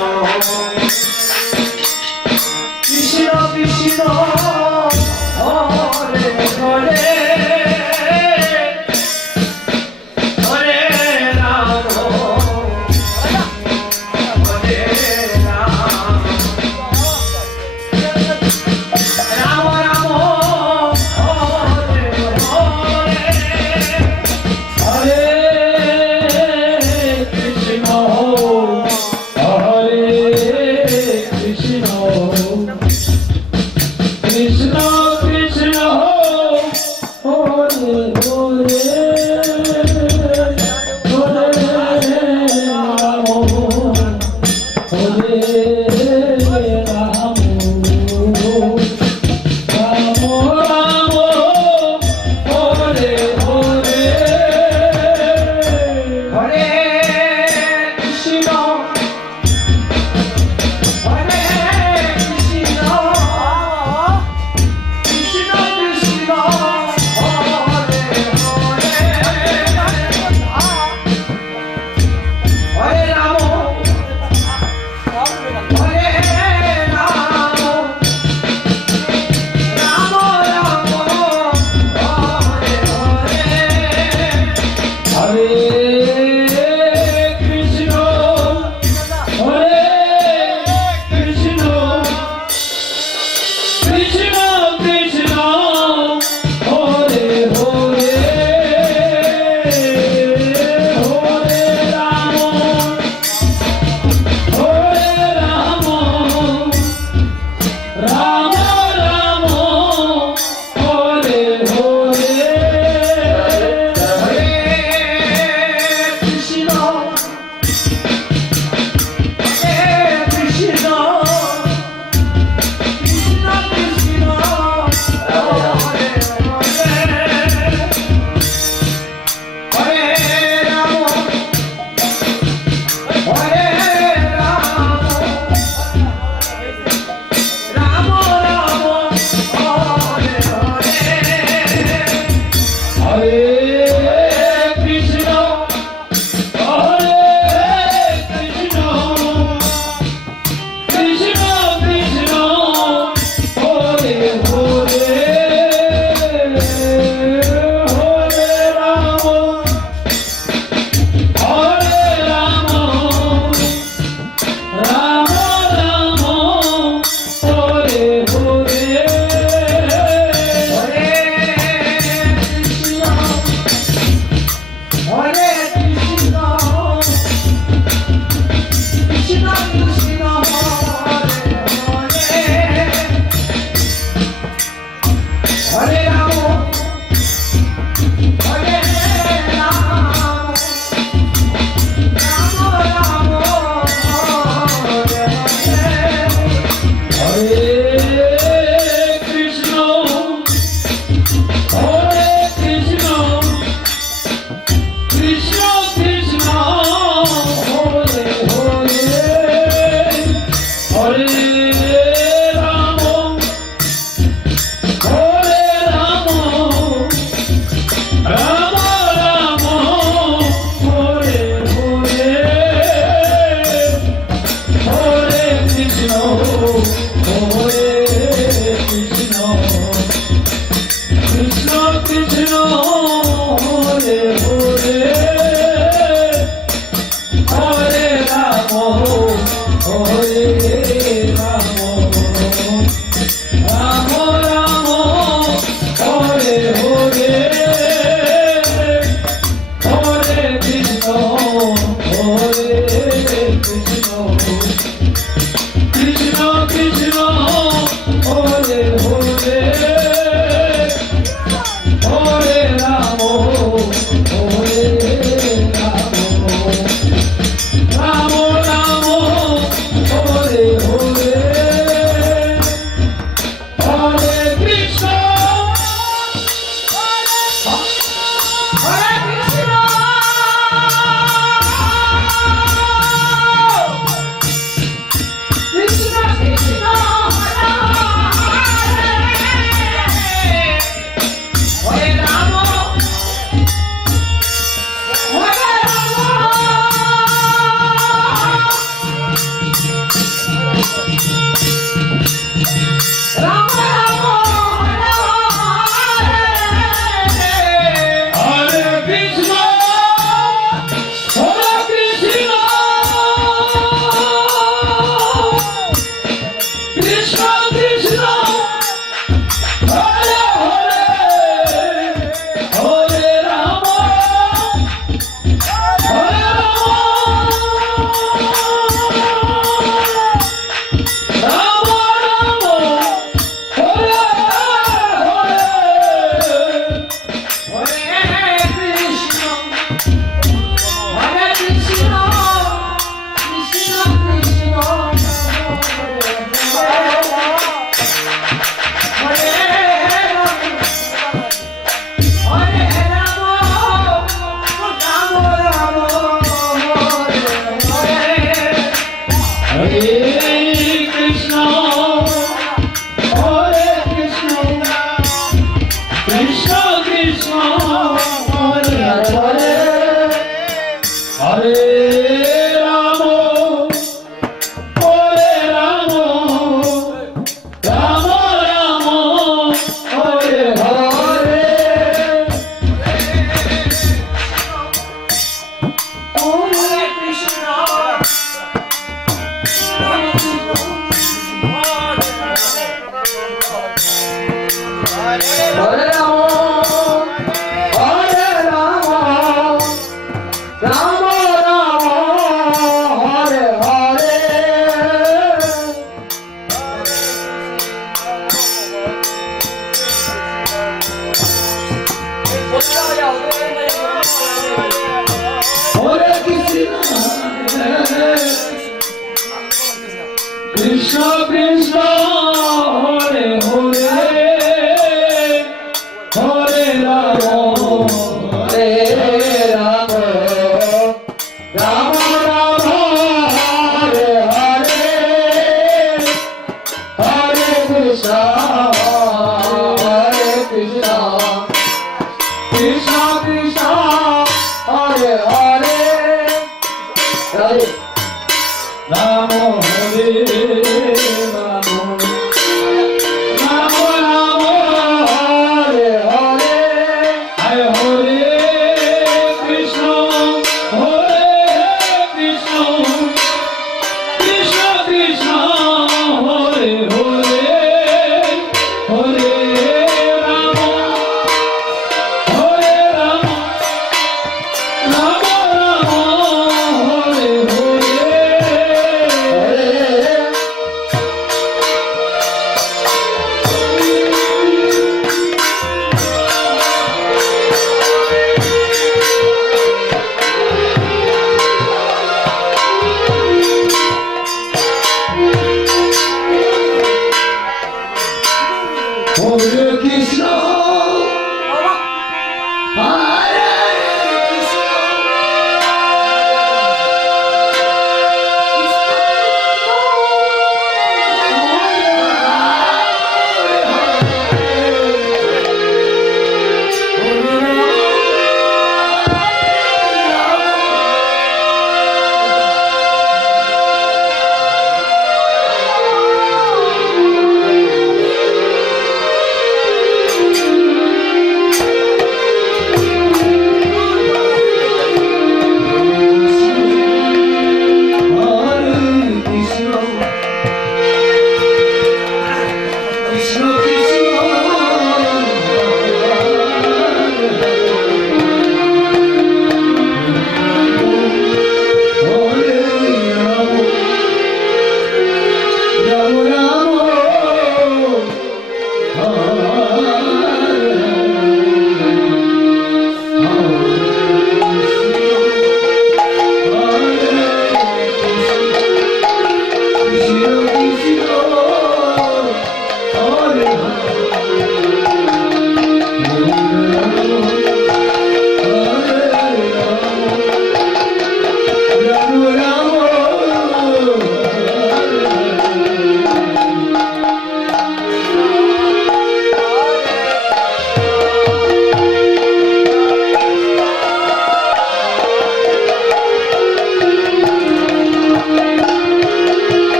Hare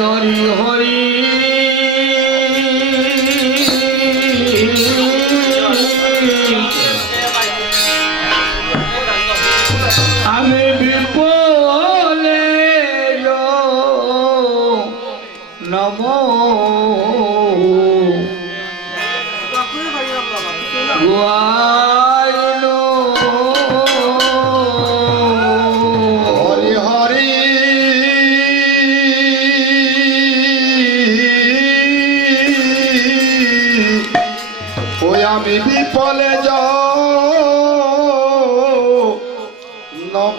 Hari Hari আমি বিপলে নমো আমি বিপলে নম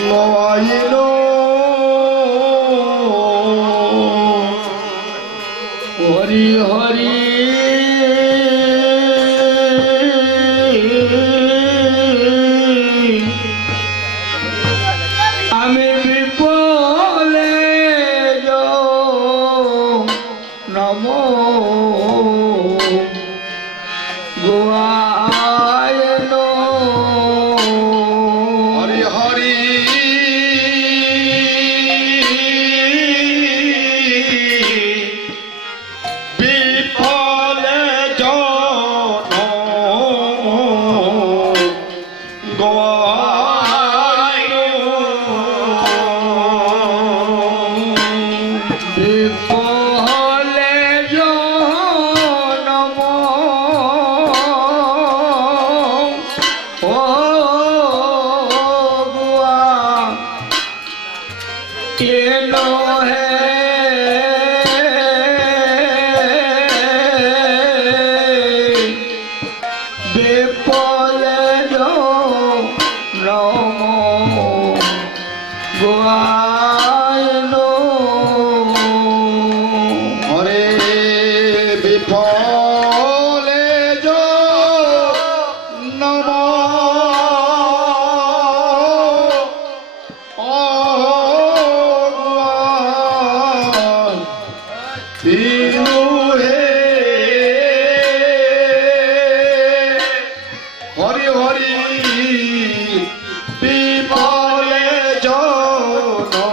লইল হরি হরি আমি বিপলে নমো গোয়ায়ন হরি হরি বিফলে জন হরি হরি বিফলে জন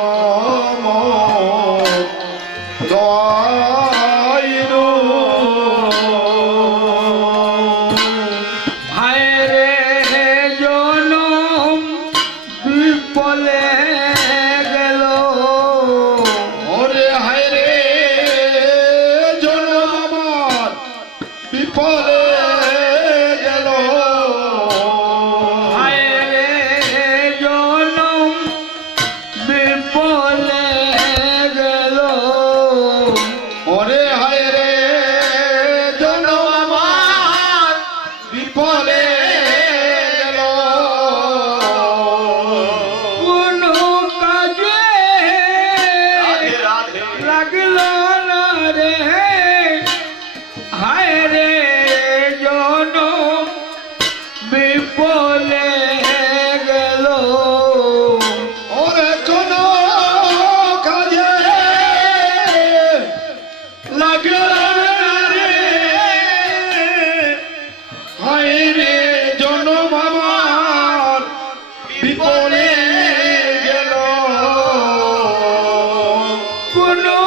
বিপলে গেল কোনো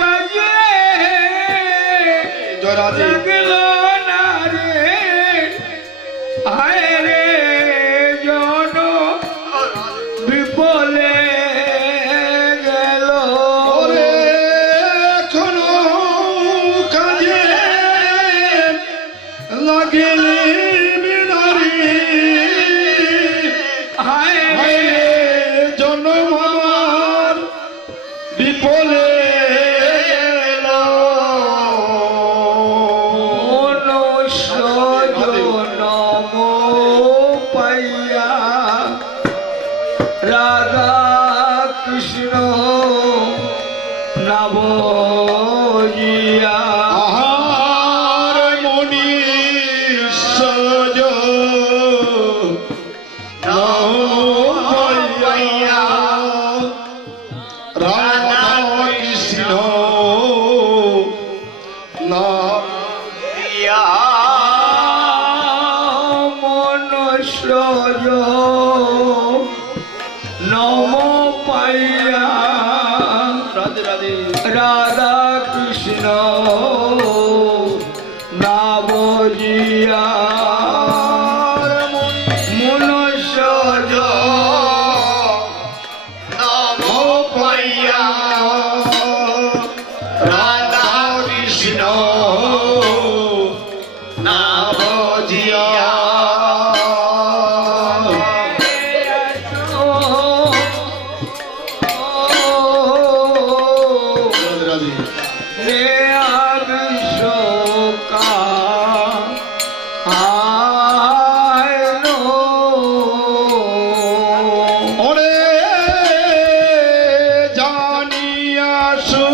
কাজে জয়রাধে লাগলো না রে হায় রে জন বিপলে গেল ওরে এখনো কাজে লাগেলে বিনারি হায় হায় রে জন্ম আমার বিপলে গেল মনুষ্য জনম পাইয়া রাধা কৃষ্ণ নবজিয়া আহার মনীষজ পাইয়া রাধা কৃষ্ণ না মনুষ্য নম পাইয়া রাধে রাধে রাধা কৃষ্ণ নবজিয়া মনুষ্য নাম পাইয়া রাধা কৃষ্ণ নাম জিয়া রাধে ওরে জানিয়া সু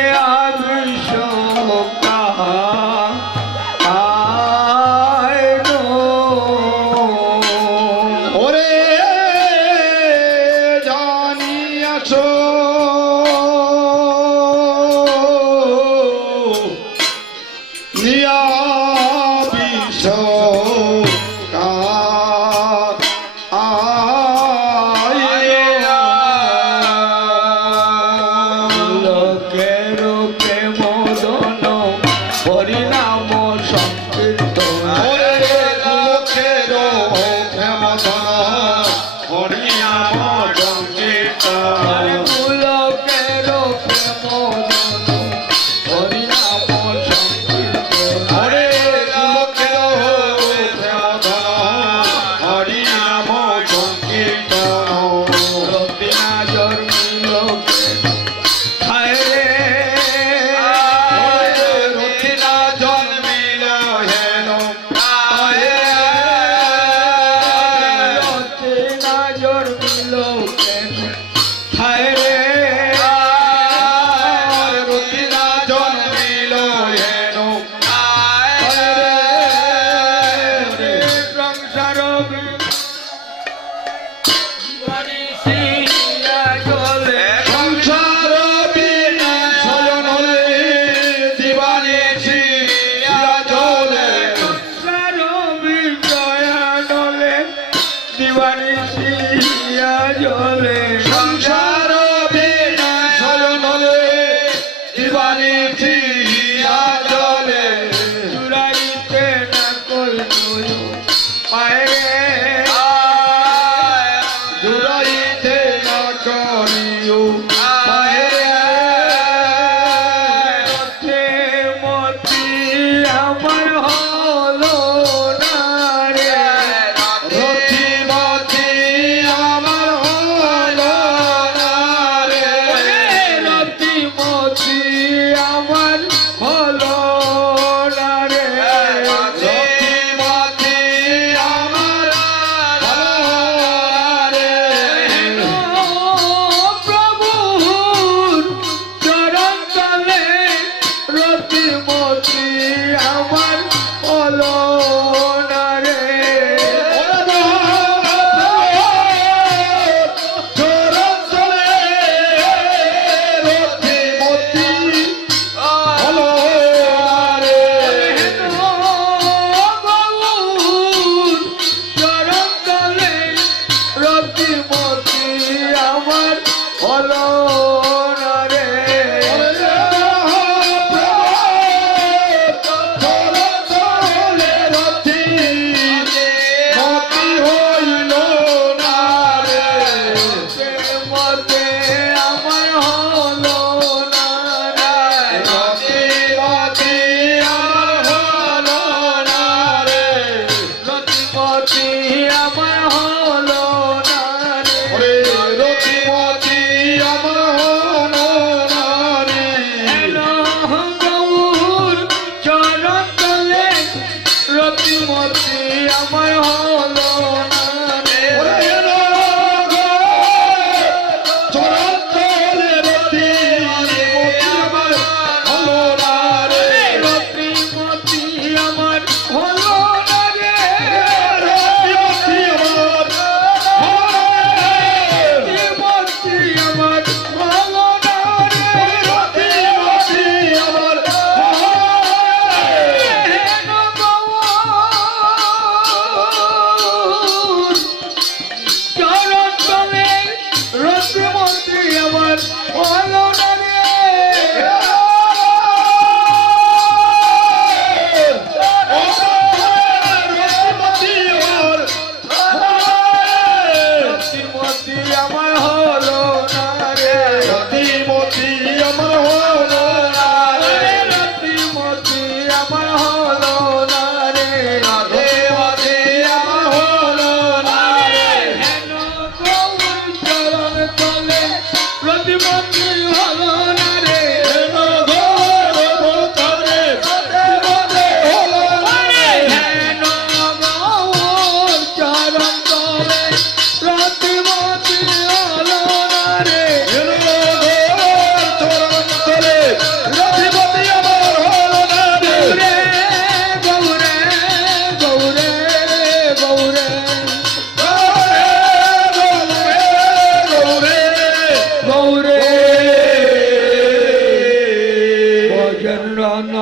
নিয়া বিষ আইনু ওরে জানিয়াছ নিয়া বিষ লোকের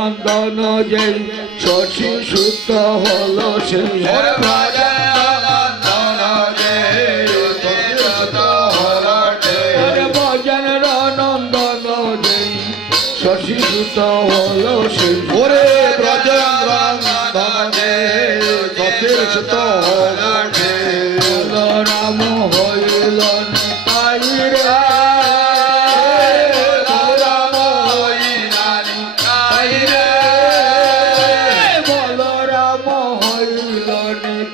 নন্দন যেই শশী সুত হলো সেই ওরে ব্রজেন্দ্র নন্দন যে শশী সুত হলো সে ওরে বজরঙ্গ নন্দন যেই শশী সুত হলো সেই ওরে ব্রজেন্দ্র নন্দন যে শশী সুত হলো সে রাম হইল তাই রে রাম হইলানি তাই রে বলরাম হইল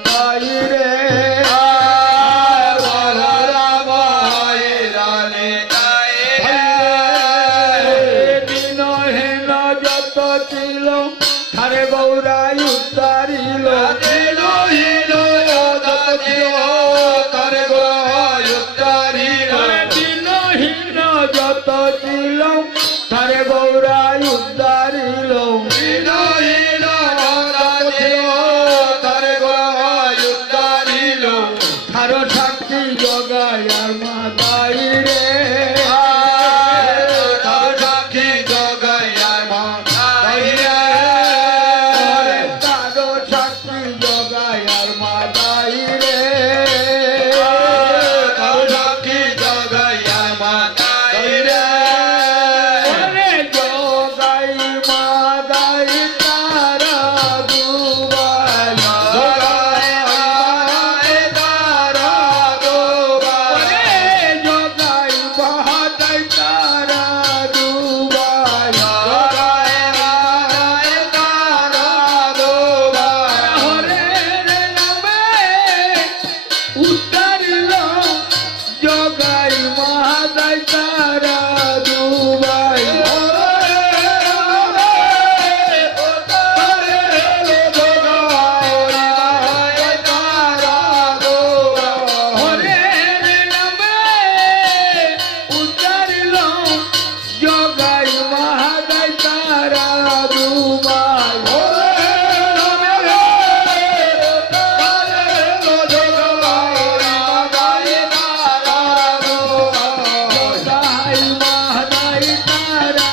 তাই রে বলরাম হইলানি তাই রে দিনহীন যত ছিল থারে গৌরাই উদ্ধারিল দিনহীন যত ছিল তারে গৌরায় দিনহীন যত ছিল থারে গৌরাই উদ্ধারিল দিনহীন যত ছিল তারে গৌরায় উদ্ধারিল থার সাক্ষী জগায় আর মাতাই রে তার সাক্ষী জগাইয়া মা তাই রে তার সাক্ষী জগায় আর মাতাই রে তার সাক্ষী জগাইয়া মা তাই রে ওরে জগাই মাদাই তারা দুবাই জগাইয়া তারা দোবাই ওরে জগাই মাদাই তারা দুবাই হরে রে নামে উত্তরিল জগাই মাদাই তারা দুবাই হরে রে নামে উত্তরিল জগাই মাদাই তারা দুবাই জগাই মাদাই তারা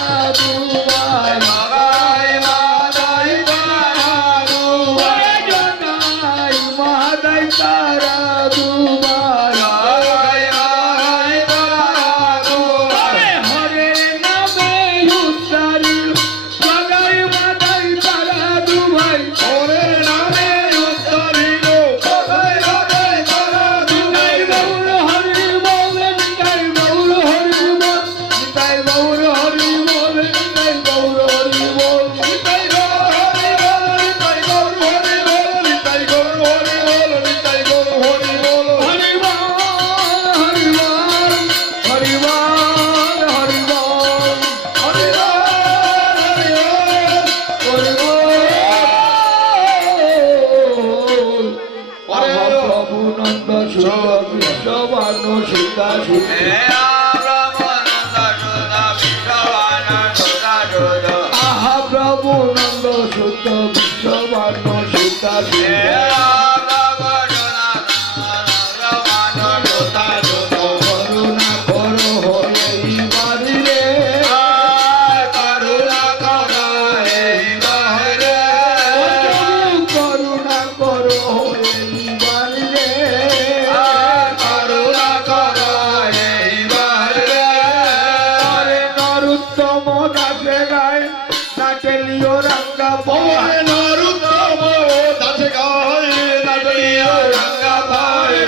দুবাই ওরে জগাই মাদাই তারা দুবাই হরে হরে নামে উত্তরিল জগাই মাদাই তারা দুবাই নিতাই গৌর হরি বল নিতাই গৌর হরি বল নিতাই গৌর হরি বল নিতাই গৌর হরি বল হরি বল হরি বল হরি বল হরি বল হরি বল প্রভু নন্দ সুর বিশ্ববান সীতা সুতে আহা প্রভু নন্দ সুত বিশ্ববান সীতা সুতে করুণা করো হয়ে বাড়িরে করুণা করো হয়ে বাড়িরে আরে নরুত্তম দাসে গায় নাটেলিও রঙ্গা পায় নরুত্তম দাসে গায় নাটেলিও রঙ্গা পায়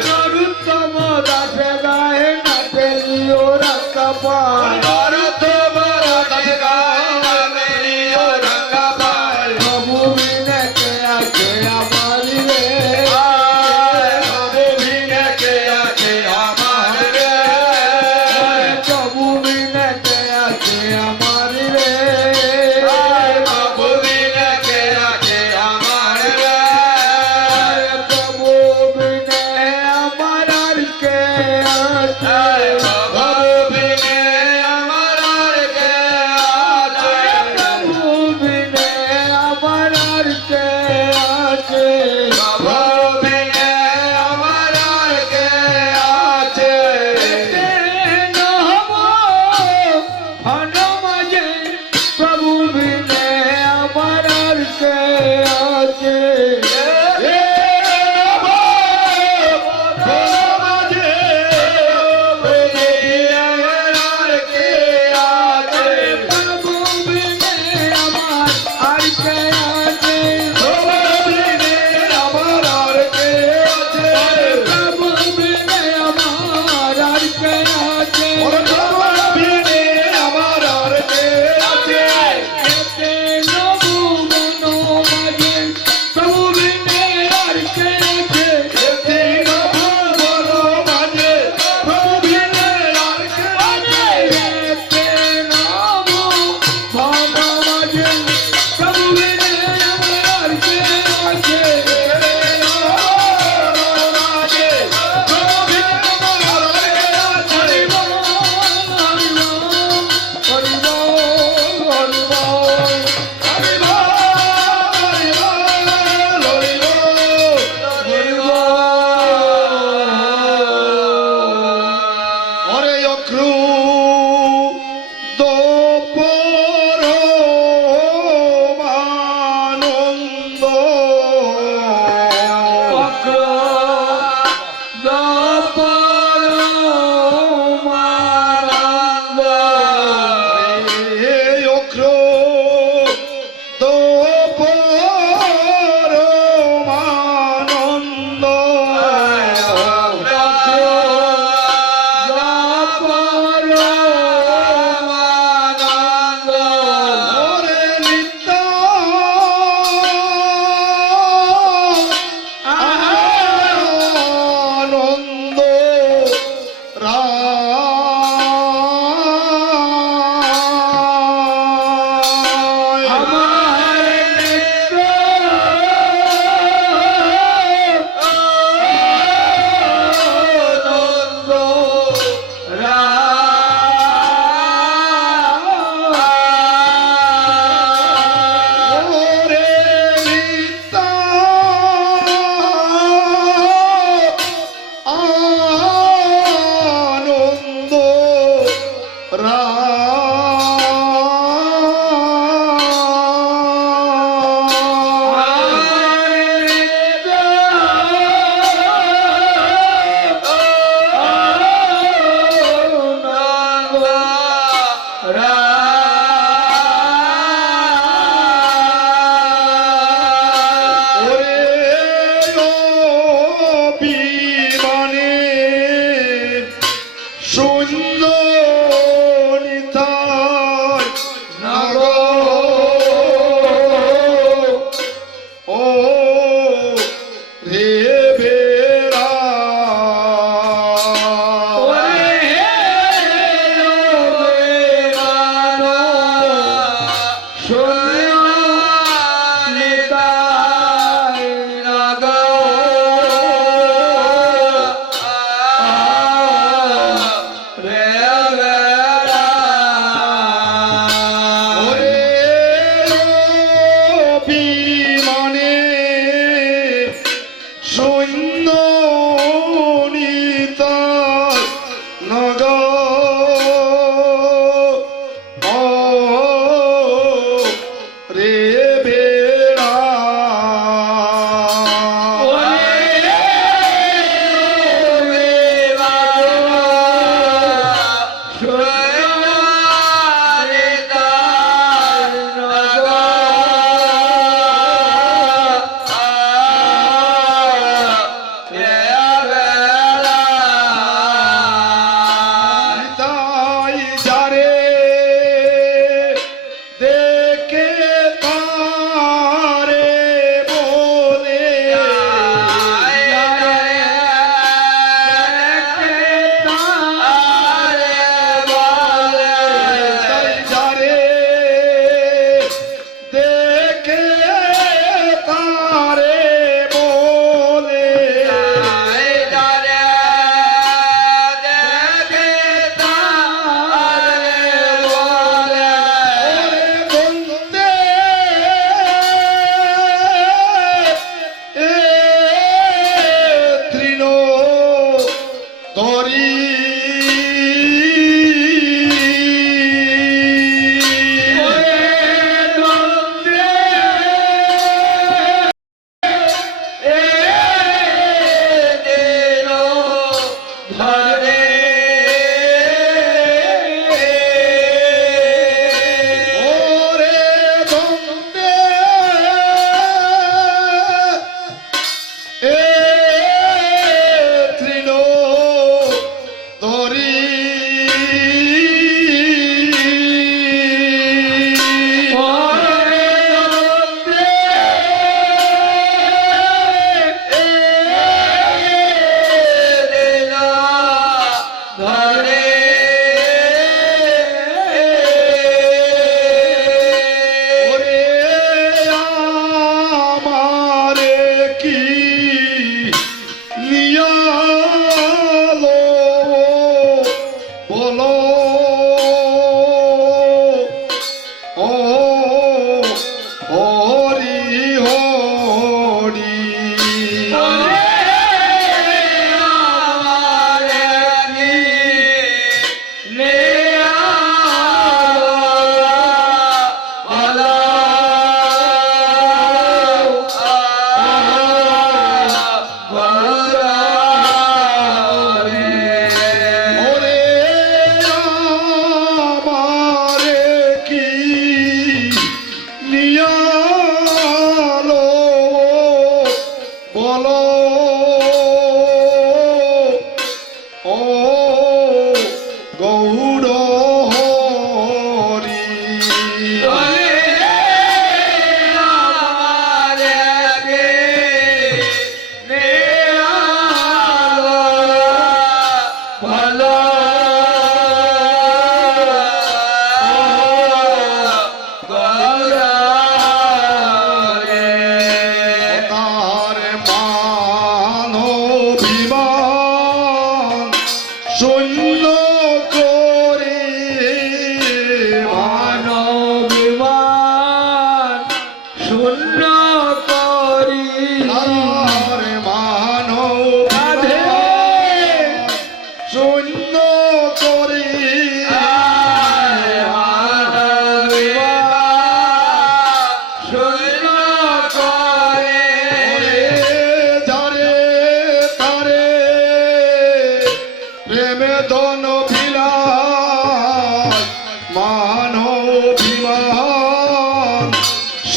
প্রভু বিনে কে আছে আমারি রে প্রভু বিনে কে আছে আমারি রে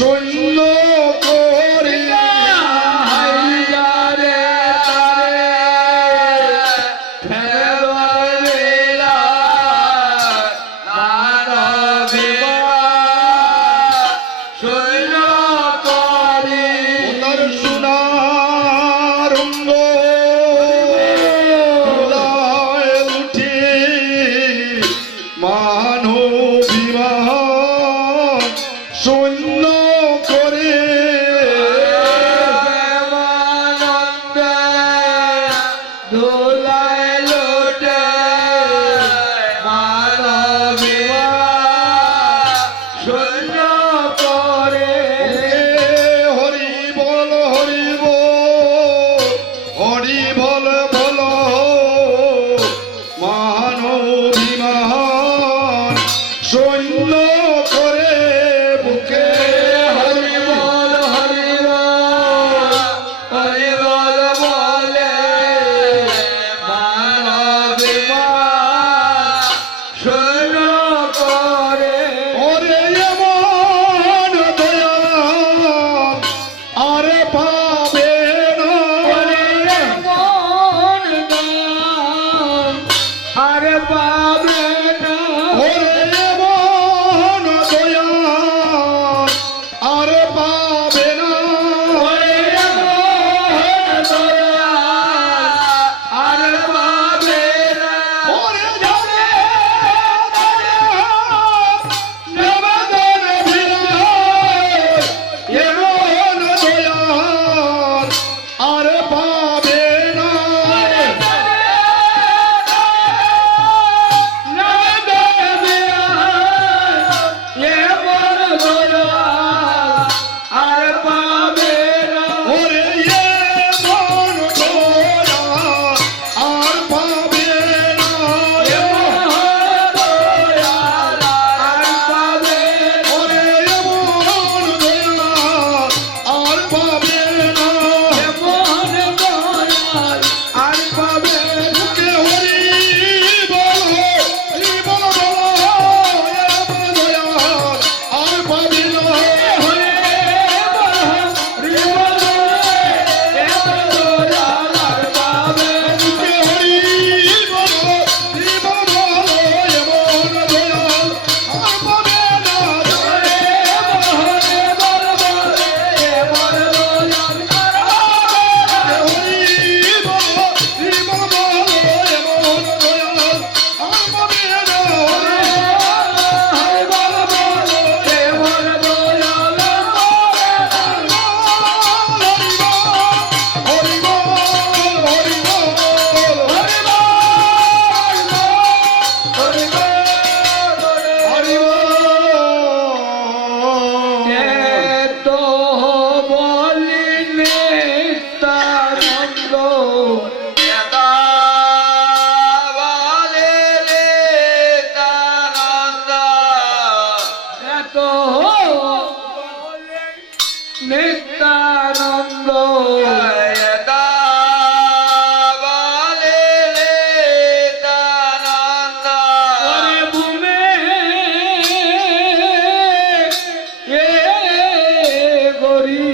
শূন্য করিয়া হাইজারে তারে ফেরবেলা মানবিবা শূন্য করি তার সোনারঙ্গ দোলায় উঠে মানবিমান শূন্য করে প্রেমানন্দে দোলায় লোটে মানবিবা শূন্য করে হরি বল হরি বল বল মানবিমান শূন্য করে বুকে হরি বল হরি বল বলে মানবিবা শূন্য করে ওরে এমন দয়া আর পাবে না মন দাম আর পাবে না ওরে এমন দয়া আর পাবে না আর পাবে না ওরে জানে নবদন ভিড়ায় এমন দয়া আর পাবে না আর পাবে না ওরে এমন দয়া আর পাবে না আর পাবে ওরে এমন দয়া আর পাবে না মন দয়াল আর পাবে বুকে হরি বল বল এমন দয়া আর পাবে না বুকে হরি বল এমন দয়া আর পাবে না হরি বল এমন দয়া আর পাবে না হরি বল হরি বল তো বলিনে তানন্দ এত নিত্যানন্দ করে বুমে এ গরি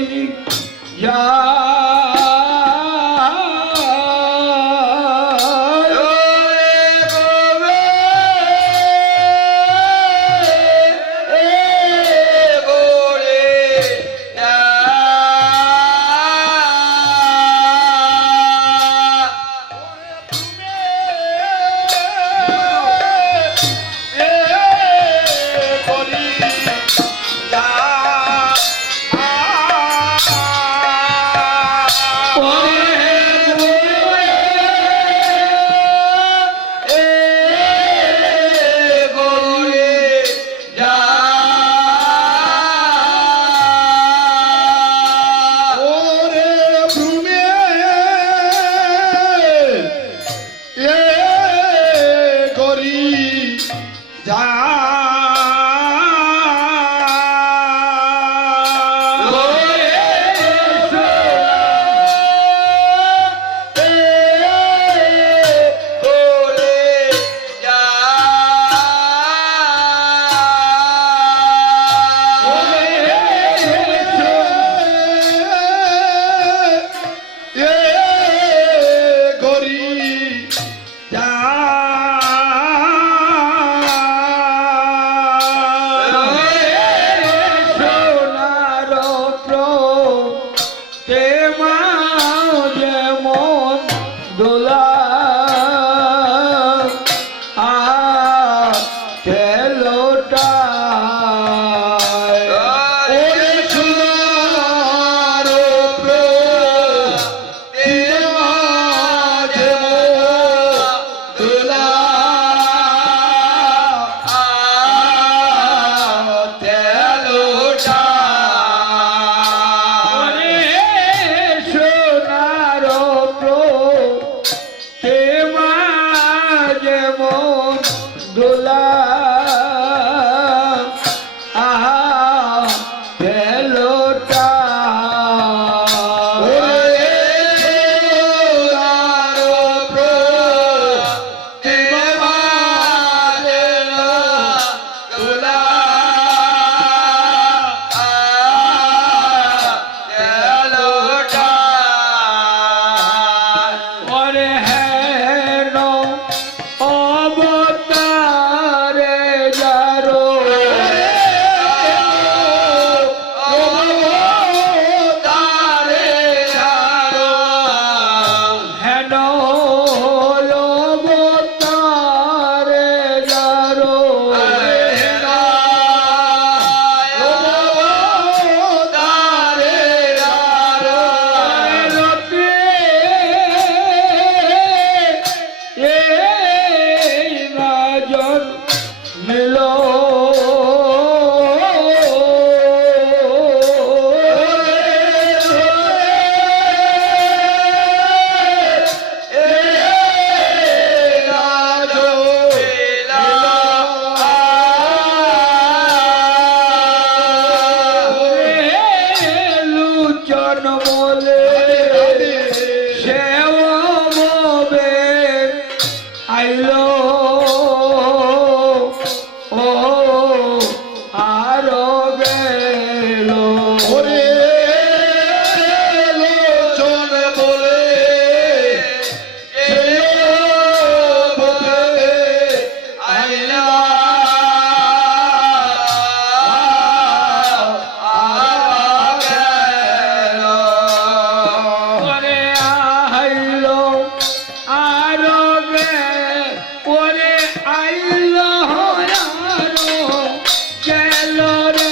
গেল রে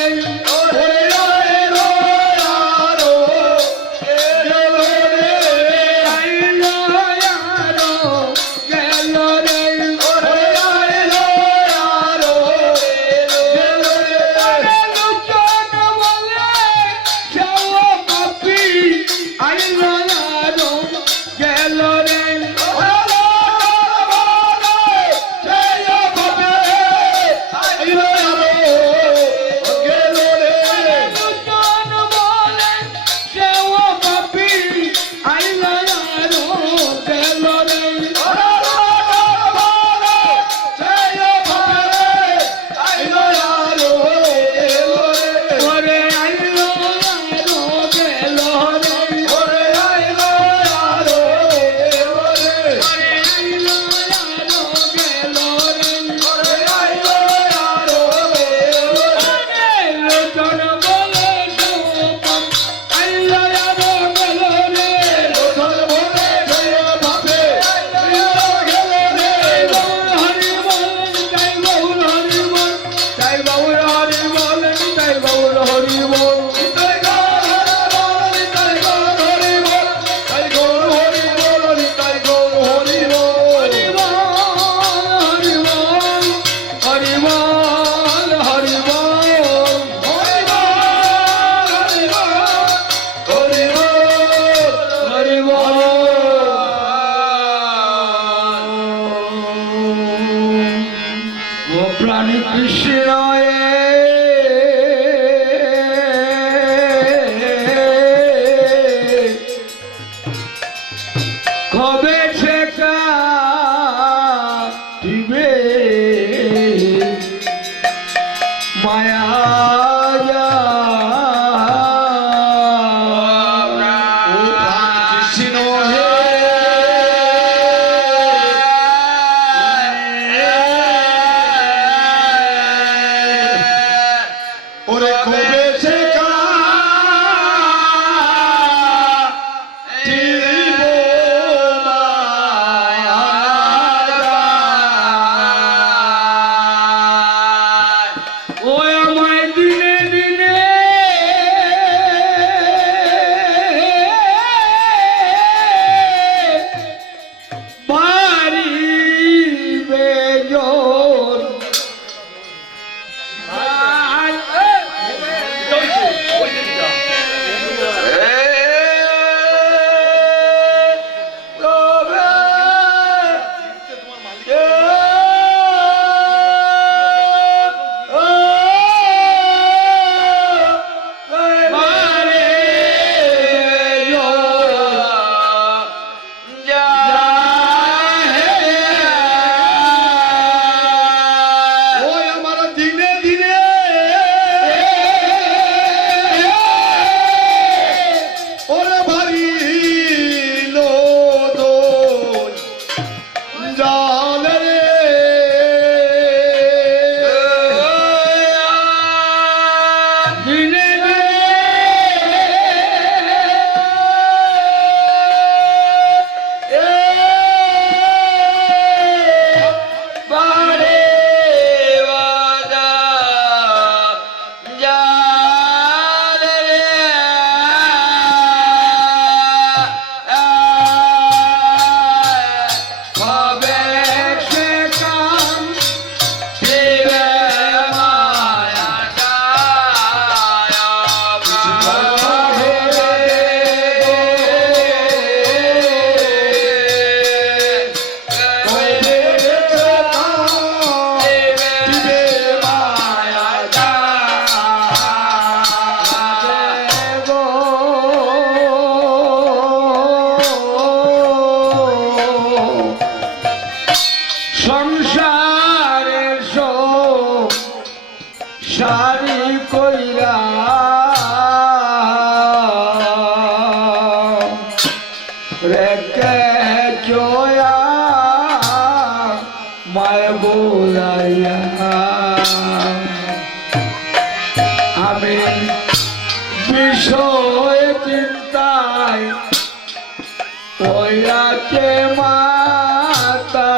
ওরে আরে রো আরো গেল রে আইল আরো গেল রে ওরে আরে রো আরো গেল রে লোচন বলে যাও পাপি আইল আরো গেল রে লোচন বলে যাও পাপি আইল আরো গেল রে ওরে আইল আরো গেল রে ওরে আইল আরো গেল রে লোচন বলে যাও পাপি আইল আরো গেল রে হরি বল তাই বাউল হরি বল তাই বাউল হরি বল তাই বাউল হরি বল হরি বল হরি বল হরি বল হরি বল হরি বল ও প্রাণী কৃষ্ণ কবে সে কাটিবে মায়া ওরে কবে সে কাটিব ও আমায় দিনে দিনে বাড়ি বেজন ওই আমার দিনে দিনে ওরে ভারী লোদ জালে রে দিনে বাড়ে বাজা জালে কবে সে কাম দিবে মায়া সংসারের সারি কইরা রেখে জয়া মায় বোলাইয়া আমি বিষয় চিন্তায় ওইরাতে মাতা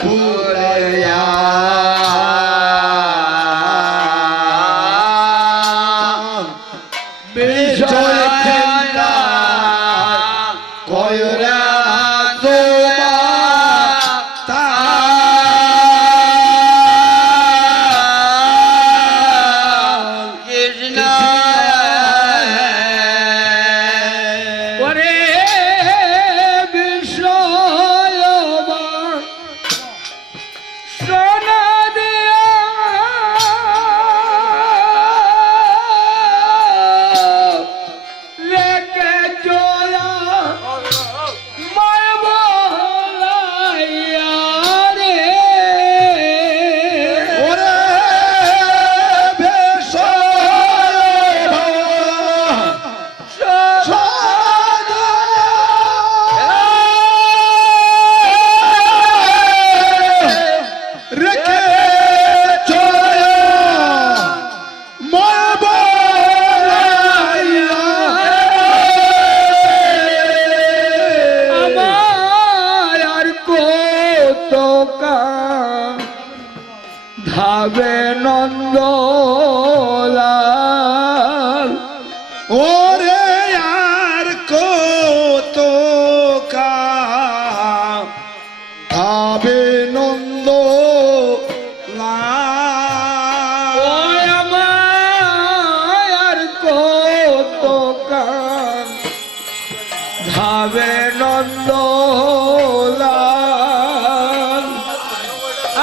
ভুলাইয়া বিষয় চিন্তা কয়রা ওরে বিষয়বান সোনা দিয়া রেখে চলা মায় বলাইয়া রে ওরে রেখে আমার আর কত কাম ধাবে নন্দলাল ওরে আর কত কাবে নন্দ ওই আমার আর কত কাম ধাবে নন্দলাল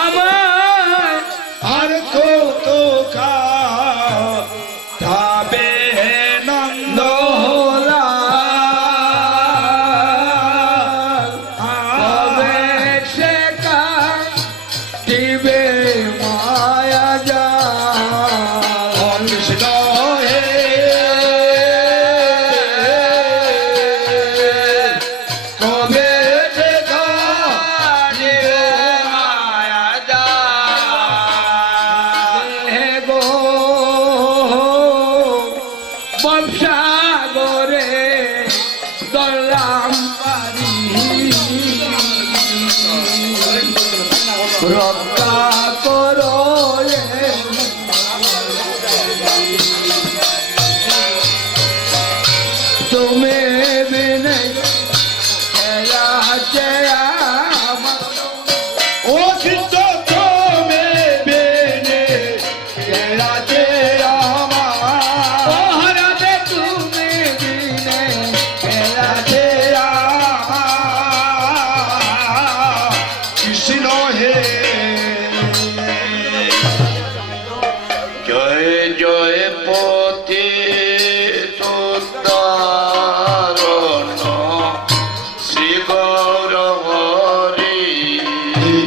আমার আর কত কাবে নন্দ নন্দলাল তবে সে দিবে মায়া যা কৃষ্ণ হে কবে গো বংশাগরে দলাম পারি রক্ষা করো তুমি বিনে ও কৃষ্ণ তুমি বেনে রাজে আমার হরাতে তুমি বিনে রাজে কৃষ্ণ হে জয় জয় পতি তুতারণ শ্রী গৌর হরি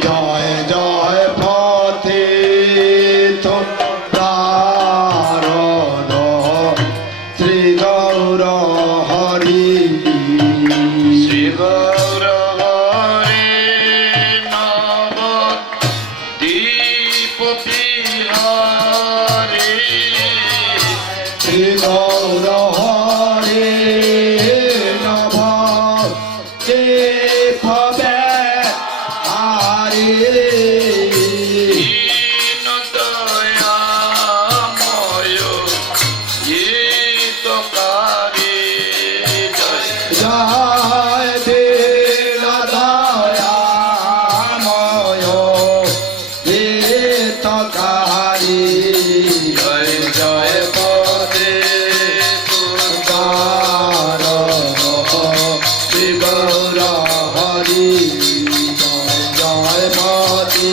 জয় জয় পথে তারণ শ্রী গৌর হরি শ্রী গৌর হরি নব দীপ বিহারি শ্রী গৌর হরি নভ কে ভবে আরে দীন দয়াময় হিতকারী জয় জয় দীন দয়াময় হিতকারী জয় জয় পদে শ্রী গৌর হরি জয় জয় মতি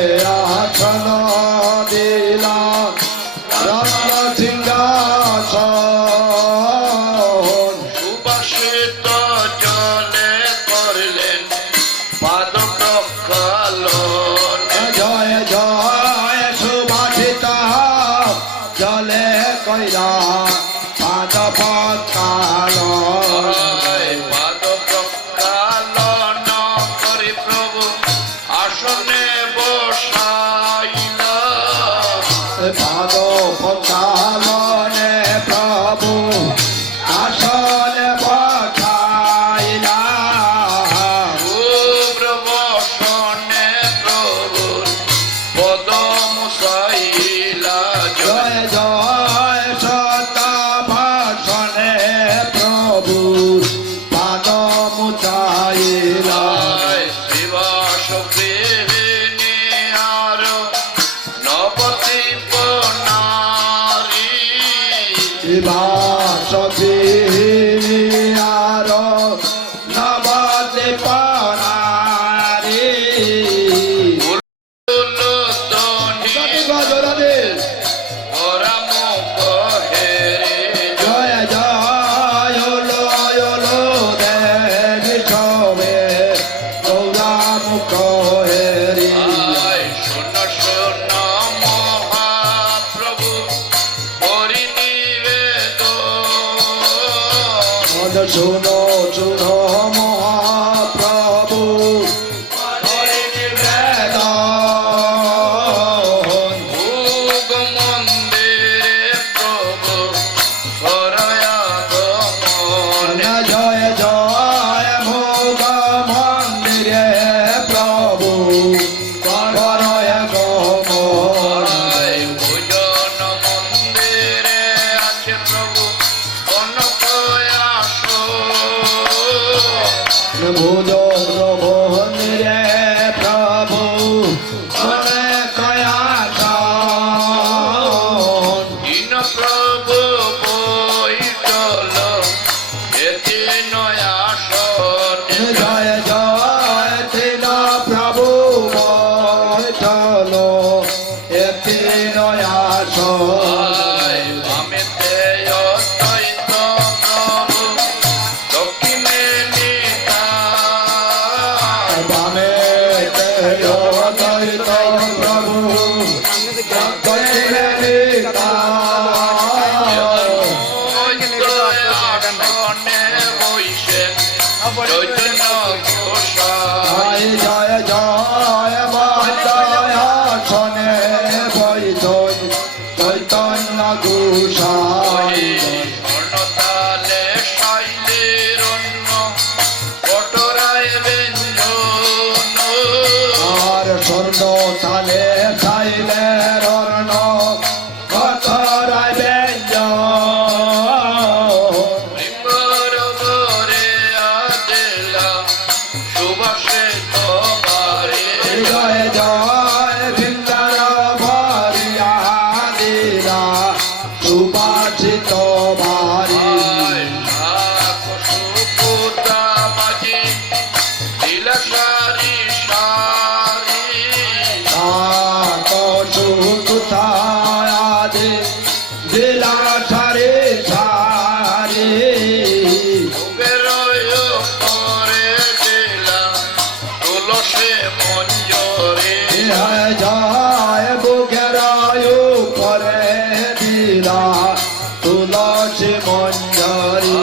আসন দিলা রত্ন সিংহাসন সুবাসিত জলে করলেন পাদ প্রক্ষালন। জয় জয় সুভাষিত জলে কইলা পাদ পকালন পাদ প্রক্ষালন করি প্রভু আসনে বসাইল। পাদ পকালনে প্রভু আসনে বসাইলা শুভ্র বসনে প্রভু পদ মুসাইলা। জয় জয় সতা ভাষণে প্রভু পাদ মুচাইলা শ্রীবাস প্রেমিনী আর নবদ্বীপ নারী। বাস আর নবদ্বীপ নারী উল্লধ্বনি গজরাদে ওরা মুখ হেরে। জয় জয় ওলো ওলো দেবী ছবে গৌরা মুখ হেরি শোন শোন মহাপ্রভু হরি নিবেদন। শুনো শুনো মহাপ্রভু হরি নিবেদন ভোগ মন্দিরে প্রভু হরয়াগমন। জয় জয় ভোগ মন্দিরে প্রভু করয় গমন ভোজন মন্দিরে আছে প্রভু কনক আসন। ভোজ মন্দিরে প্রভু অনেক আসন দীন প্রভু বৈঠল এতে নয়াসন। জয় জয় তিন প্রভু বৈঠল এতে নয়াসন বামেতে অদ্বৈত প্রভু দক্ষিণে নিতাই। বামে দ্বৈত প্রভু দক্ষিণে নিতাই। আসনে বৈশেন চৈতন্য ঘোষাই। জয় জয় আসনে বৈতই চৈতন্য ঘোষাই স্বর্ণতালে শৈলের অন্য কটরায় ব্যঞ্জন। আর স্বর্ণ তালে চাইলের অর্ণ কথরায় ব্যঞ্জন বৃঙ্গর ঘরে আদেলা সুবাসে বারে। জয় জয় ভিন্দার ভরিয়া দিলা সুবাসিত ভারি সুপুতা মাঝি দিল সারি সারি। সুতায়াদে দিলা সারে সারে ভোগের করে দিলা তুলসে মঞ্জরে। জয় জয় বুকেরায়ু করে দিলা তুলসী মঞ্জরি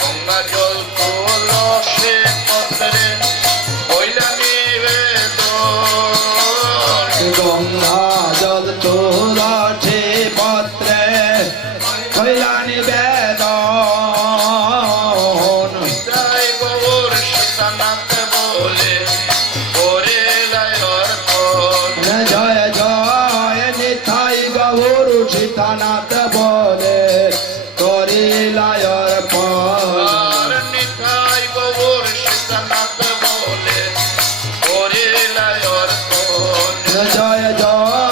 গঙ্গা জল তুলসে পত্রে কইলা নিবেদন। গঙ্গা জল তুলসী পত্রে কইলা নিবেদন তাই গৌর সীতানাথ বলে করে লায়র্পণ। জয় জয় নিতাই গৌর সীতানাথ বলে করিলায়র আর নিতাই গৌর সীতানাথ বলে করে লায়র্পণ। জয় জয়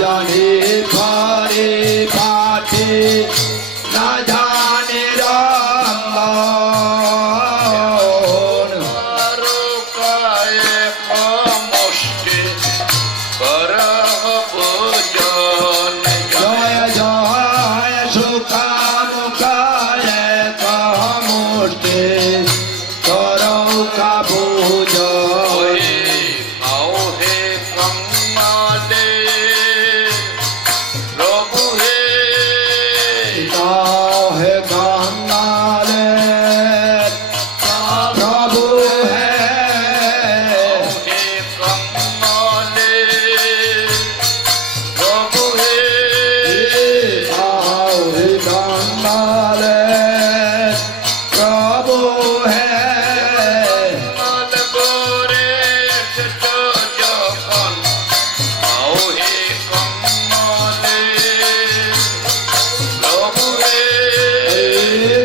জানে ঘরে পাঠে না জানে রঙ্গন কায়ে কমষ্টে করহ ভোজন জয় জয় সুখামুখায় কমষ্টে করৌকা ভোজন আও হে কম্মালে প্রভু হে गाओ है गंगाले प्रभु है হে কম্মালে প্রভু হে गाओ है गंगाले प्रभु है মন করে এসেছো যখন আও হে কম্মালে প্রভু হে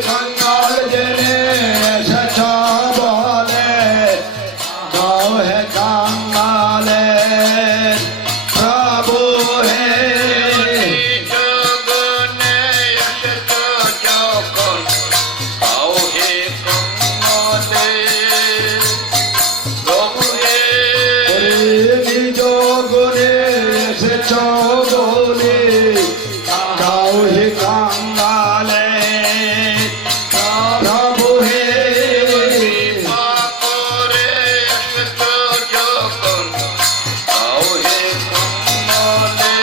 गंगाल जने सचा बोले गाओ है गंगाले प्रभु है জগনে এসেছো যখন আও হে কম্মালে প্রভু হে যোগনে সে চৌবলে গাও হে কাঙ্গালে প্রভু হে কৃপা করে এসেছো যখন আও হে কম্মালে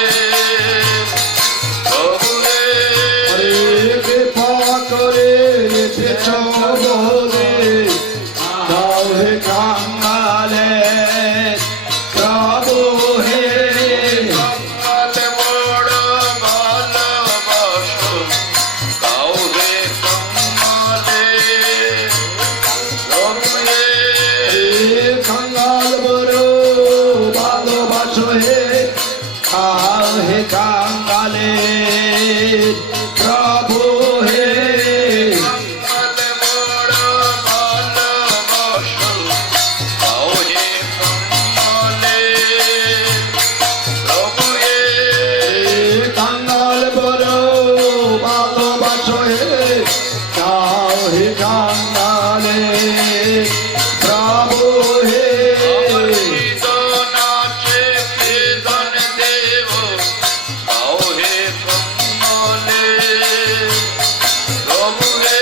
প্রভু হে কৃপা করে সে চৌবলে গাও হে কাঙ্গালে প্রভু হে কম্মালে বড় ভালোবাসো আও হে কম্মালে প্রভু হে কাঙ্গাল বড় ভালোবাসো হে খাও হে কাঙ্গালে প্রভু হে কম্মালে বড় ভালোবাসো আও হে কম্মালে প্রভু হে কাঙ্গাল বড় ভালোবাসো হে খাও হে কাঙ্গালে প্রভু হে আমার হৃদয় নাচে কীর্তন দেব আও হে কম্মালে প্রভু হে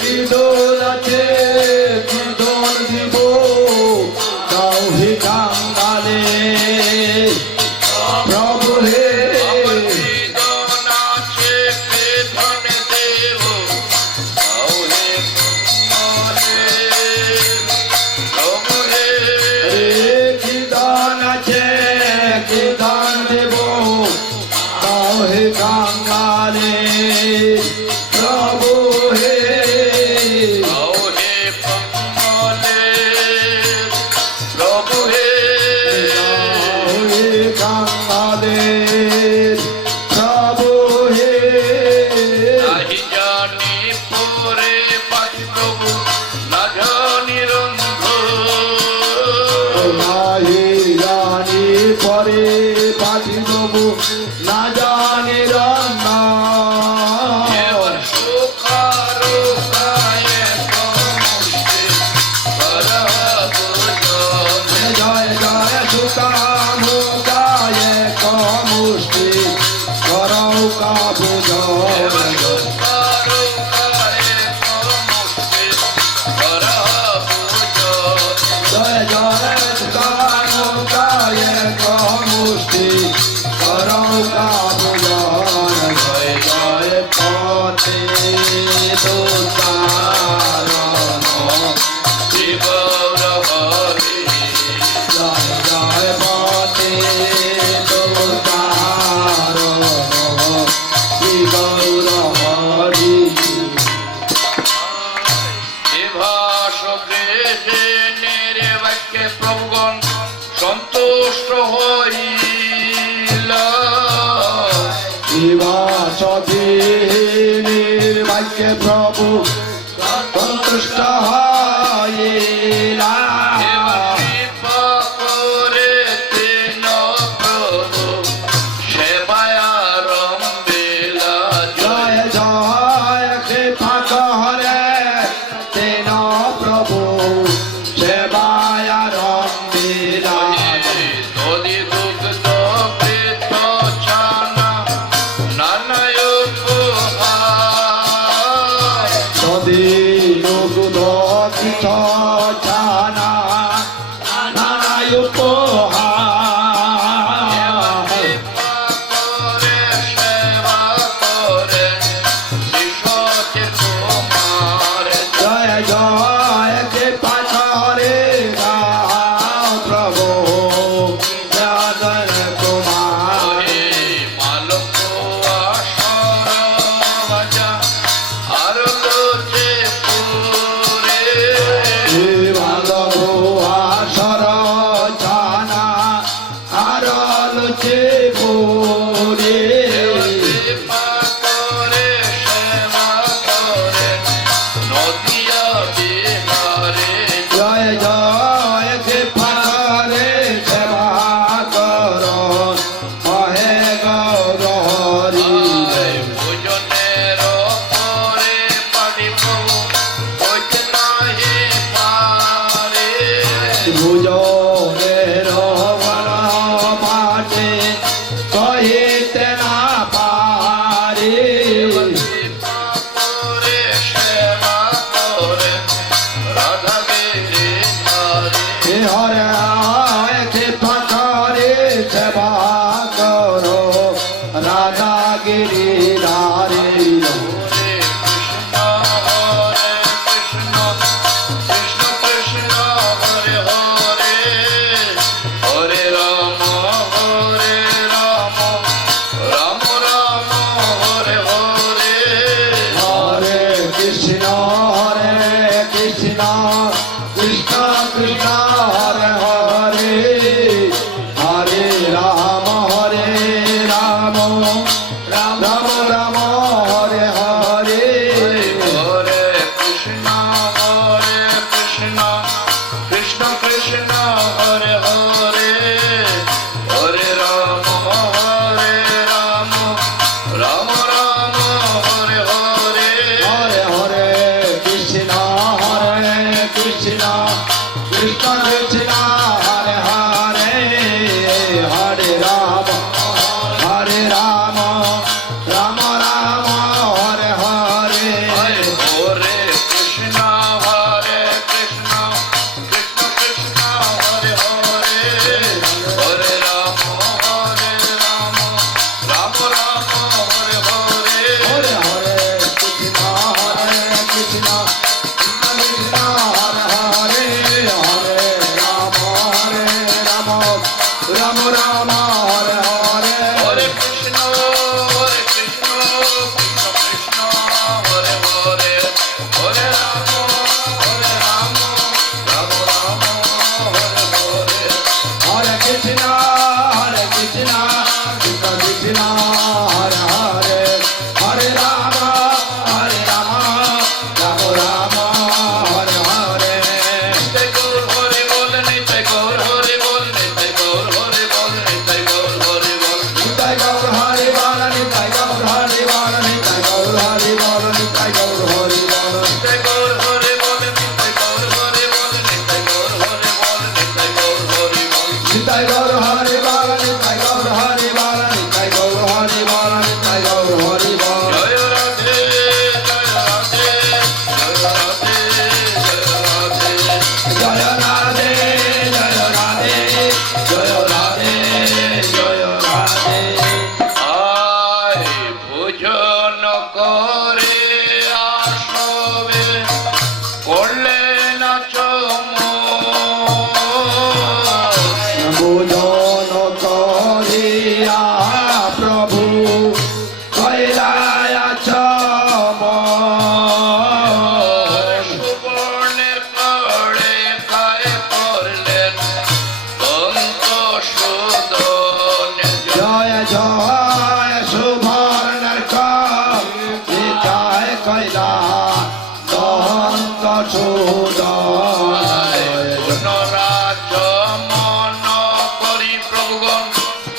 কি দোল আছে কি দোল দিব খাও হে কাঙ্গালে প্রভু হে আমার হৃদয় নাচে কীর্তন দেব আও হে কম্মালে প্রভু হে কি দান আছে কি দান দেব খাও হে কাঙ্গালে প্রভু হে আও হে কম্মালে প্রভু হে খাও হে কাঙ্গালে প্রভু হে নাহি জানি পরে পাই প্রভু না জানি রন্ধ নাহি জানি পরে পাঠি দেবো না জানি রান্না এবার সুখারো গায়ে কমষ্টে করব জয় জয় সুকাম গায়ে কমুষ্টি করৌ কাবু এবার জয় সুখারো গায়ে কমষ্টে করব জয় জয় সুকাম গায়ে কমুষ্টি করৌ কাবু জয় জয় জয় পথে দোতারণ শিবর হরি জয় জয় পথে দোতারণ শ্রী গৌর হরি এভাস গৃহিণীর বাক্যে প্রভুগণ সন্তুষ্ট হইল বিভাসধীর বাক্যে প্রভু সন্তুষ্ট হইলা এবার কৃপা করে তেন প্রভু রাধা গিরিধারী হরে কৃষ্ণ কৃষ্ণ কৃষ্ণ হরে হরে হরে রাম রাম রাম রাম হরে হরে কৃষ্ণ কৃষ্ণ কৃষ্ণ হরে হরে হরে রাম রাম রাম হরে হরে হরে হরে কৃষ্ণ কৃষ্ণ কৃষ্ণ কৃষ্ণ হরে হরে হরে রাম রাম রাম হরে হরে হরে কৃষ্ণ কৃষ্ণ কৃষ্ণ হরে হরে হরে রাম রাম রাম হরে হরে হরে হরে কৃষ্ণ কৃষ্ণ কৃষ্ণ হরে হরে হরে রাম রাম রাম রাম হরে হরে হরে কৃষ্ণ কৃষ্ণ কৃষ্ণ হরে হরে হরে রাম রাম রাম হরে হরে হরে কৃষ্ণ কৃষ্ণ কৃষ্ণ হরে হরে হরে রাম রাম রাম হরে হরে নিতাই গৌর হরে বল নিতাই গৌর হরে বল নিতাই গৌর হরে বল নিতাই গৌর হরে বল নিতাই গৌর হরি বল নিতাই গৌর হরি বল নিতাই গৌর হরি বল নিতাই গৌর হরি বল নিতাই গৌর হরে বল নিতাই গৌর হরে বল নিতাই গৌর হরে বল নিতাই গৌর হরে বল নিতাই গৌর হরি বল নিতাই গৌর হরি বল নিতাই গৌর হরি বল নিতাই গৌর হরি বল জয় রাধে জয় রাধে জয় রাধে জয় রাধে জয় রাধে জয় রাধে জয় রাধে জয় রাধে আয় ভোজন করে আসবে করলে না বোধন করিয়া প্রভু কৈলায় সুবর্ণের করে কায় করলেন দন্ত সুদন জয় জয় সুবর্ণের কয় কৈলা দহন্ত সুদয় পুনরাজ মন করি প্রভুগণ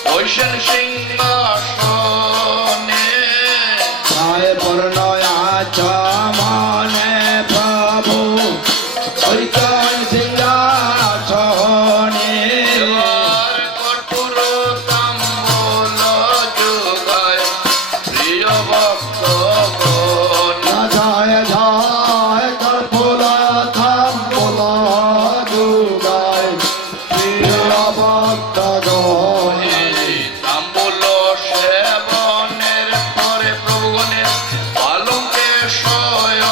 বৈশেন সিংহাসনে জয় পূর্ণয়া মনে প্রভু ঐকন সিংহাসনে এবার কর্পূর তাম্বুল যুগায় প্রিয় ভক্তগণ জয় জয় কর্পূর থাম্বুল যুগায় প্রিয় ভক্তগণ তাম্বুল সেবনের পরে প্রভুগণের পালঙ্কে শয়ন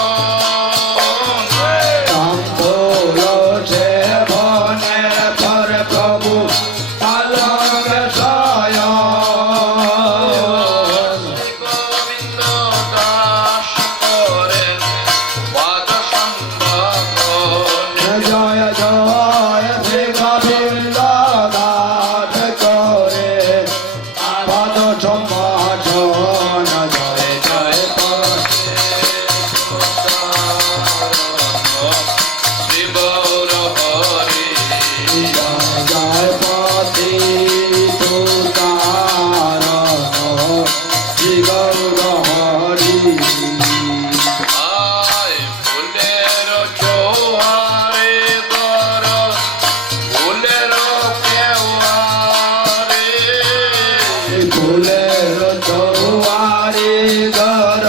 তাম্বুল সেবনে পর প্রভু পালক শয়ন গোবিন্দ দাস করেন পাদ সম্ভাবন জয় জয় শ্রী গোবিন্দ দাস করে পদ সম্ভাষণ জয় জয় শ্রী গৌর হরি জয় জয় পতি তুতার শ্রী গৌর হরি আয় ফুলের চৌহারে গর ফুলের কেওয়ারে ফুলের চৌয়ারি গর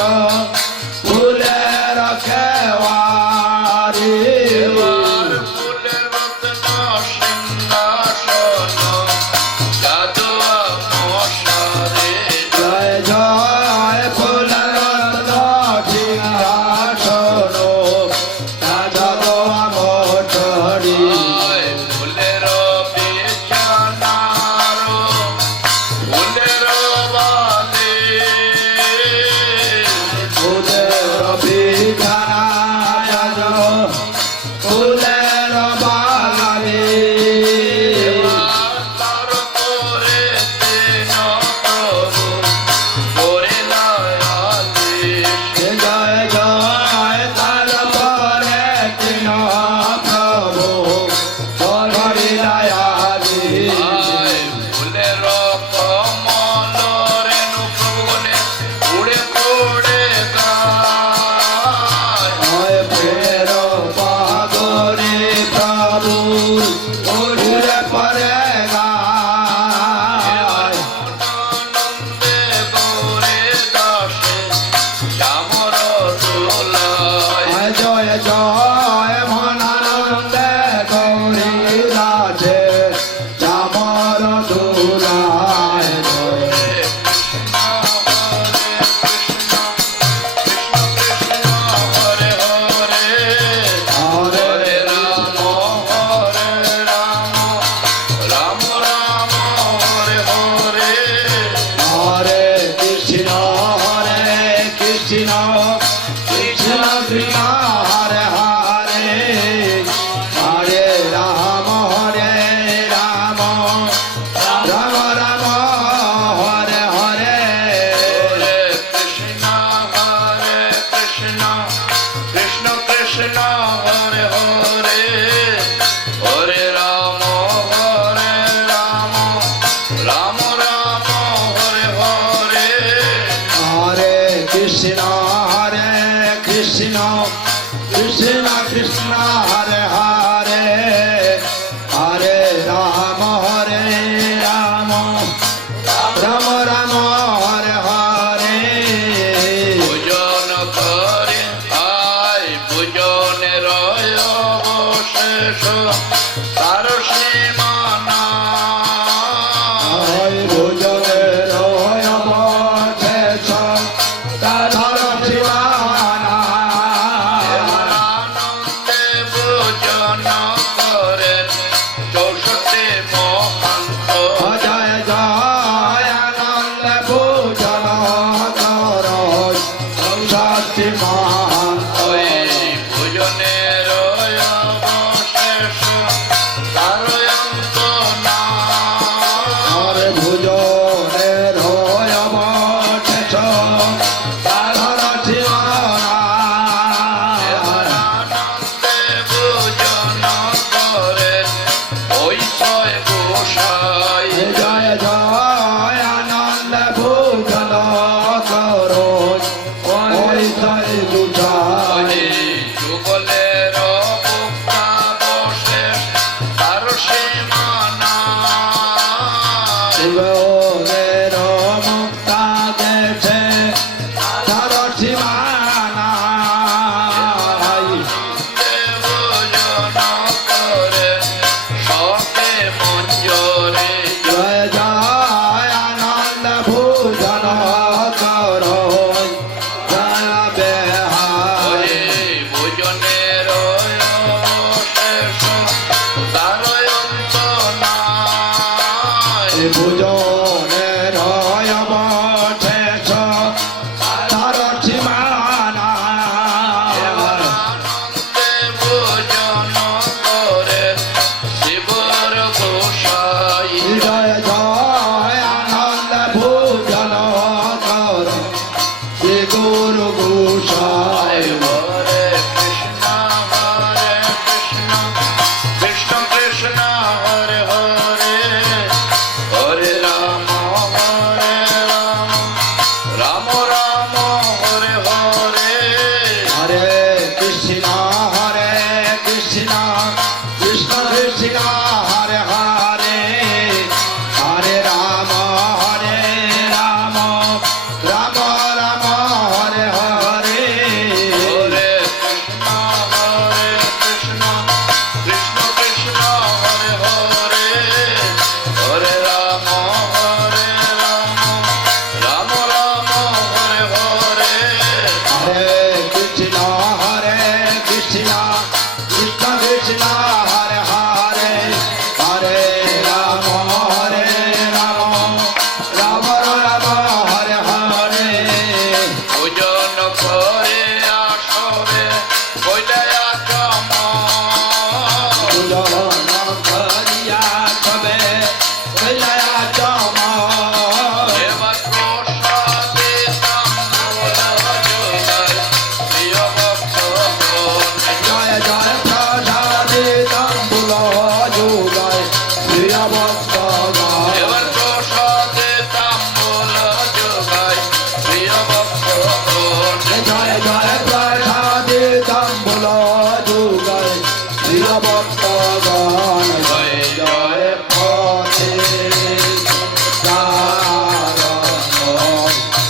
ফুলের খেওয়ারি এবার ফুলের রত্ন সিংহাসন যাদু মশারে কৃষ্ণ হরে কৃষ্ণ কৃষ্ণ কৃষ্ণ হরে হরে হরে রাম রাম রাম হরে হরে ভোজন করে আয় ভোজনের অবশেষ তার সীমানা হয় ভোজনের অবশেষ তার সীমানা আনন্দে ভোজন করেন 64 মহান্ত জয় জয় আনন্দ ভোজন কর সত্যি মহান্ত ওই ভোজনের অবশেষ তার অন্ত নাই। ভোজনের অবশেষ তার সীমানা আনন্দে ভোজন করেন ওই ছয় গোসাই জয় জয় আনন্দ ভোজন করো ওই জয় গুজায় ওই যুগলের ভোক্তা বসে তার সীমানা শিবের মুক্তা গেছে তার সীমানা ভোজন করে সবে মঞ্জরে জয় জয় আনন্দ ভোজন করো জয় বেহার ওই ভোজনের অবশেষ তার অন্ত নাই। ভোজনের অবশেষ তার সীমানা আনন্দে ভোজন করে শিবর গোসাই জয় জয় আনন্দ ভোজন কর শ্রী গুরু গোসাই হরে কৃষ্ণ কৃষ্ণ কৃষ্ণ হরে হরে হরে রাম রাম রাম হরে হরে হরে কৃষ্ণ কৃষ্ণ কৃষ্ণ হরে হরে হরে রাম রাম রাম হরে হরে হরে কৃষ্ণ কৃষ্ণ কৃষ্ণ হরে হরে হরে রাম রাম রাম হরে হরে হরে কৃষ্ণ কৃষ্ণ কৃষ্ণ হরে হরে হরে রাম রাম রাম হরে হরে ভোজন করে আসবে কইলায়া চম পূজন করিয়া সবে কইলায়া চম এবার প্রসাদে তাম্বুল যোগায় প্রিয় ভক্তগণ জয় জয় প্রসাদে তাম্বুল যোগায় প্রিয় ভক্তগণ এবার প্রসাদে তাম্বুল যোগায় প্রিয় ভক্তগণ জয় জয় প্রসাদে তাম্বুল যোগায় প্রিয় ভক্তগণ জয় জয় পথে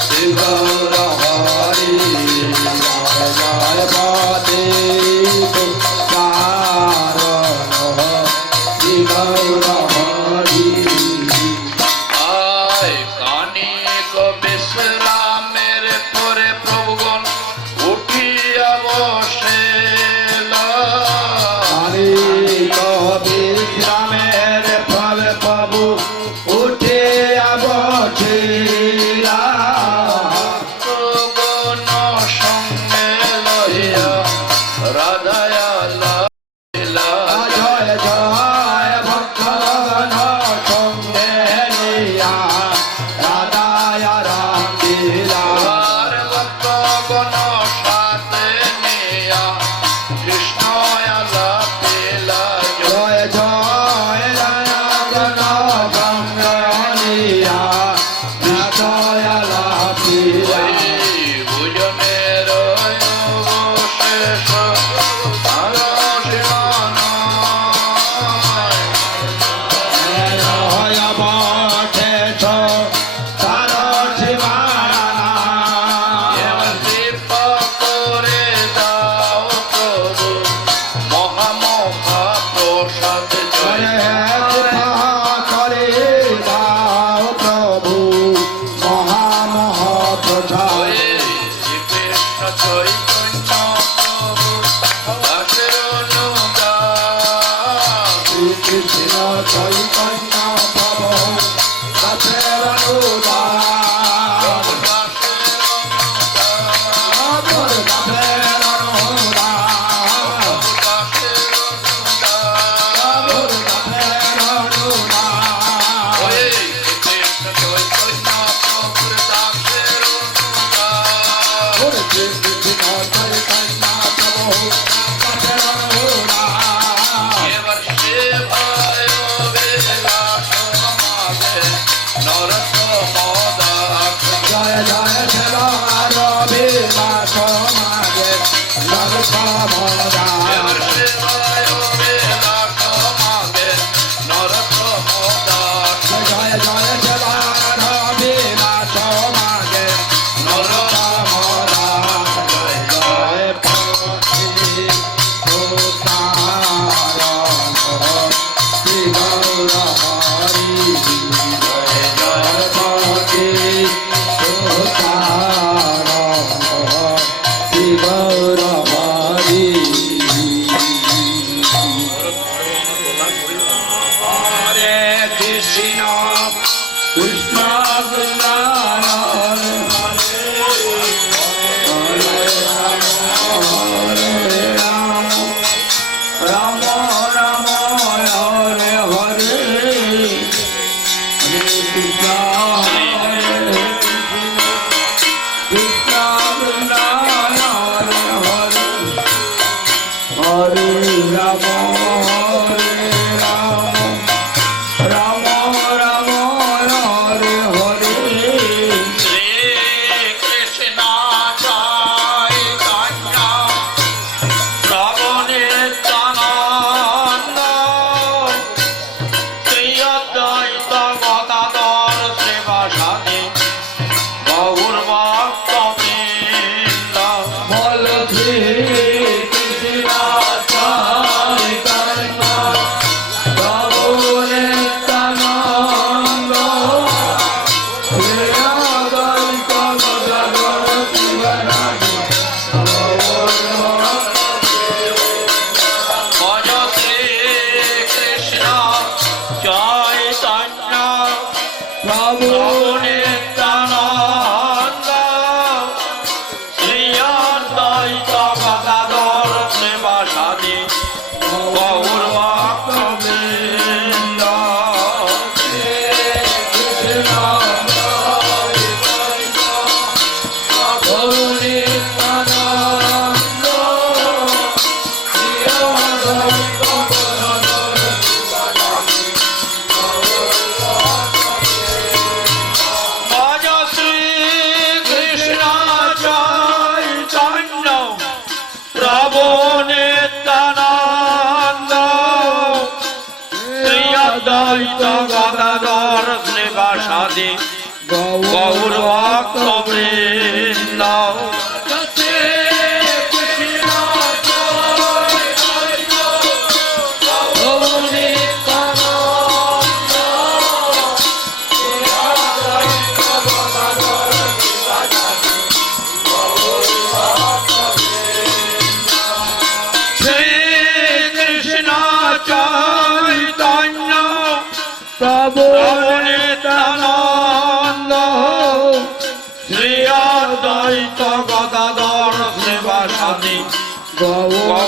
শিবর হরি জয় জয় পথে শিবর হরি আয় কানিক বিশ্রামের পরে প্রভুগণ উঠিয়া বসে হরি বিশ্রামের ফলে প্রভু উঠে বসিলা গণ সঙ্গে লইয়া রাধায়া লাইলা জয় জয় ভক্তগণ সঙ্গে নিয়া রাধায় রাম দিলা আর ভক্তগণ সাথে নিয়া কৃষ্ণ আলাপিলা জয় জয় রাগণ সঙ্গে নিয়া রাধায় রাম দিলা ভোজন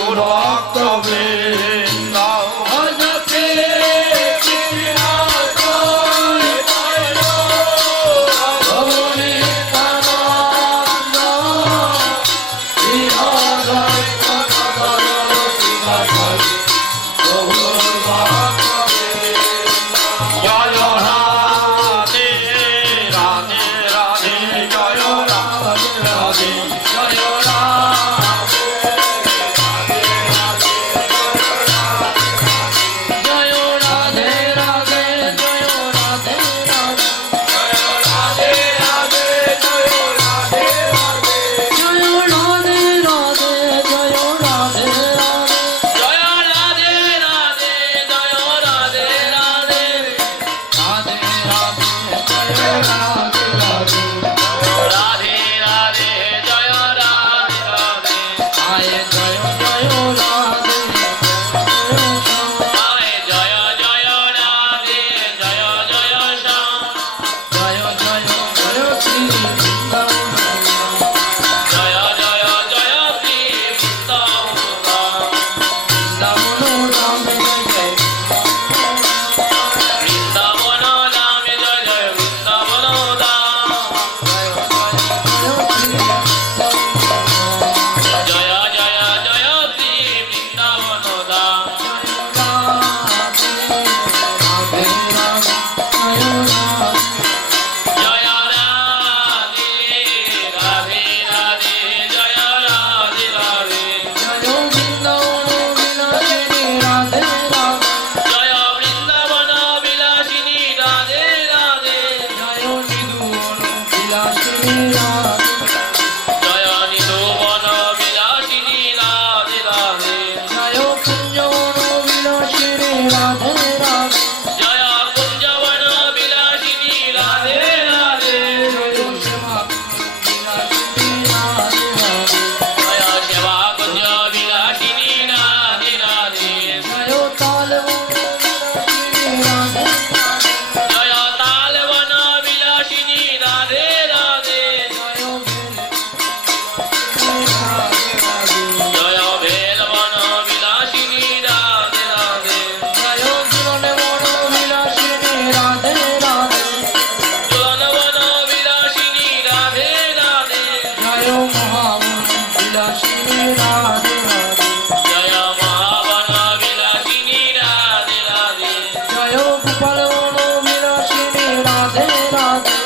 গৌর ভক্ত বৃন্দ ভজতে কৃষ্ণ জয় জয় ভবনে আনন্দ বিরাজয় জয় রাধে রাধে রাধে জয় রাধে রাধে জয় রাধে রাধে জয় রাধে রাধে জয় রাধে রাধে জয় রাধে রাধে জয় রাধে রাধে জয় রাধে রাধে রাধে রাধে জয় রাধে রাধে রাধে রাধে জয় রাধে রাধে আয় জয় জয় রাধে আয় জয় জয় রাধে জয় জয় শ্যাম জয় জয় জয় শ্রী বৃন্দাবন জয় জয় জয় শ্রী বৃন্দাবন বৃন্দাবন রামে জয় বৃন্দাবন ধামে জয় জয় বৃন্দাবন ধাম জয় জয় জয় শ্রী বৃন্দাবন ধাম জয় রাধে রাধে রাধে জয় রাধে রাধে জয় বৃন্দাবন বিলাসিনী রাধে রাধে জয় নিধুবন বিলাসিনী রাধে রাধে জয় কুঞ্জবন বিলাসিনী রাধে রাধে জয় সেবা কুঞ্জ বিলাসিনী রাধে রাধে জয় তালবন বিলাসিনী রাধে রাধে জয় ভেলবন বিলাসিনী রাধে রাধে জুলনবন বিলাসিনী রাধে রাধে জয় মহাবন বিলাসিনী রাধে রাধে জয় গোপালবন বিলাসিনী রাধে রাধে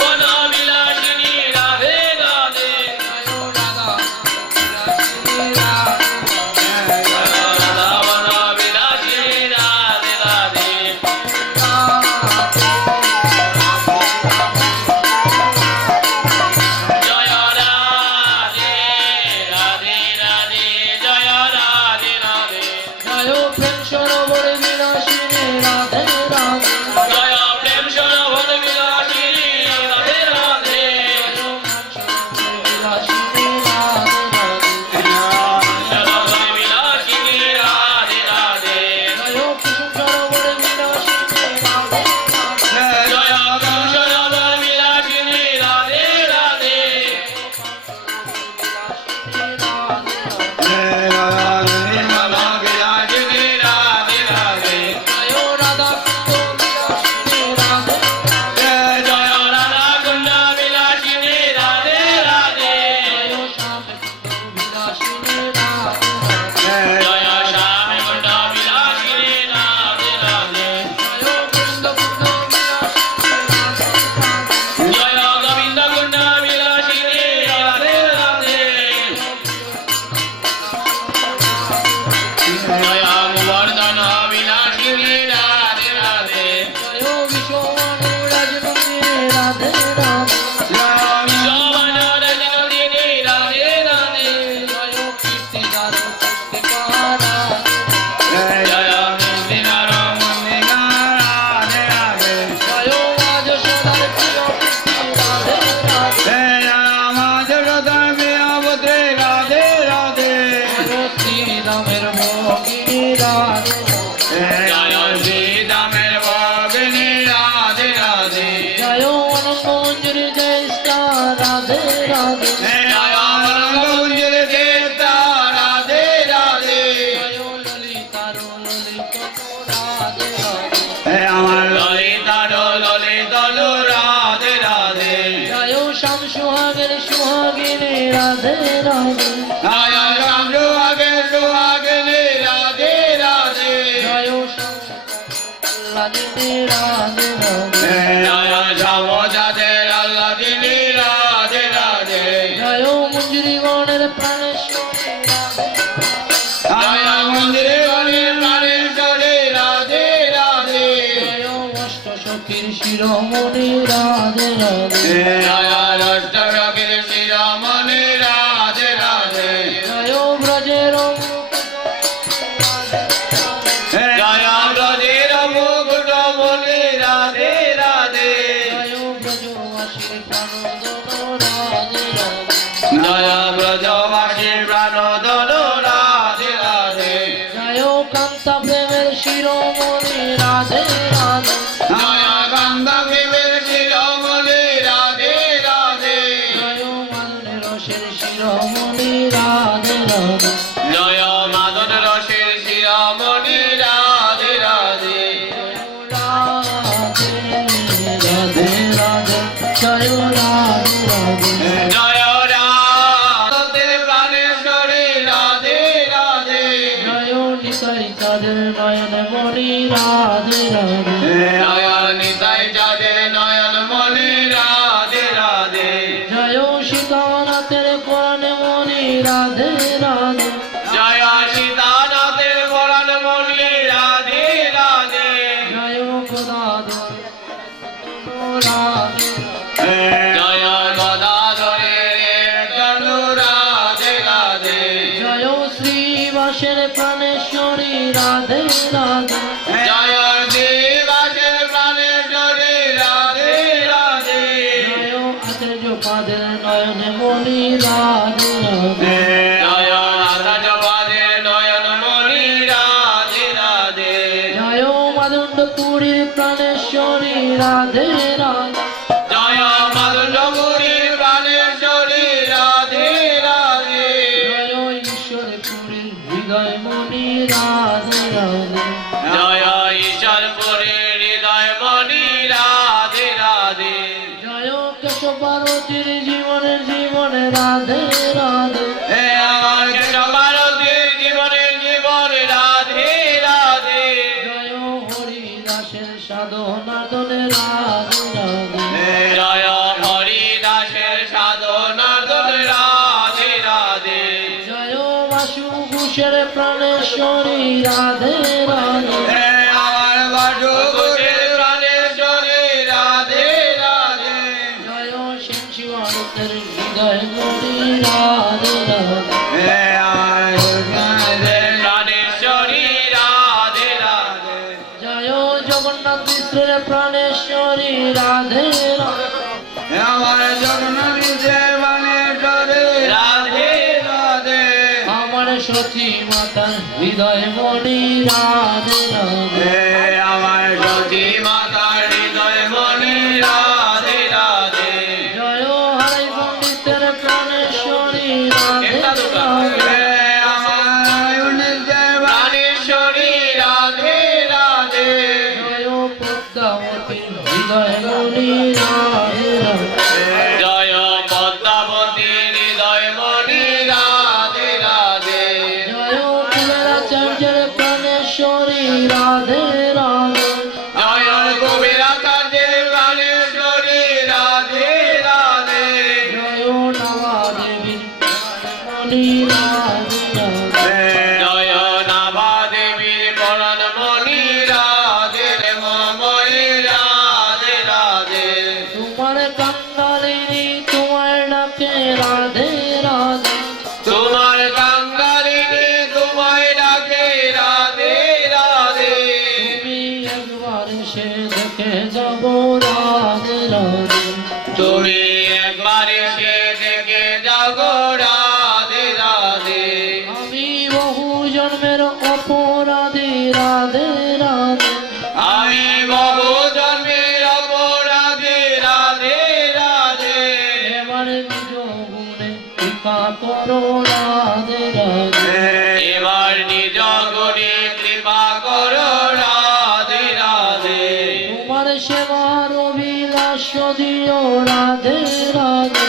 বন বিলাসিনী রাধে রাধে রাধা বন বিলাসিনী রাধে রাধে জয় রাধে রাধে রাধে জয় রাধে রাধে জয় প্রেম সরোবর বিলাসিনী রাধে রাধে জয় প্রেম সরোবর বিলাসিনী রাধে রাধে বিলাসিনী রাধে রাধে সরোবর বিলাসিনী রাধে রাধে জয় কুসুম সরোবর বিলাসিনী রাধে রাধে জয় প্রেম সরোবর বিলাসিনী রাধে রাধে বিলাসিনী রাধে রাধে জয় রাধা বিলাসিনী রাধে জয় রাধা কুঞ্জ বিলাসিনী রাধে রাধে বিলাসিনী রাধে জয় শ্যাম কুণ্ড বিলাসিনী রাধে রাধে জয় বৃন্দ বৃন্দ বিলাসিনী রাধে জয় গোবিন্দ কুণ্ড বিলাসিনী রাধে রাধে জয় গোবর্ধন বিলাসিনী রাধে রাধে জয় বিশ্বমণি রাজনন্দিনী রাধে রাধে বিশ্ববন রজনীন্দিনী রাধে রাধে জয় কীর্তিদার পুস্তিকারা জয় কৃষ্ণার মন্দিরা রাধে রাধে জয় আজ সদার প্রিয় কৃষ্ণ রাধে রাধে জয় শ্রীরামের ভগিনী রাধে জয় শ্রীরামের ভগিনী রাধে রাধে জয় অনন্ত মঞ্জুরি জয় রাধে রাধে জয় সোহাগের সোহাগিনী রাধে রাধে নয়া রাম সুহাগে সুহাগিনী রাধে রাধে জয় লালিনী রাধে রাধে নয়া শ্যামজাদের আল্লাহ দিনী রাধে রাধে জয় মঞ্জুরিগণের প্রাণেশ্বরী রাধে নয়া মন্দিরে গণে প্রাণেশ্বরে রাধে রাধে জয় অষ্ট সখীর শিরোমণি রাধে রাধে নয়া রাষ্ট্রকের শিরোমণি রাধে রাধে জয় ব্রজের জয় ব্রজের মুকুটমণি রাধে রাধে জয় ব্রজবাসীর প্রাণদন রাধে রাধে জয় ব্রজবাসী প্রাণদন রাধে রাধে জয় কান্তা প্রেমের শিরোমণি রাধে রাধে জয় কান্দা দেবের শিরোমণি রাধে রাধে জয় মাদনের রসের শিরোমণি রাধে রাধে জয় মাদন রসের শিরোমণি রাধে রাধে রাধে রাধে রাধে জয় রাধে রাধে জয় রাধে প্রাণেশ্বরী রাধে রাধে জয় নিতাই চাঁদের নয়ন মণি রাধে রাধে জয় নিতাই যাদের নয়ন মণি রাধে রাধে জয় সীতানাথের কোরআন মণি রাধে রাধে জয় সীতানাথের বরণ মণি রাধে রাধে জয় গদাধর রাধে জয় গদাধরের তনু রাধে রাধে জয় শ্রীবাসের প্রাণেশ্বরী রাধে রাধে জয় দেবাসের প্রাণেশ্বরী রাধে রাধে জয় আচার্য পাদের নয়ন মণি রাধে রাধে জয় রাধাজবাদের নয়ন মণি রাধে রাধে জয় মাদণ্ড পুরীর প্রাণেশ্বরী রাধে রাধে জয় মাধুরীর প্রাণেশ্বরী রাধে রাধে জয় ঈশ্বর পুরীর হৃদয় মণি রাধে রাধে জয় ঈশ্বরপুরের হৃদয় মণি রাধে রাধে জয় কেশব পার্বতীর জীবনের জীবনে রাধে রাধে হে আমার কেশবারতীর জীবনের জীবন রাধে রাধে জয় হরিদাসের সাধনাদনে রাধে রাধে জয় হরিদাসের সাধনার্দন রাধে রাধে জয় বাসু ঘোষের প্রাণেশ্বরী রাধে রাধে হে আমার বাসুদেবের প্রাণেশ্বরী রাধে রাধে জয় সেন শিবানন্দের হৃদয় মণি রাধে রাধে হে আমার গুরুদেবের প্রাণেশ্বরী রাধে রাধে জয় জগন্নাথ মিশ্রের প্রাণেশ্বরী রাধে রাধে হে আমার জগন্নাথের প্রাণেশ্বরী রাধে রাধে আমার সতী মাতার হৃদয় মণি রাধে রাধে হে আমার সতী মাতার হৃদয় মণি রাধে রাধে জয় হরি পণ্ডিতের প্রাণেশ্বরী রাধে রাধে হে আমার প্রাণেশ্বরী রাধে রাধে জয় পদ্মাবতীর হৃদয় মণি রাধে রাধে জয় পদ্মাবতী হৃদয় মণি রাধে রাধে জয় কুবেরাচার্যের প্রাণেশ্বরী রাধে রাধে জয় কবিরাচার্যের প্রাণেশ্বরী রাধে রাধে জয় নবাদেবীর মণি রাধে রাধে জয় নাভা দেবীর বরণ মণি রাধে মময় রাধে রাধে তোমার কাঙ্গালিনী তোমার ডাকে রাধে রাধে তোমার কাঙ্গালিনী তোমায় ডাকে রাধে রাধে তুমি একবার সে দেখে যাব রাধে রাধে তুমি একবার এসে দেখে যাও গো রাধে রাধে আমি বহু জন্মের অপরাধী রাধে রাধে আমি বহু জন্মের অপরাধী রাধে রাধে এবার নিজ গুণে কৃপা করো রাধে রাধে এবার নিজ গুণে কৃপা করো রাধে রাধে তোমার সেবার অভিলাষ দিও রাধে রাধে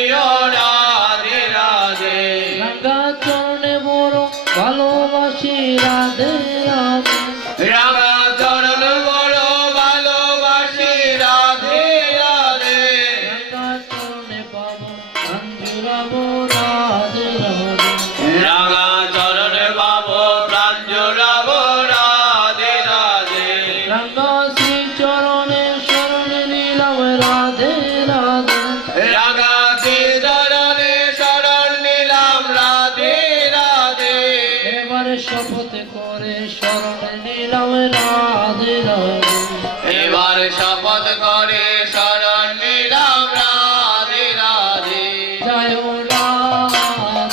দিও রাধে রাধে রাঙা চরণে বড় ভালোবাসি রাধে রাধে রাঙা চরণ বড় ভালোবাসি রাধে রাধে রাঙা চরণে পাবো আঞ্জুরাবো রাধে রাধে রাঙা চরণে বাবু প্রাণ জোড়াবো রাধে রাধে রাঙা শ্রী চরণে শরণে নিলাম রাধে রাধে রাঙা চরণে শরণ নিলাম রাধে রাধে এবারে শপথ করে শরণে নিলাম রাধে রাধে এবার শপথ করে শরণ নিলাম রাধে রাধে জয় রাধে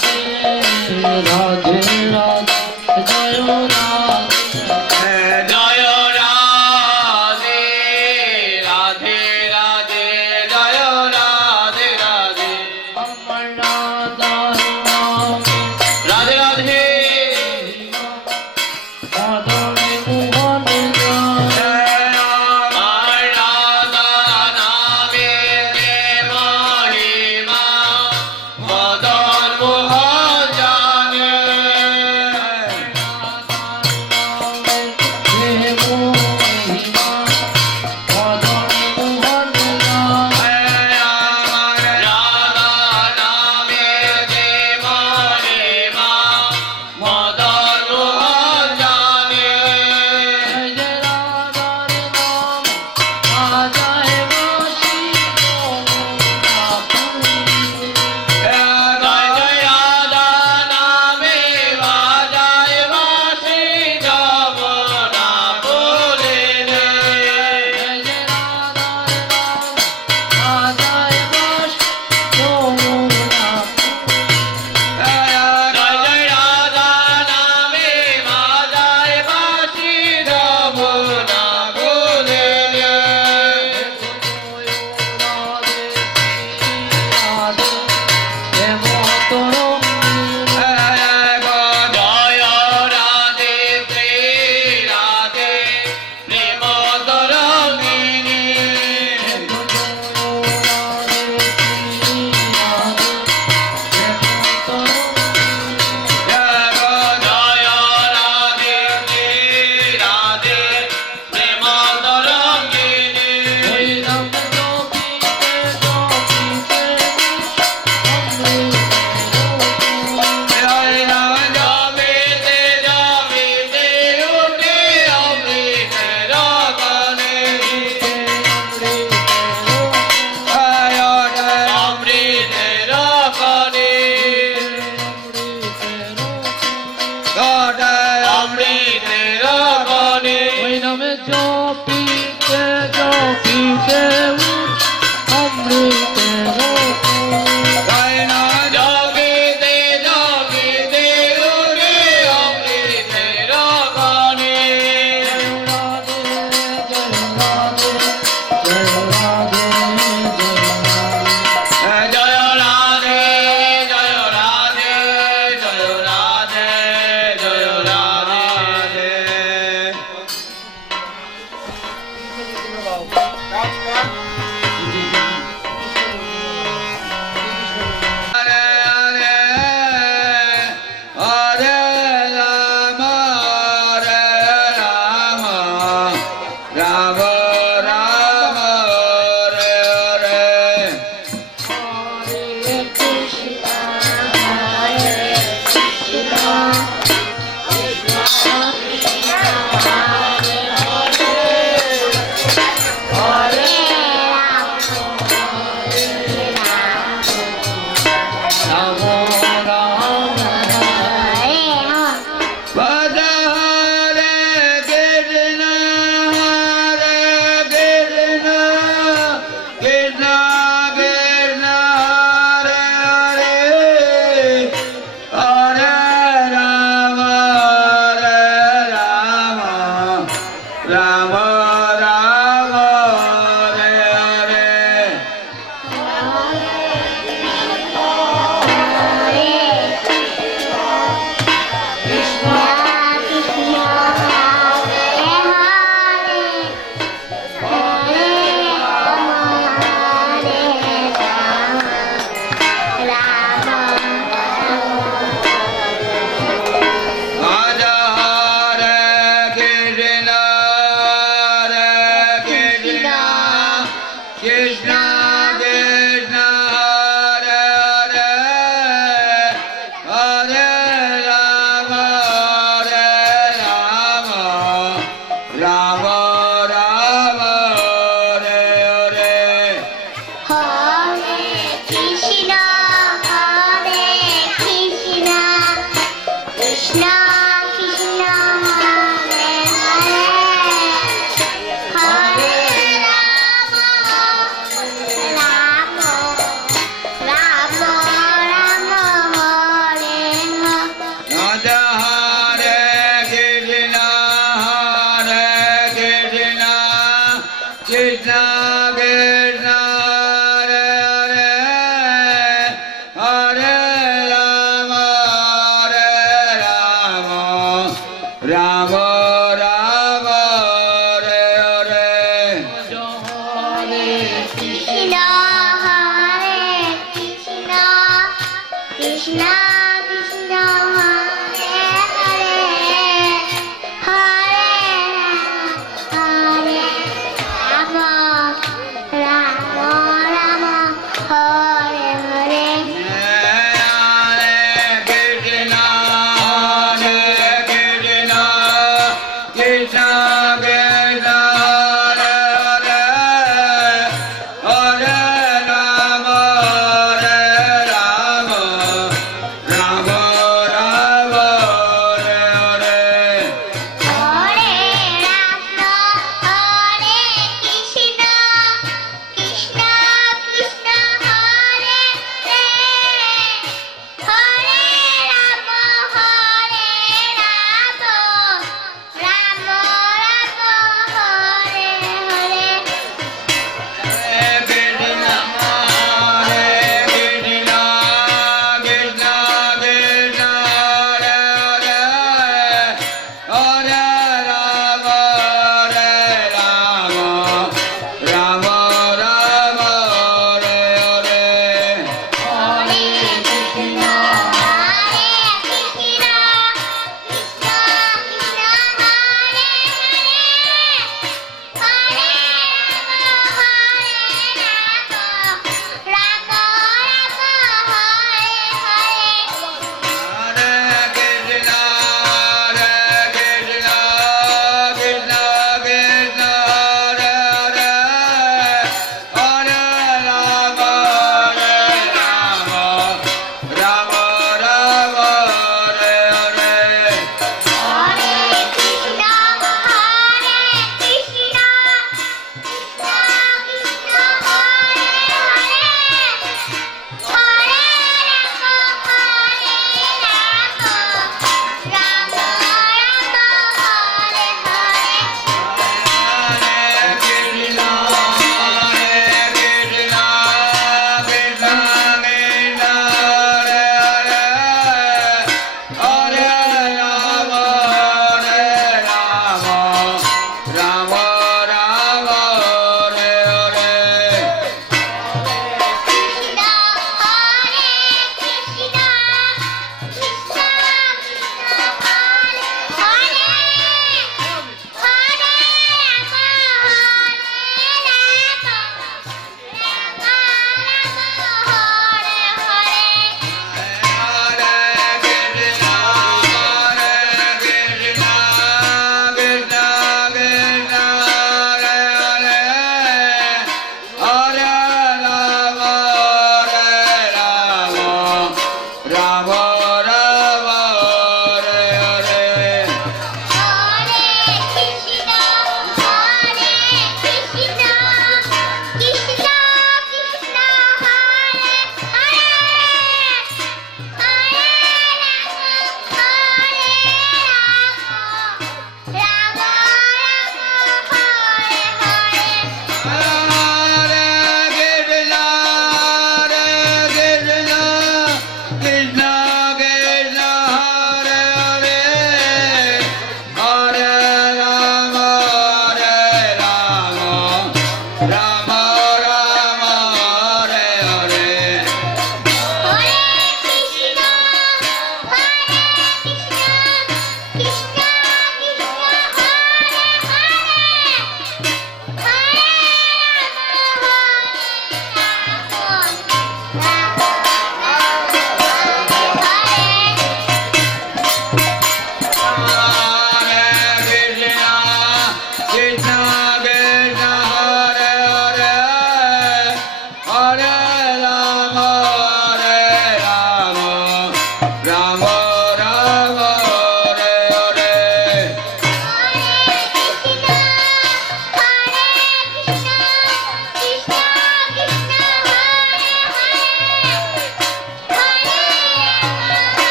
কৃষ্ণ কৃষ্ণ হরে হরে হরে হরে রাম রাম রাম হরে হরে Hare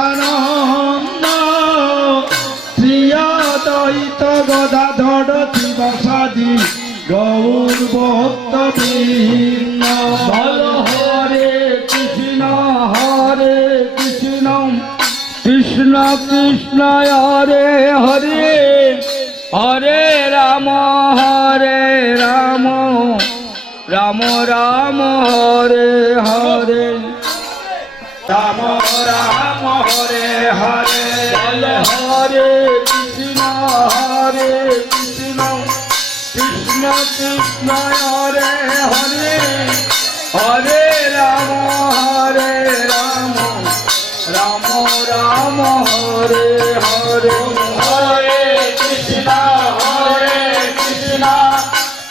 নিত্যানন্দ শ্রী অদ্বৈত গদাধর শিবাসাদি গৌর ভক্তবৃন্দ বল হরে কৃষ্ণ কৃষ্ণ কৃষ্ণ হরে হরে হরে রাম রাম রাম হরে হরে রাম রাম হরে হরে বল হরে কৃষ্ণ কৃষ্ণ কৃষ্ণ হরে হরে হরে রাম রাম রাম হরে হরে হরে কৃষ্ণ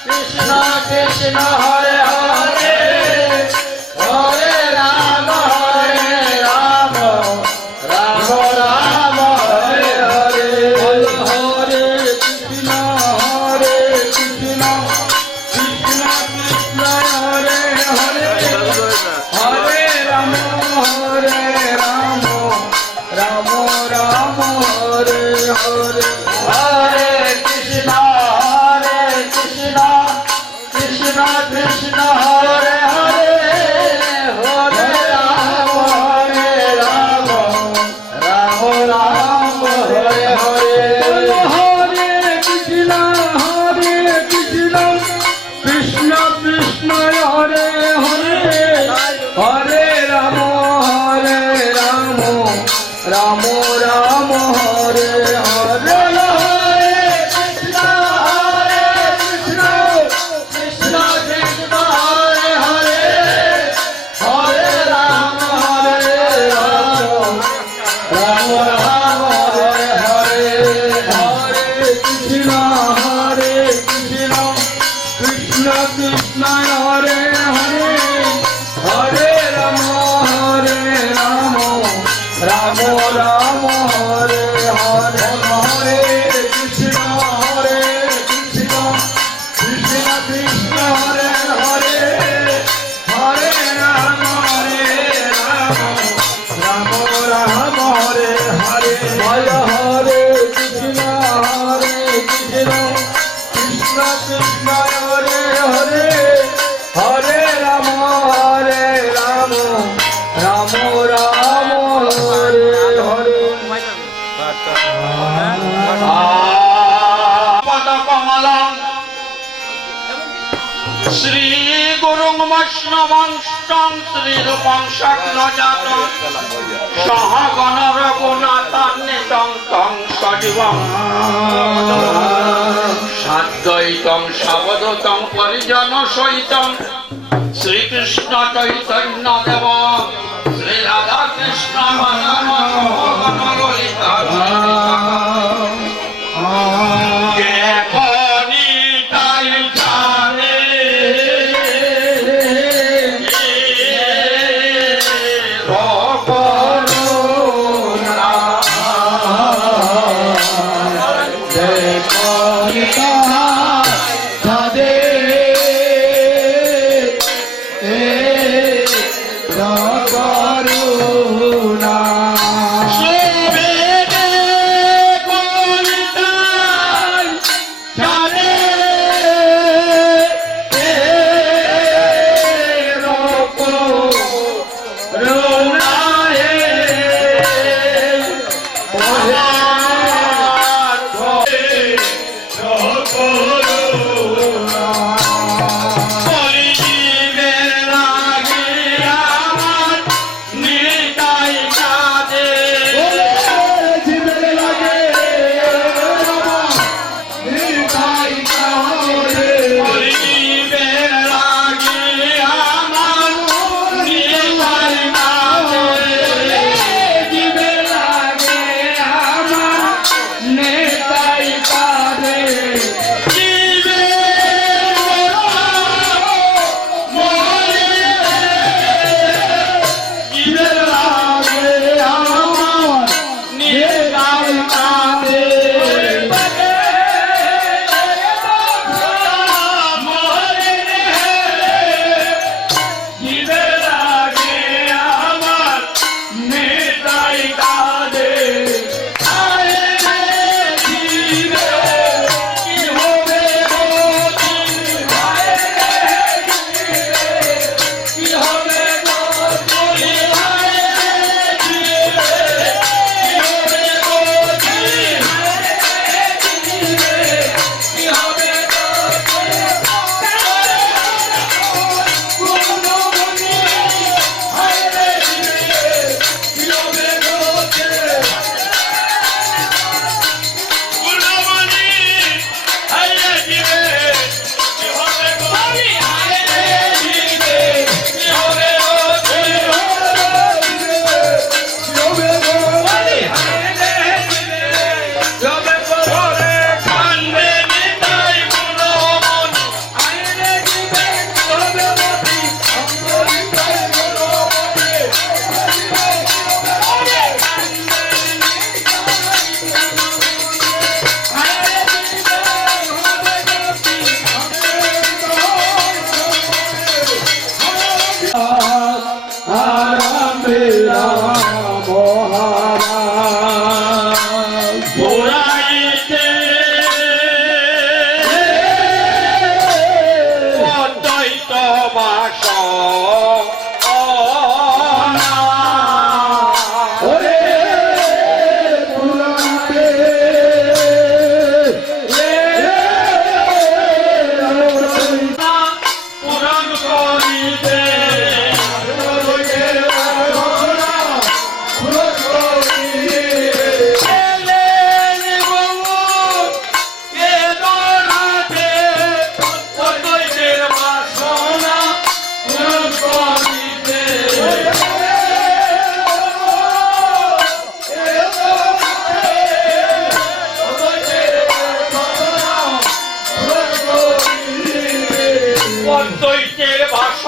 কৃষ্ণ কৃষ্ণ হরে হরে হরে রাম রাম রাম হরে হরে হরে কৃষ্ণ কৃষ্ণ কৃষ্ণ হরে হরে হরে রাম রাম রাম হরে হরে হরে কৃষ্ণ কৃষ্ণ কৃষ্ণ হরে হরে হরে রাম রাম হরে হরে হরে কৃষ্ণ কৃষ্ণ কৃষ্ণ হরে হরে হরে রাম রাম হরে হরে হরে কৃষ্ণ কৃষ্ণ কৃষ্ণ হরে হরে হরে রাম রাম হরে হরে হরে কৃষ্ণ কৃষ্ণ কৃষ্ণ হরে হরে হরে রাম রাম হরে হরে হরে কৃষ্ণ কৃষ্ণ কৃষ্ণ কৃষ্ণ হরে হরে হরে রাম রাম হরে হরে হরে হরে কৃষ্ণ কৃষ্ণ কৃষ্ণ হরে হরে হরে রাম রাম হরে হরে পদকমলং শ্রী গুরুং বৈষ্ণবংশং শ্রীরূপং শক্নজাতং সহগণ রঘুনাথান্বিতং তং সজীবং সাদ্বৈতং সাবধূতং পরিজন সহিতং শ্রীকৃষ্ণ চৈতন্য দেব শ্রী রাধা কৃষ্ণ সহগণ ললিতা কেখনি তাই জানে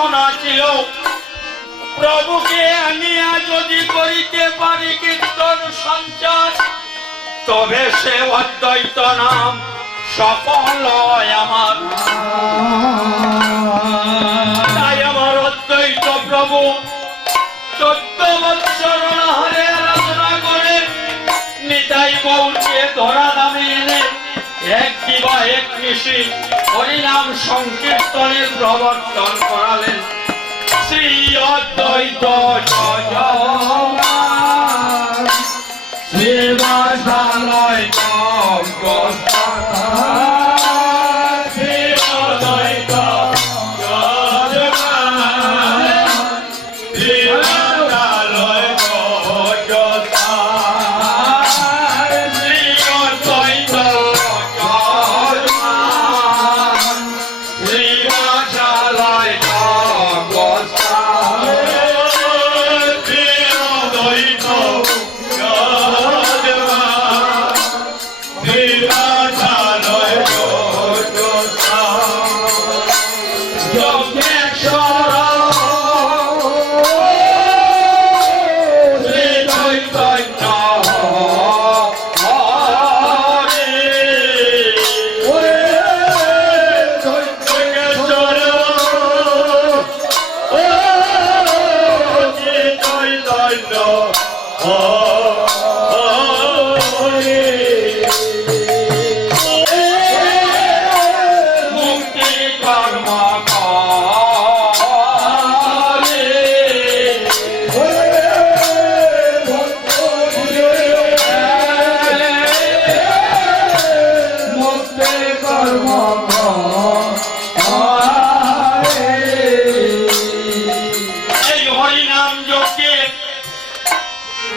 বাসনা ছিল প্রভুকে আনিয়া যদি করিতে পারি কীর্তন সঞ্চার, তবে সে অদ্বৈত নাম সফল হয় আমার। তাই আমার অদ্বৈত প্রভু 14 বৎসর অনাহারে আরাধনা করে নিতাই গৌরকে ধরা নামে এনে এক দিবা এক নিশি হরিনাম সংকীর্তনের প্রবর্তন করালেন। শ্রী অদ্বৈত জয় জগন্নাথ, শিবাশালয় শ্রী অদ্বৈত জয় জগন্নাথ, শ্রী অদ্বৈত জগন্নাথ, শ্রী অদ্বৈত জগন্নাথ, শিবাশালয়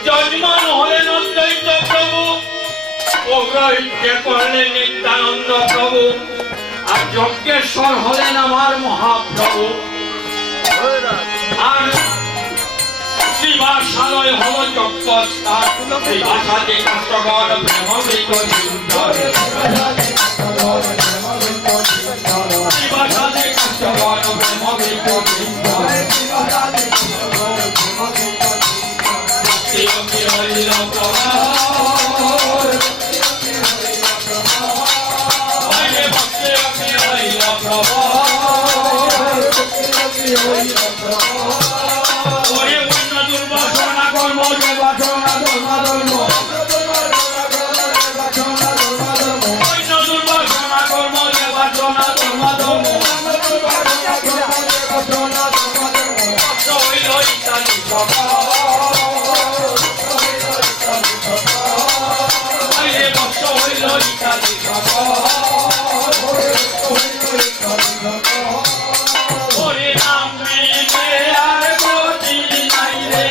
যজমান হলেন অদ্বৈত প্রভু, পৌরোহিত্য করলেন নিত্যানন্দ প্রভু, আর যজ্ঞেশ্বর হলেন আমার মহাপ্রভু। আর শ্রীবাসালয় হল যজ্ঞস্থান। শ্রীবাসাতে কাষ্টগণ প্রেমমৃত সুন্দর, শ্রীবাসাতে কাষ্টগণ প্রেমমৃত সুন্দর, ভক্তি হইল প্রভার, ভক্তি হইল প্রভার, ওরে অন্য দুর্বাসনা কর্ম যে বাসনা ধর্ম ধর্ম, অন্য দুর্বাসনা কর্ম যে বাসনা ধর্ম ধর্ম, ভক্ত হইল ইত্যাদি সভা, ভক্ত হইল ইত্যাদি সভা, হরি নাম মেলে আর গতি নাই রে,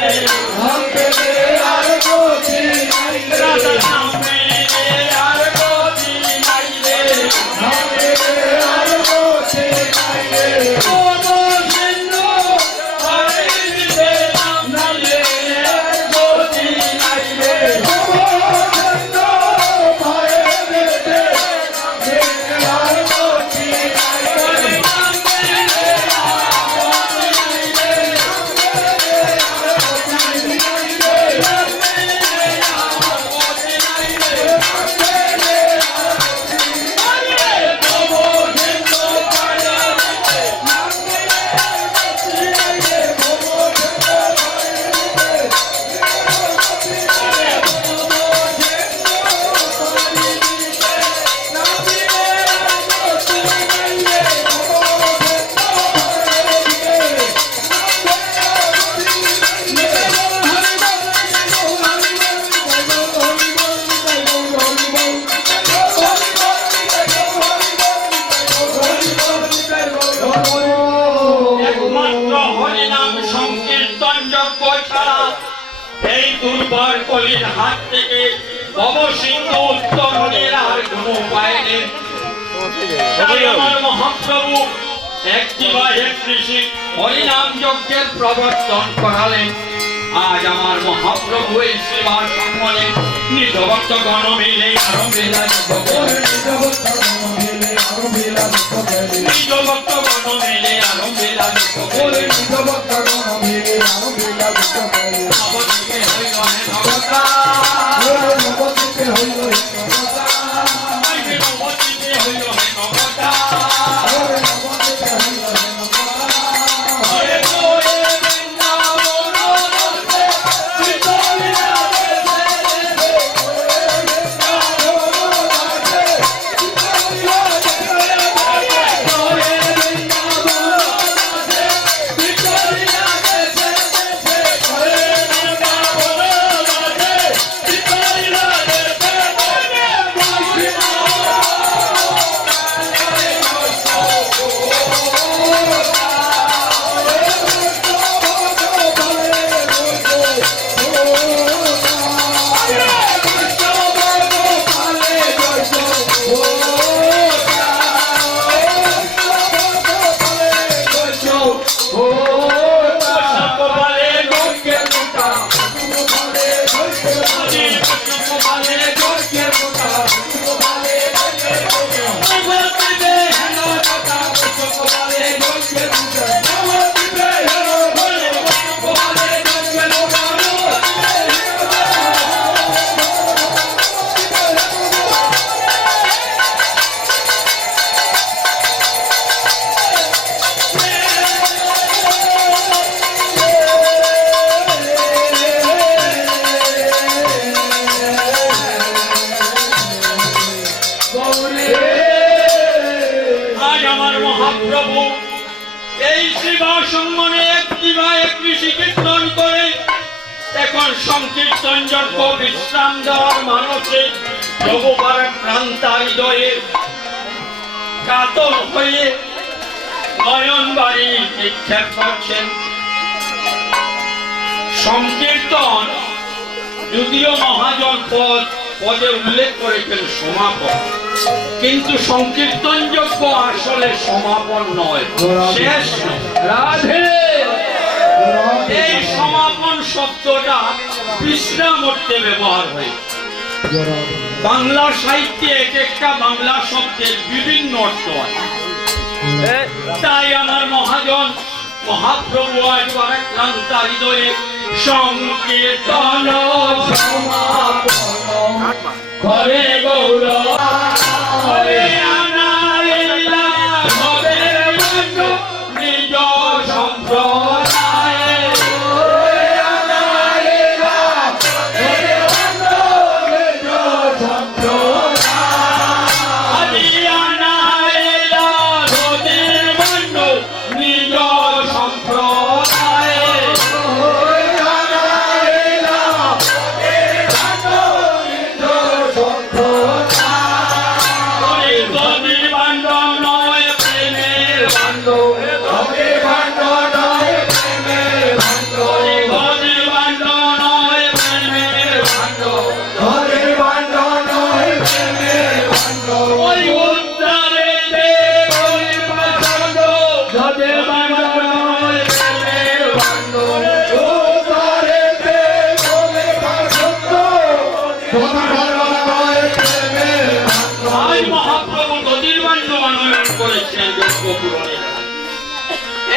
রাধা নাম মেলে আর গতি নাই রে, কোনো সিন্ধু হরে দিতে নাম নাইলে গতি নাই রে, একমাত্র হরিনাম সংকীর্তন যজ্ঞ ছাড়া এই দুর্বার কলির হাত থেকে ভবসিন্ধু উত্তরণের আর কোনো উপায় নেই। তাই আমার মহাপ্রভু এক দিবা এক ঋষি হরিনাম যজ্ঞের প্রবর্তন করালেন। আজ আমার মহাপ্রভু এই সেবা সম্বলে নিজ ভক্ত গণ মিলে আরম্ভে নিজ ভক্ত গণ মিলে আরম্ভে মহাপ্রভু এই সেবা সম্মানে একটি কৃষি কীর্তন করে এখন সংকীর্তন যজ্ঞ বিশ্রাম দেওয়ার মানুষে প্রভু পরাক্রান্ত হৃদয়ে কাতর হয়ে নয়ন বাড়ি নিক্ষেপ করছেন। সংকীর্তন যদিও মহাজন পদে উল্লেখ করেছেন সমাপন, কিন্তু সংকীর্তন যজ্ঞ আসলে সমাপন নয়, শেষ নয়। রাধে এই সমাপন শব্দটা বিশ্রাম অর্থে ব্যবহার হয়। বাংলা সাহিত্যে এক একটা বাংলা শব্দের বিভিন্ন অর্থ আছে। তাই আমার মহাজন মহাপ্রভু আজ পরাক্রান্ত হৃদয়ে সংকীর্তন সমাপন করে গৌর হরে আনাইলা হবে নিজ সম্প্রদায়ে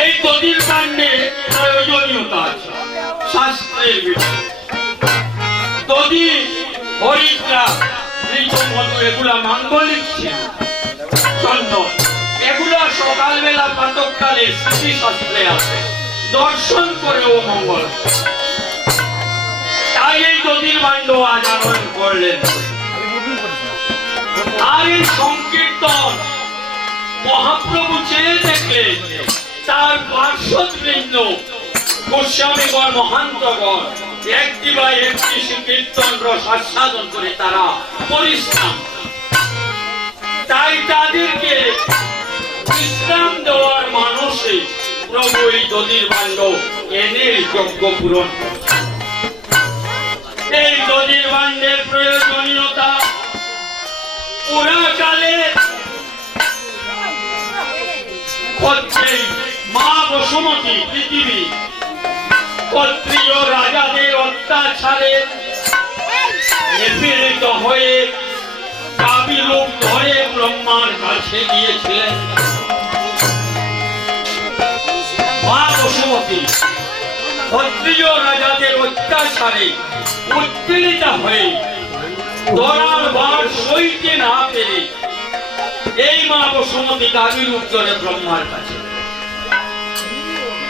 এই দধির কাণ্ডে প্রয়োজনীয়তা আছে শাস্ত্রের বিষয়। দধি, হরিদ্রা, মধু এগুলা মাঙ্গলিক ছিল, চন্দন এগুলা সকালবেলা প্রাতঃকালে স্মৃতি শাস্ত্রে আছে, দর্শন করেও মঙ্গল। তাই এই দধির ভাণ্ড আচরণ করলেন। আর এই সংকীর্তন মহাপ্রভু চেয়ে দেখলেন তার পার্শ্ববৃন্দ গোস্বামীগণ মহান্তগণ একটি বা একটি কীর্তন রস আস্বাদন করে তারা পরিশ্রাম। তাই তাদেরকে বিশ্রাম দেওয়ার মানুষে প্রভু এই দধির ভাণ্ড এনে যজ্ঞ পূরণ। এই দধির ভাণ্ডের প্রয়োজনীয়তা পুরাকালে মা বসুমতী পৃথিবী ক্ষত্রিয় রাজাদের অত্যাচারে নিপীড়িত হয়ে কাবিরূপ ধরে ব্রহ্মার কাছে গিয়েছিলেন। মা বসুমতী ক্ষত্রিয় রাজাদের অত্যাচারে উৎপীড়িত হয়ে ধরার বার সইতে না পেরে এই মা বসুমতী কাবিরূপ ধরে ব্রহ্মার কাছে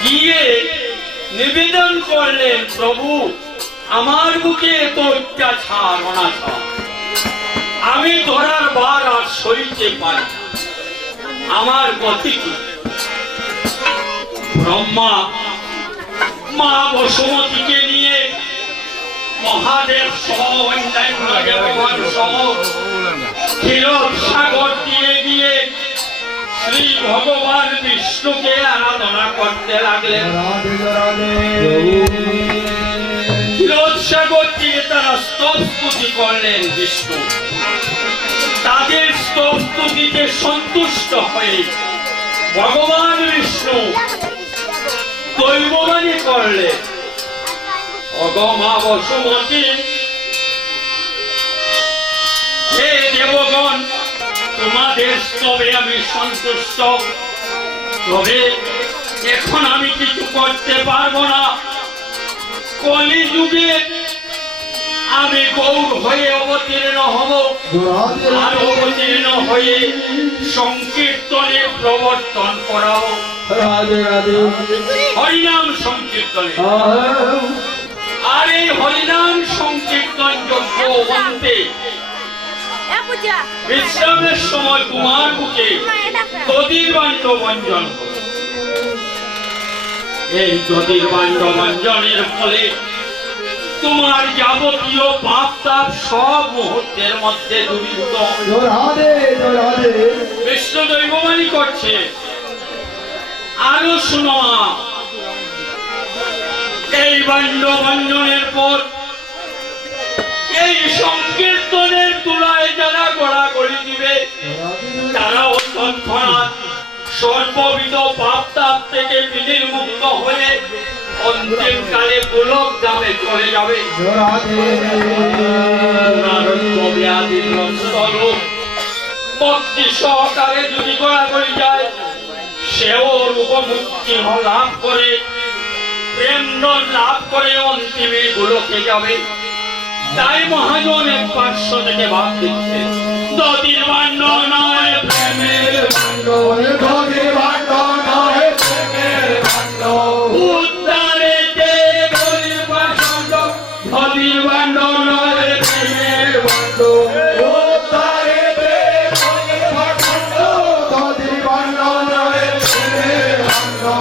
গিয়ে নিবেদন করলেন, প্রভু আমার বুকে এত অত্যাচার অনাচার, আমি ধরার বার আর সইতে পারি না, আমার গতি কি? ব্রহ্মা মা বসুমতীকে নিয়ে মহাদেব সহ অন্যান্য দেবগণ সহ ক্ষীরোদ সাগর দিয়ে গিয়ে শ্রী ভগবান বিষ্ণুকে আরাধনা করতে লাগলেন। ক্ষীরোদ সাগর দিয়ে তারা স্তব স্তুতি করলেন বিষ্ণু। তাদের স্তব স্তুতিতে সন্তুষ্ট হয়ে ভগবান বিষ্ণু দৈববাণী করলেন, অগমা বসুমতী, হে দেবগণ, তোমাদের স্তবে আমি সন্তুষ্ট, তবে এখন আমি কিছু করতে পারবো না। কলিযুগে আমি গৌর হয়ে অবতীর্ণ হব, আর অবতীর্ণ হয়ে সংকীর্তনের প্রবর্তন করাও। হরিনাম সংকীর্তনে আর এই হরিনাম সংকীর্তন যজ্ঞ অন্তে বিশ্রামের সময় তোমার বুকে জ্যোতির্বাণ্ড ভঞ্জন করো। এই জ্যোতির্বাণ্ড ভঞ্জনের ফলে তোমার যাবতীয় পাপ তাপ সব মুহূর্তের মধ্যে দূরীভূত হবে। বিষ্ণু দৈববাণী করছে। আরো শোনো, এই বাণ্ড ভঞ্জনের পর এই সংকীর্তনের তুলায় যারা গড়াগড়ি দিবে তারাও তৎক্ষণাৎ সর্ববিধ পাপ তাপ থেকে বিনির্মুক্ত হয়ে অন্তিম কালে গোলক ধামে চলে যাবে। ভক্তি সহকারে যদি গড়াগড়ি যায় সেও রূপমুক্তি লাভ করে প্রেম লাভ করে অন্তিমে গোলকে যাবে। তাই মহাজন এক পার্শ্ব থেকে ভাব দিচ্ছে, দদির বাণ্ড নয় প্রেমের বাণ্ড, উদ্ধারে যে গরিব পাষণ্ড, দদির বাণ্ড নয় প্রেমের বাণ্ড,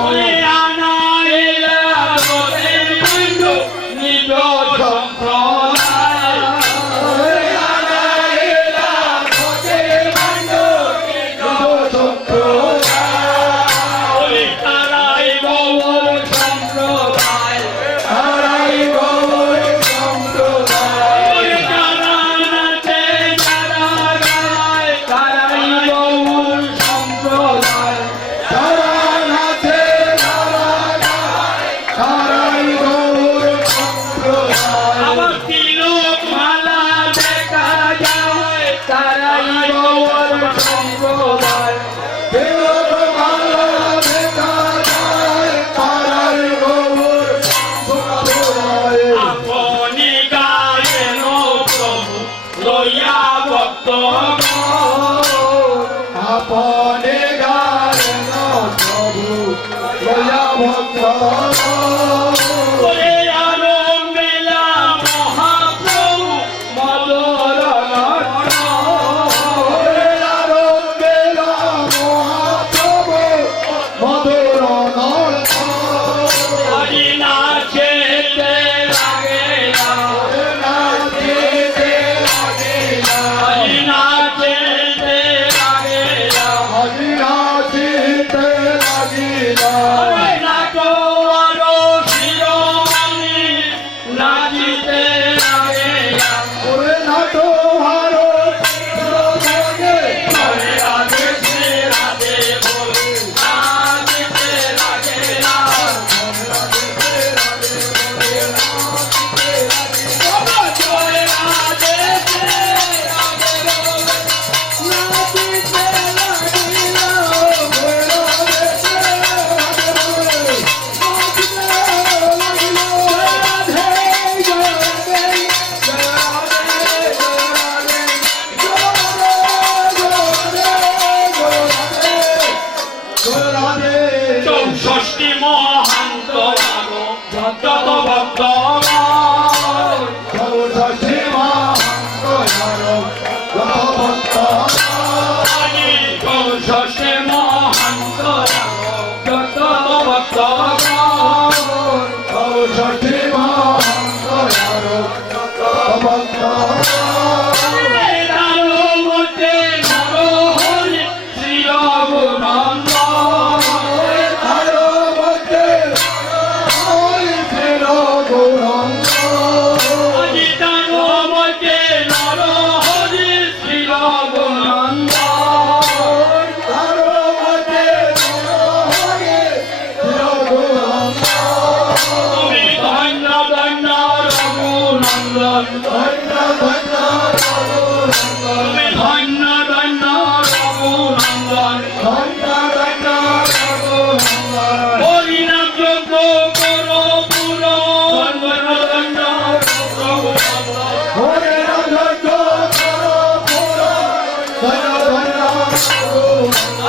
ওরে আনা এলা দদির বাণ্ড নিজ সম্প্রদায়, ওরে তারাই গৌর সম্প্রদায়, ওরে যারা নাচে যারা গায় তারাই গৌর সম্প্রদায়। আবার তিলক মালা দেখা যায় তারাই গৌর সম্প্রদায়। আপনি গায়েন প্রভু লইয়া ভক্ত আপনে গান প্রভু দয়া ভক্ত করে আনন্দিলা মহাপ্রভু মদর হরি নাচে লাগে হরি নাচে লাগে নাচো আরো শিরোমণি নাচিতে লাগে হরে রাধে শ্রী রাধে বলে নাচিতে লাগে জয় রাধে শ্রী রাধে বলে চৌষষ্ঠী মহান্ত যত ভক্ত চৌষষ্ঠী মহান্ত যত ভক্ত তার মধ্যে নরহরি শ্রী রঘুনন্দ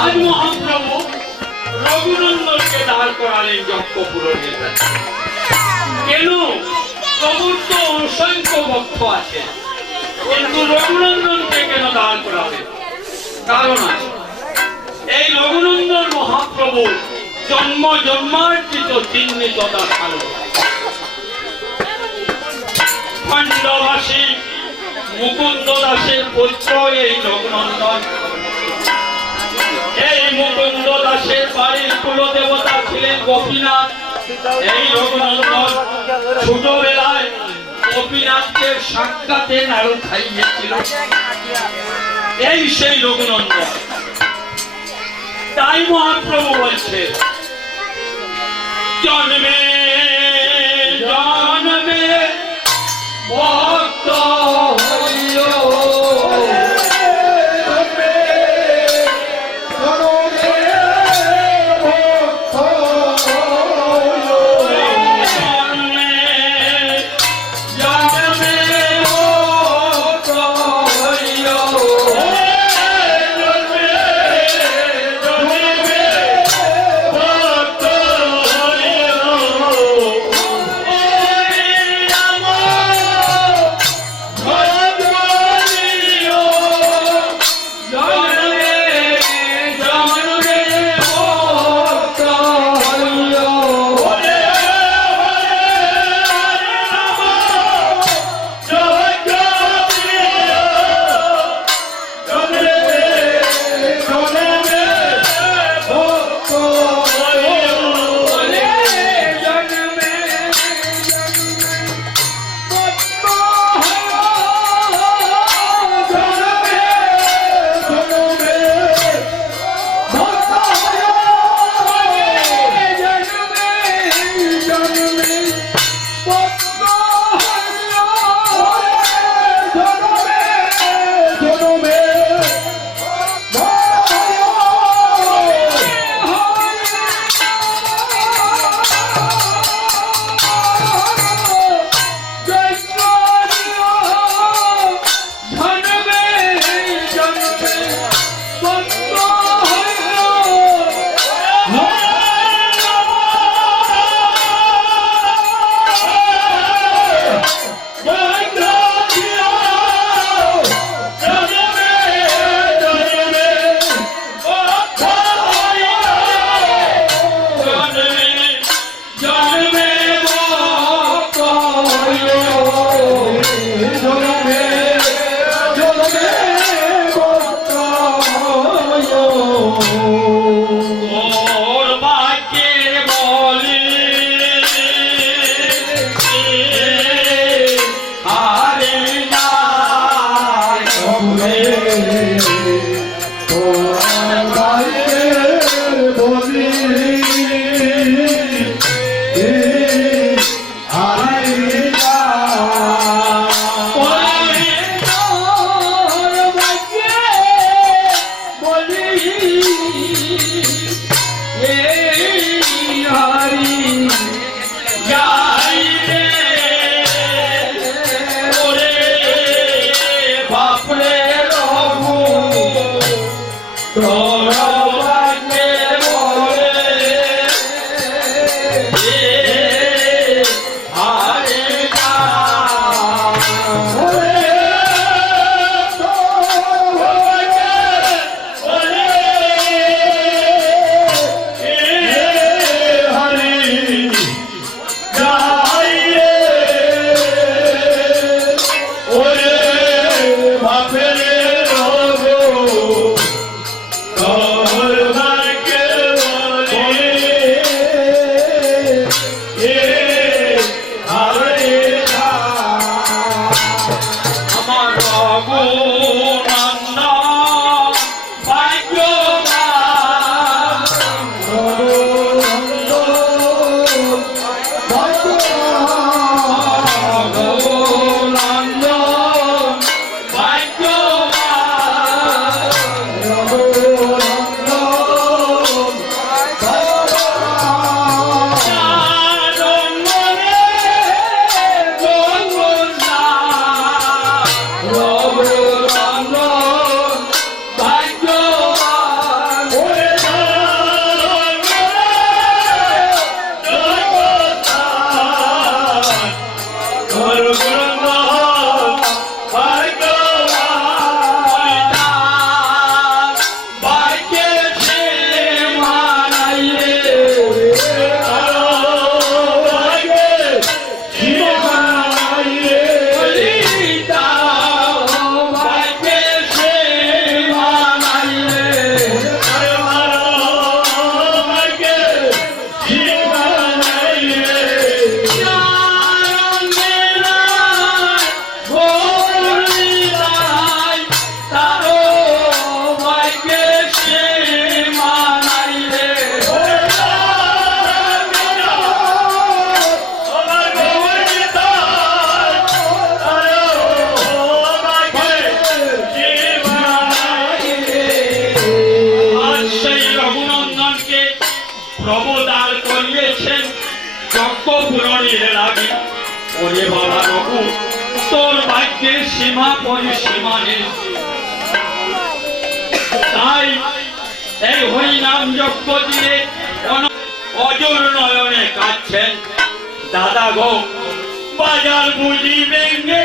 আজ মহাপ্রভু রঘুনন্দনকে দাঁড় করালেন যজ্ঞ পূরণের কাছে। কেন? প্রভুর তো অসংখ্য ভক্ত আছে, কিন্তু রঘুনন্দনকে কেন দাঁড় করাবে? কারণ আছে। এই রঘুনন্দন প্রভু জন্ম জন্মার্জিত চিহ্নিত দেখালো। খণ্ডবাসী মুকুন্দ দাসের পুত্র এই রঘুনন্দন। এই মুকুন্দ দাসের বাড়ির কুলদেবতা ছিলেন গোপীনাথ। এই রঘুনন্দন ছোটবেলায় গোপীনাথকে সাক্ষাতে নাড়ু খাইয়েছিল। এই সেই রঘুনন্দন। তাই মহাপ্রভু বলছে জন্মে জন্মে ভক্ত হইও। Oh প্রবদার করিয়েছেন যজ্ঞ পূরণের লাগে। ওরে বাবা রঘু, তোর বাক্যের সীমা পরিসীমা নেই। তাই এই হরিনাম যজ্ঞ দিয়ে অজর নয়নে কাঁদছেন। দাদা গো, বাজার বুঝি ভেঙে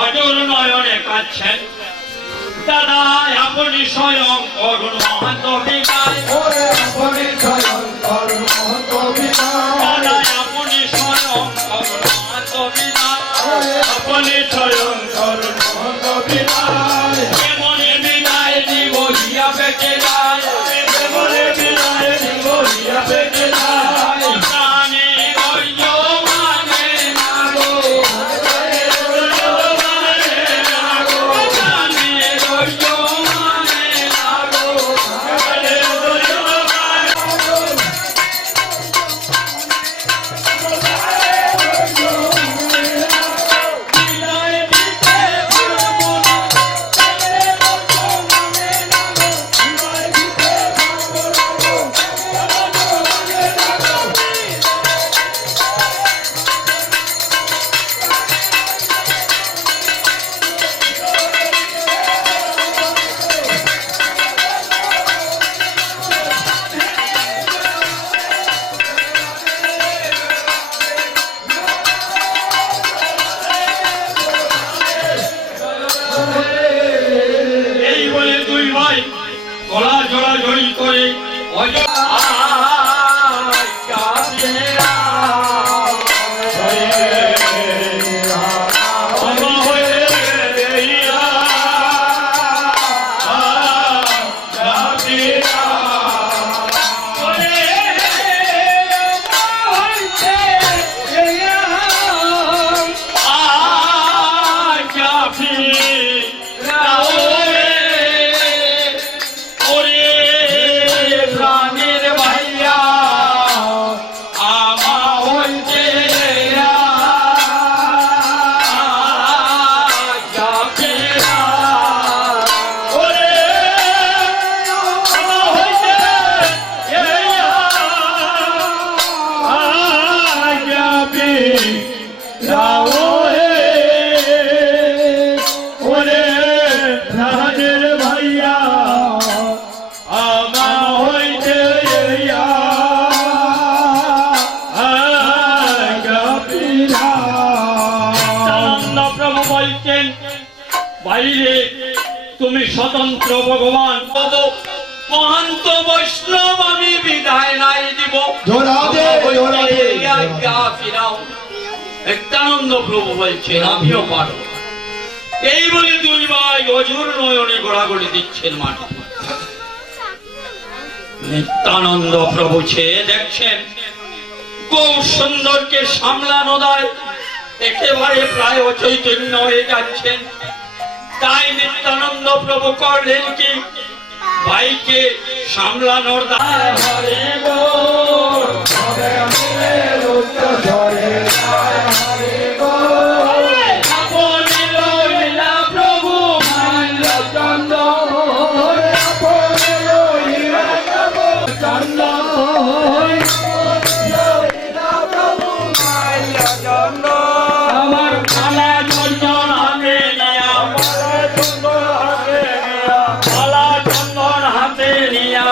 অজর নয়নে কাঁদছেন। দাদা আপনি স্বয়ং করুণ মহান্ত বিদায় ওরে আপনি স্বয়ং করুণ মহন্ত বিদায় দাদাই আপনি স্বয়ং করুণ মহান্ত বিদায় আপনি স্বয়ং করুণ মহন্ত বিদায় কেমনে বিদায় দিব হিয়া পেটে যায় কেমনে বিদায় দিব হিয়া পেটে যায় প্রাণে ধৈর্য মানে না গো প্রাণে ধৈর্য মানে না গো বিদায় দিতে পারবো না এই বলে দুই ভাই গলা জড়াজড়ি করে প্রাণের ভাইয়া আমা হইতে প্রভু বলছেন বাইরে তুমি স্বতন্ত্র ভগবান মহান্ত বৈষ্ণব আমি বিদায় নাই দিব জোরাদে, জোরাদে। আজ্ঞা ফিরাও। নিত্যানন্দ প্রভু বলছেন আমিও পারো। এই বলে দুই ভাই অঝোর নয়নে গোড়াগড়ি দিচ্ছেন মাটি। নিত্যানন্দ প্রভু চেয়ে দেখছেন গৌর সুন্দরকে সামলানো দায় একেবারে প্রায় অচৈতন্য হয়ে যাচ্ছেন। তাই নিত্যানন্দ প্রভু করলেন কি ভাইকে সামলানোর দায় হরে গো আপনি লইলা প্রভু মাল্য আমার খালা চন্দন হাতে নিয়া মালা চন্দন হাতে নিয়া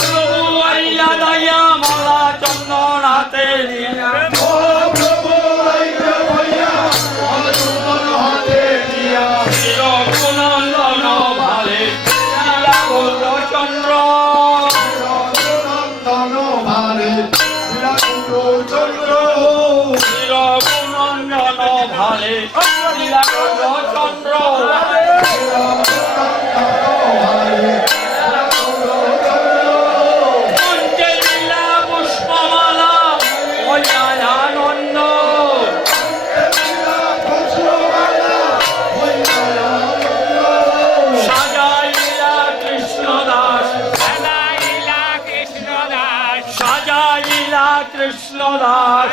প্রভু আইয়া দাইয়া মালা চন্দন হাতে নিয়া চিরগুণন্দন ভালে চন্দ্র চিরগুণন্দন ভালে চন্দ্র পঞ্চলীলা পুষ্পমালা আনন্দ সাজাইলা কৃষ্ণদাস সাজাইলা কৃষ্ণদাস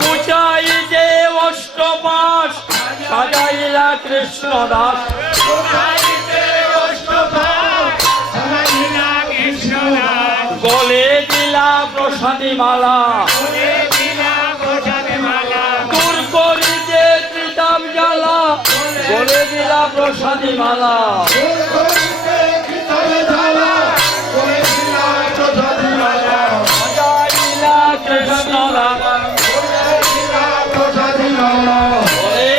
বুঝাই যে অষ্টপাশ সাজাইলা কৃষ্ণদাস গলে দিলা প্রসাদী মালা দূর করি যে ত্রিতাপ জ্বালা গলে দিলা প্রসাদী মালা সাজাইলা কৃষ্ণদাস গলে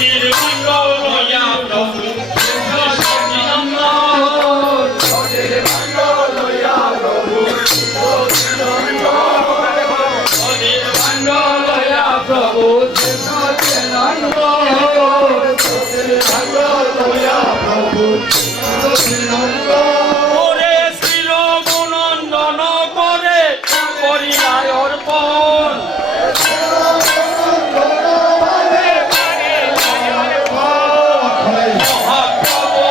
নদীর মণ্ডল লইয়া প্রভু সচিনন্দন নদীর মণ্ডল লইয়া প্রভু ওরে শ্রীর গুণন্দন করে করিলায় অর্পণ মহাপ্রভু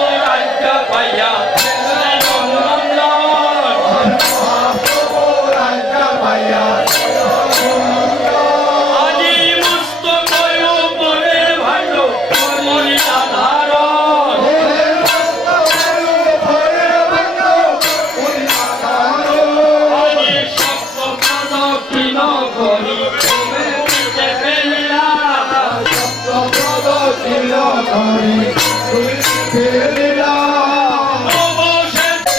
রাজ্য পাইয়া আজি মস্তক উপরে ভাণ্ড করিলা ধারণ আজি সপ্ত প্রদক্ষিণ করি ফেলিলা অবশেষে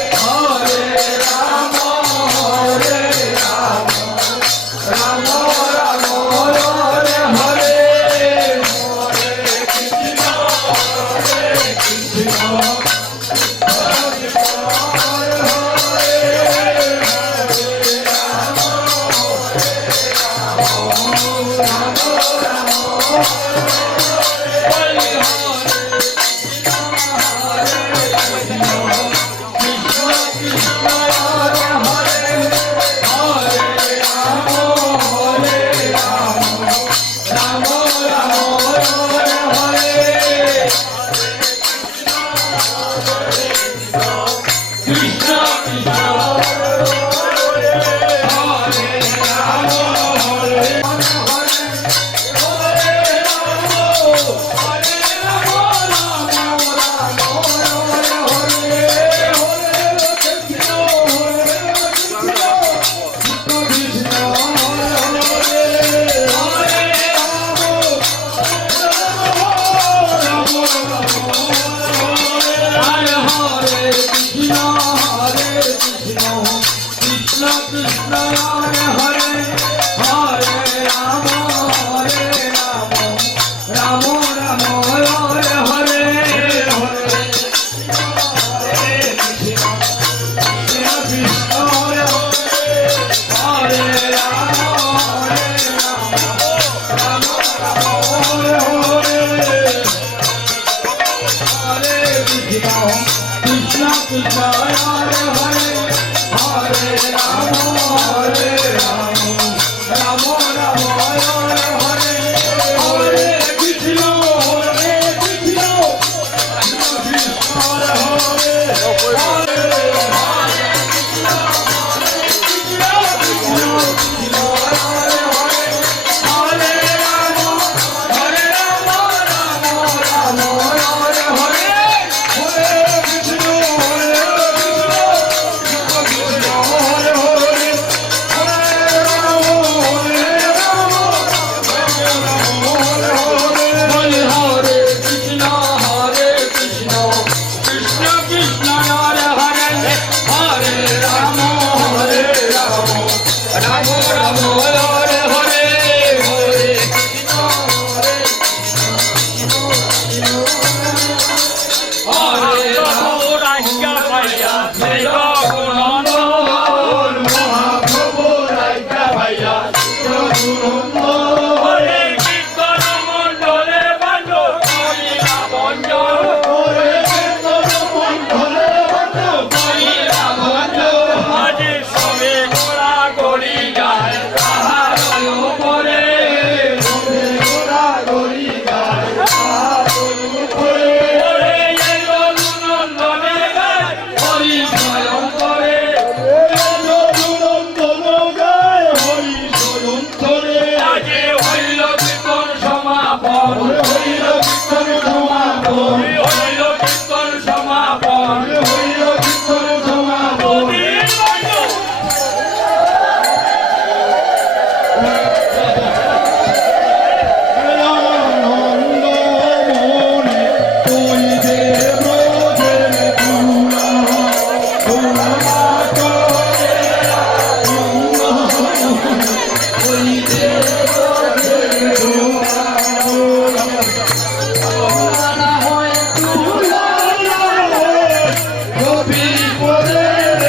তুলা হয়ে তুলা গোপী পদের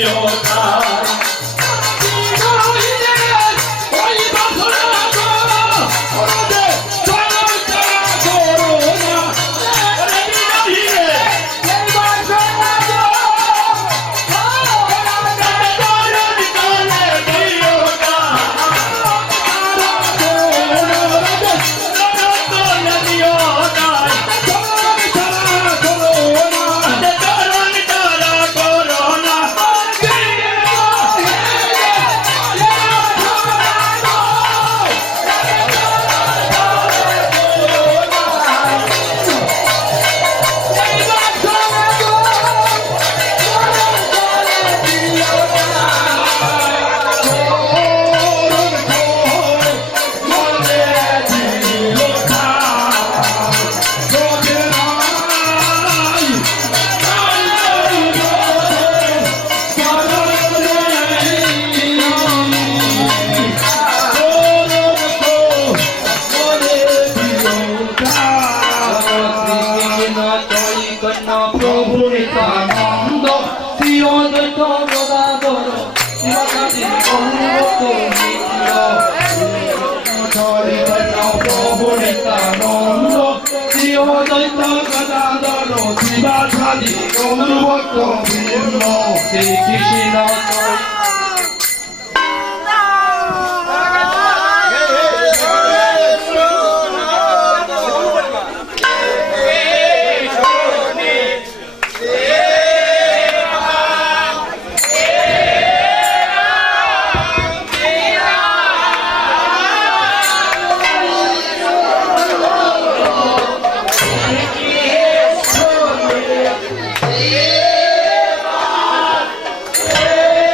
দিও তাই ওই বাসনা করো ওরে চলো চলো করো না ওরে বিদায় এই বাসনা প্রভু নিত্যানন্দ শ্রী অদ্বৈত গদাধর শিবাচার্য গৌরভক্ত প্রভু নিত্যানন্দ শ্রী অদ্বৈত গদাধর শিবাচার্য গৌরভক্ত শ্রী কৃষ্ণ Hey!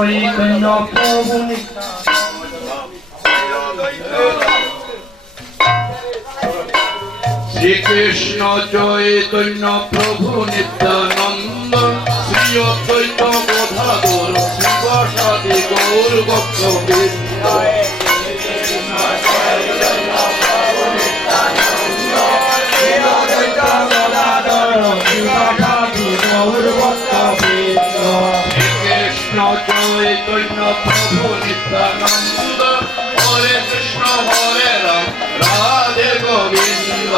চৈতন্য প্রভু শ্রীকৃষ্ণ চৈতন্য প্রভু নিত্যানন্দ শ্রী অদ্বৈত গদাধর শিবাসাদি গৌর ভক্তবৃন্দ শ্রীকৃষ্ণ চৈতন্য প্রভু নিত্যানন্দ হরে কৃষ্ণ হরে রাম রাধে গোবিন্দ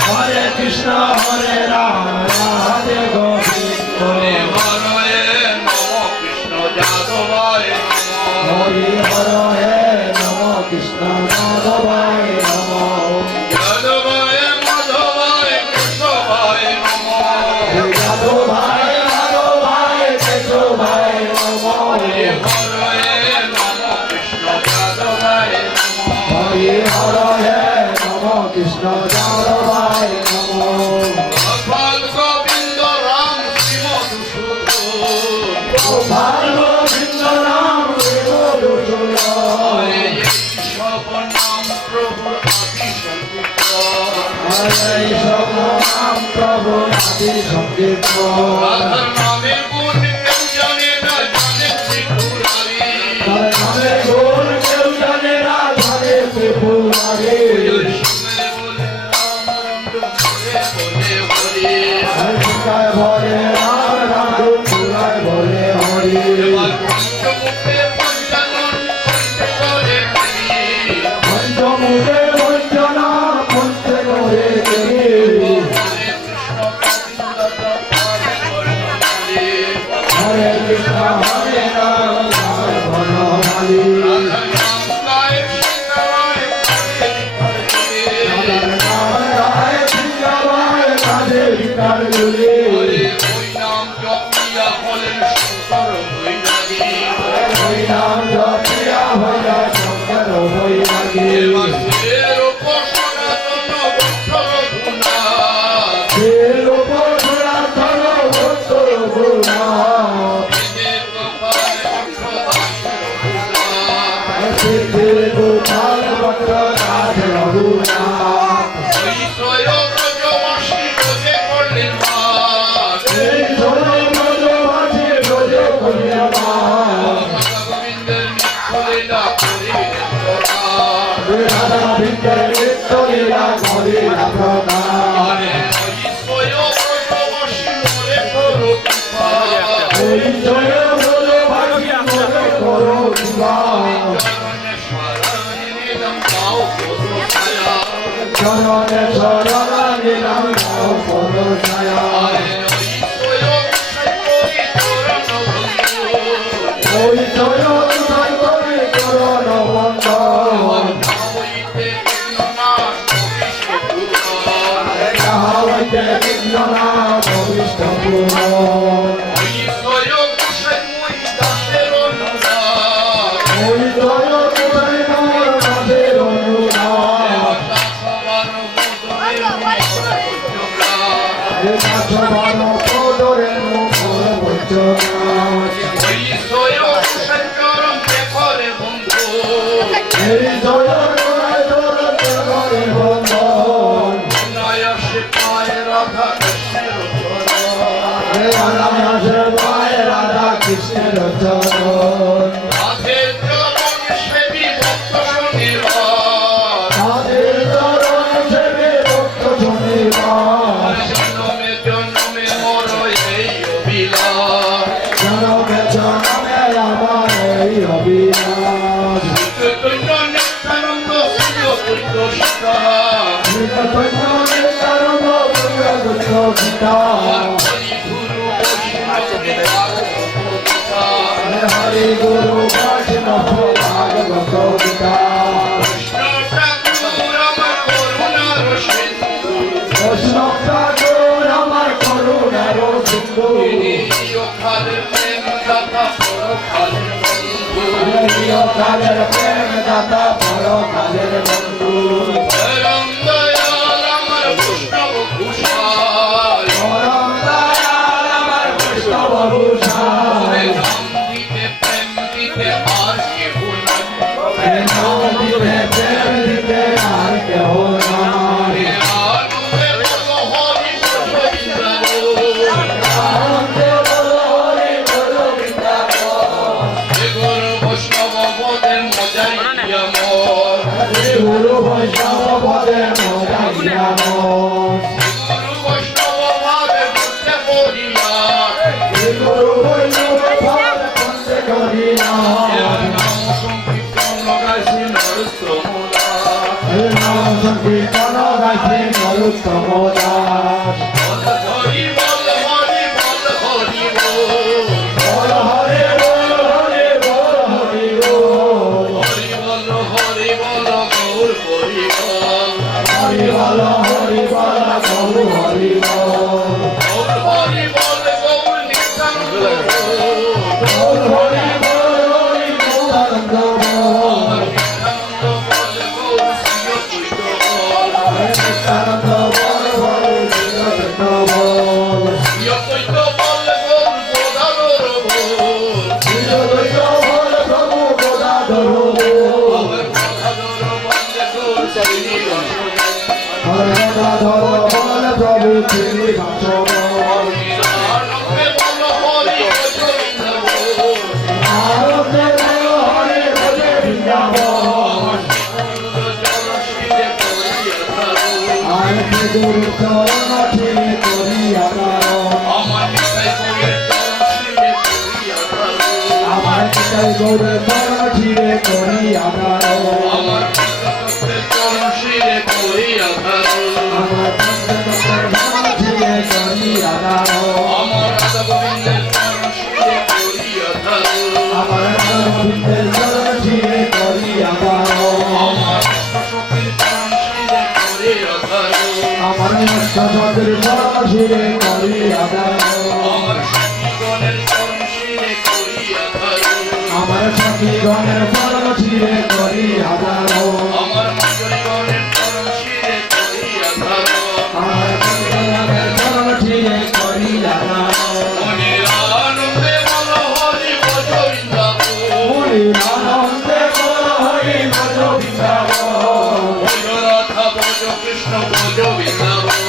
হরে কৃষ্ণ হরে রাম রাধে গোবিন্দ হরে হরে নম কৃষ্ণ যাদবায় হরি হর হে নম কৃষ্ণ মাধবায় নম যাদবায় মাধবায় কেশবায় নম যাদবায় মাধবায় কেশবায় নম হরে হরে নম কৃষ্ণ যাদবায় নম হরি হর হে নম কৃষ্ণ যাদবায় নম গোপাল গোবিন্দ রাম শ্রী মধুসূদন গোপাল গোবিন্দ রাম মধুসূদন হরে সব নাম প্রভু আদি সংকীর্তন হরে সব নাম প্রভু আদি সংকীর্তন রাধার নামের গুণ কেউ জানে না জানে ত্রিপুরারি তার নামে গুণ কেউ জানে না জানে ত্রিপুরারি শিবের বলে রাম বলে হরি হরিকায় বলে রাম রাম দুর্গায় বলে হরি এবার পঞ্চমুখে পঞ্চানন করে হরি পঞ্চমুখে পঞ্চনা পঞ্চে করে দেবী হরে কৃষ্ণ হরে কৃষ্ণ হরে রাম রাম বনমালী রাধার নাম গায়ে সীতারায় রাধার নাম গায়ে সিংহাবায় কাঁধে ভিকার গুলি হরে ওই নাম জপিয়া হলেন শঙ্কর হইনারি ওই নাম জপিয়া হইয়া শঙ্কর হইয়াগে এবার এর উপর সনাতন বৎসর গুণা এর উপর সনাতন বৎসর গুণা এদের গোপাল বৎসদাসের গুণা সিদ্ধির গোপাল ভক্ত রাধ রঘুনাথ ওই স্বয়ং ব্রজবাসী রোজে করলেন মাস এই সোনাই ব্রজবাসী ব্রজ করিয়া বাস গোবিন্দের নিত্যলীলা করিলেন প্রকাশ রাধা ভিতর নিত্য লীলা করিলা প্রকাশ আরে ওই স্বয়ং ব্রজবাসী মনে করো কৃপা এই জয় ব্রজবাসী মনে করো বিবাহ চরণে শরণে নিলাম পাও করো ছায়া চরণে শরণে নাম নাও পদ ছায়া আরে ওই স্বয়ং সাইকরি চরণ বন্ধু ওই জয় তুই করে চরণ বন্ধন হইতে বিঘ্ননাশ ভবিষ্যৎ যাহা হইতে বিঘ্ন না ভবিষ্ঠ পুরন ওই স্বয়ং সাই মুই দাসের অনুরাগ ওই জয় তুই মোর মাঝের অনুরাগ সবার বদলে এ নাথ বান পদরে মোর বচনাথ ওই স্বয়ং সাই চরণ দেখরে বন্ধু এই জয় তোরাই তোর চরণে বন্ধন নয়সে পায় রাধা কৃষ্ণের চরণ হে অনায়াসে পায় রাধা কৃষ্ণের চরণ রাধের চরণ সেবী ভক্ত শনিবার তাদের চরণ সেবে ভক্ত শনিবার জনমে জনমে মোর এই অভিলাষ জনমে জনমে আমার এই অভিলাষ চৈতন্য নিত্যানন্দ শ্রী অদ্বৈত সীতা শ্রীচৈতন্য নিত্যানন্দ প্রিয় দুঃখ গীতা হরি গুরু বৈষ্ণব ভাগবত গীতা হে হরি গুরু বৈষ্ণব ভাগবত গীতা কৃষ্ণ ঠাকুর আমার করুণার সিন্ধু বৈষ্ণব ঠাকুর আমার করুণার সিন্ধু ইহকালের প্রেম দাতা পরকালের বন্ধু প্রিয় কালের প্রেম দাতা বড় কালের বন্ধু পরম দয়াল আমার বৈষ্ণব ঘোষাল পরম গুরু বৈষ্ণব পদে মজাইয়া মন গুরু বৈষ্ণব ভাবে বলতে বলিয়া গুরু বৈষ্ণব পদে বন্দে করিয়া নাম সংকীর্তন গাইছে নরোত্তম দাস নাম সংকীর্তন গাইছে নরোত্তম দাস হরি বল হরি বল হরি বল বল হরে বল হরে বল হরি বল হরি বল হরি বল গৌর হরি বল হরি বল হরি বল গৌর হরি বল গৌর হরি বল গৌর নিত্যানন্দ গৌর হরি বল হরি নিত্যানন্দ বল নিত্যানন্দ বল গৌর শ্রী অদ্বৈত বল নিত্যানন্দ বল বল নিত্যানন্দ বল শ্রী অদ্বৈত বল গৌর গদাধর বল শ্রীদ্বৈত বল প্রভু গদাধর বল গদাধর বল গৌর শ্রী হরে গদাধর বল প্রভু শ্রীনিবাস বল নিরানন্দে বল হরি গোবিন্দ বল আনন্দে বল হরে ভজে বৃন্দাবন জল শ্রীরে করিয়া ধরো আয় গুরু চরণ ঠিলে করিয়া কারণ আমার নিতাই গৌরের চরণ শ্রীরে করিয়া ধরো আমার পিতাই গৌর চরণ ঠিলে করিয়া কারণ আমার ভক্তের চরণ শ্রীরে করিয়া ধরো আমার পঞ্চতত্ত্বের চরণ ঠিলে করিয়া কারণ আমার রাধা গোবিন্দের চরণ শ্রীরে করিয়া ধরো আমার গোবিন্দের চরণ ঠিলে করিয়া কারণ আমার শক্তির চরণ শ্রীরে করিয়া ধরো আমার অষ্টপদের চরণ ঠিলে করিয়া কারণ আমার সখীগণের চরণ শ্রীরে করিয়া ধরো আমার সখীগণের চরণ ঠিলে করিয়া কারণ আমার মঞ্জরীগণের চরণ শ্রীরে করিয়া ধরো আমার সখীগণের চরণ ঠিলে করিয়া কারণ মনির আনন্দে বল হরি ভজ বৃন্দাবন মনি আনন্দে বল হরি ভজ বৃন্দাবন ভজ রাধা ভজ কৃষ্ণ ভজ বৃন্দাবন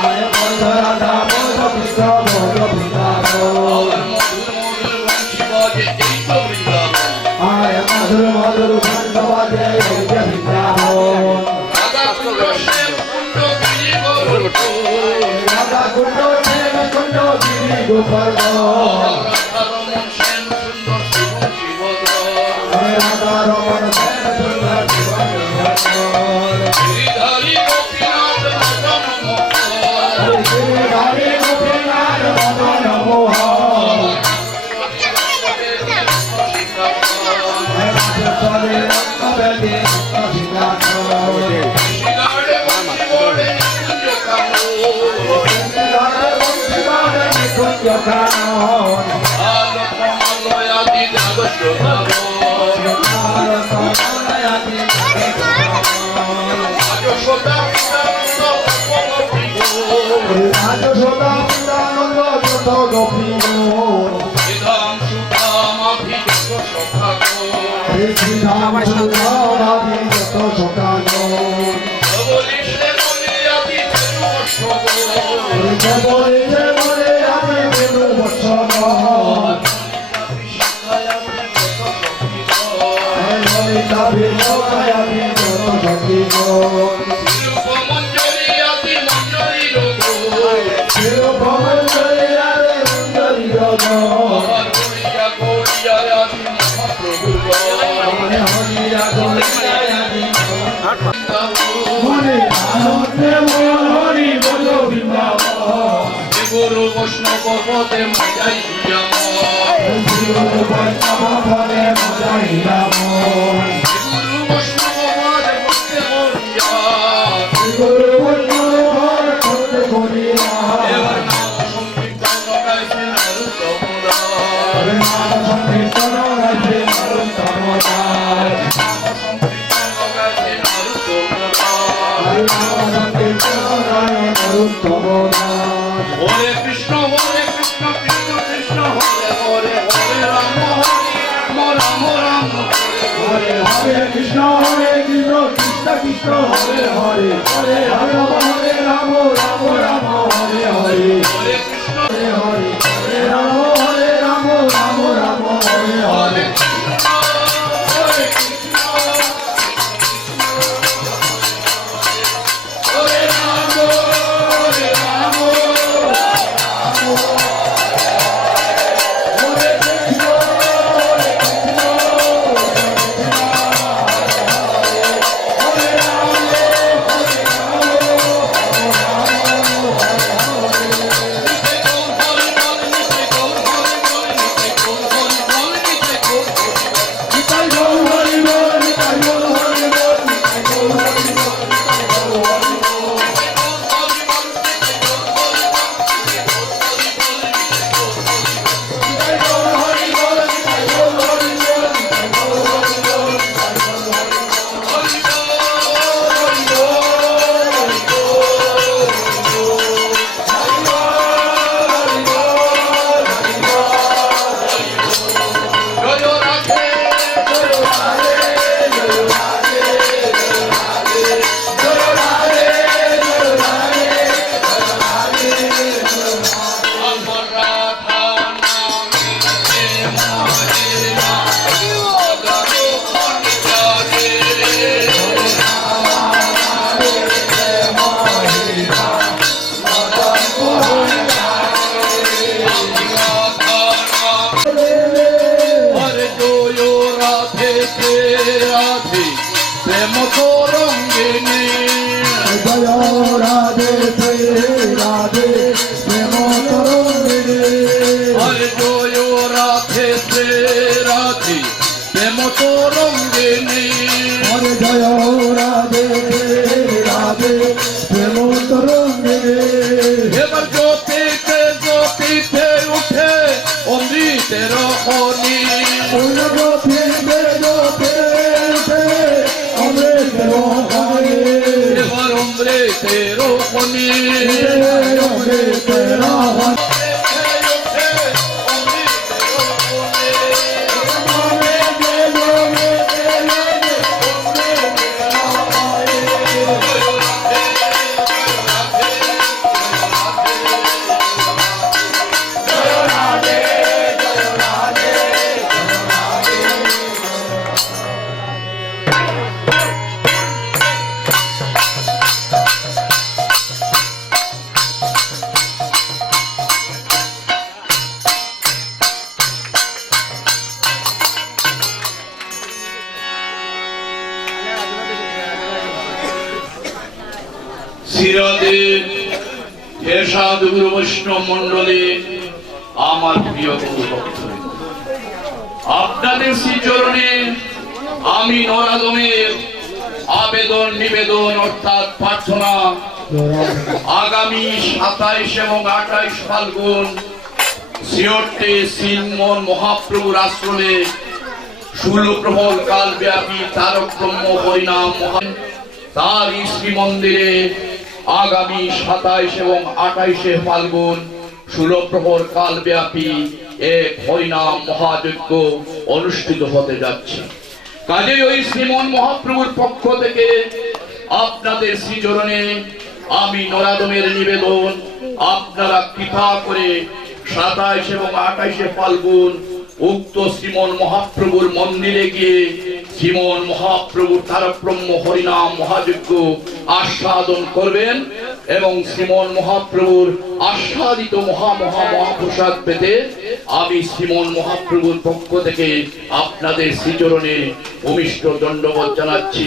আয় বল রাধা বল কৃষ্ণ বল বৃন্দাবন আমার মধুর মধুর বংশী বাজে এই তো বৃন্দাবন আয় মধুর মধুর ঘণ্ট বাজে এই যে বৃন্দাবন রাধা কুণ্ড শ্যাম কুণ্ড গিরি গৌর রাধা কুণ্ড শ্যাম কুণ্ড গিরি গোপাল রাধা রমন শ্যাম সুন্দর শিব শিবধর রাধা রমণ শ্যাম সুন্দর জীবন গিরিধারী গোপীনাথ মদন মোহন গিরিধারী গোপীনাথ মদন মোহন রাজস্বরে রত্নবেদী সীতাচল শিলাড়ে বসি বড়ে নিকুঞ্জ কানন নিকুঞ্জ কানন আলো কমলয়াদি দ্বাদশ ভাবন আজ সদা পিতানন্দ উপমতি বিধাম সুধামাভি যত সখাগণ বলিষ্ঠে বলিয়াদি তেরু বৎসগণ শিল্পমঞ্জরি আদি মঞ্জরি রোগ গৌরিয়া গৌরিয়া আদি মহাপ্রভু গুরু বৈষ্ণব পদে মজাই গুরু বৈষ্ণব পদে মরিয়া এবার নাম সংকীর্তন গাইছে নরোত্তম দাস নাম সংকীর্তন গাইছে নরোত্তম দাস হরে কৃষ্ণ কৃষ্ণ কৃষ্ণ হরে হরে হরে রাম রাম রাম হরে Hare Krishna, Krishna Krishna, Hare Hare, Hare Rama, Hare Rama, Rama Rama, Hare Hare, হরে Krishna Hare Hare, Hare Rama, Hare Rama, Rama Rama, Hare হরে Hare. কৃষ্ণ হরে কৃষ্ণ প্রেম তরঙ্গিনী জয় রাধে রাধে প্রেম তরঙ্গিনী হরে জয় রাধে রাধে প্রেম তরঙ্গিনী হরে জয় রাধে রাধে প্রেম তরঙ্গিনী এবার জ্যোতিতে জ্যোতিতে উঠে অমৃতের খনি এবার অমৃতের খনি শ্রীরাধের হে সাধু গুরু বৈষ্ণব মন্ডলী, আমার প্রিয় গুরু ভক্ত, আপনাদের শ্রীচরণে আমি নরাদমের আবেদন নিবেদন অর্থাৎ প্রার্থনা আগামী 27 এবং 28 ফাল্গুন সিওটে শ্রীমন মহাপ্রভুর আশ্রমে 16 প্রহর কাল ব্যাপী তারক ব্রহ্ম হরিনাম তার শ্রীমন্দিরে আগামী 27 এবং 28 ফাল্গুন 16 প্রহর কাল ব্যাপী এক হরিনাম মহাযজ্ঞ অনুষ্ঠিত হতে যাচ্ছে। কাজে ওই শ্রীমন মহাপ্রভুর পক্ষ থেকে আপনাদের শ্রীচরণে আমি নরাদমের নিবেদন, আপনারা কৃপা করে 27 এবং 28 ফাল্গুন উক্ত শ্রীমন মহাপ্রভুর মন্দিরে গিয়ে শ্রীমন মহাপ্রভুর তারক ব্রহ্ম হরিনাম মহাযজ্ঞ আস্বাদন করবেন এবং শ্রীমন মহাপ্রভুর আস্বাদিত মহাপ্রসাদ পেতে আমি শ্রীমন মহাপ্রভুর পক্ষ থেকে আপনাদের শ্রীচরণে অমিষ্ট দণ্ডবত জানাচ্ছি।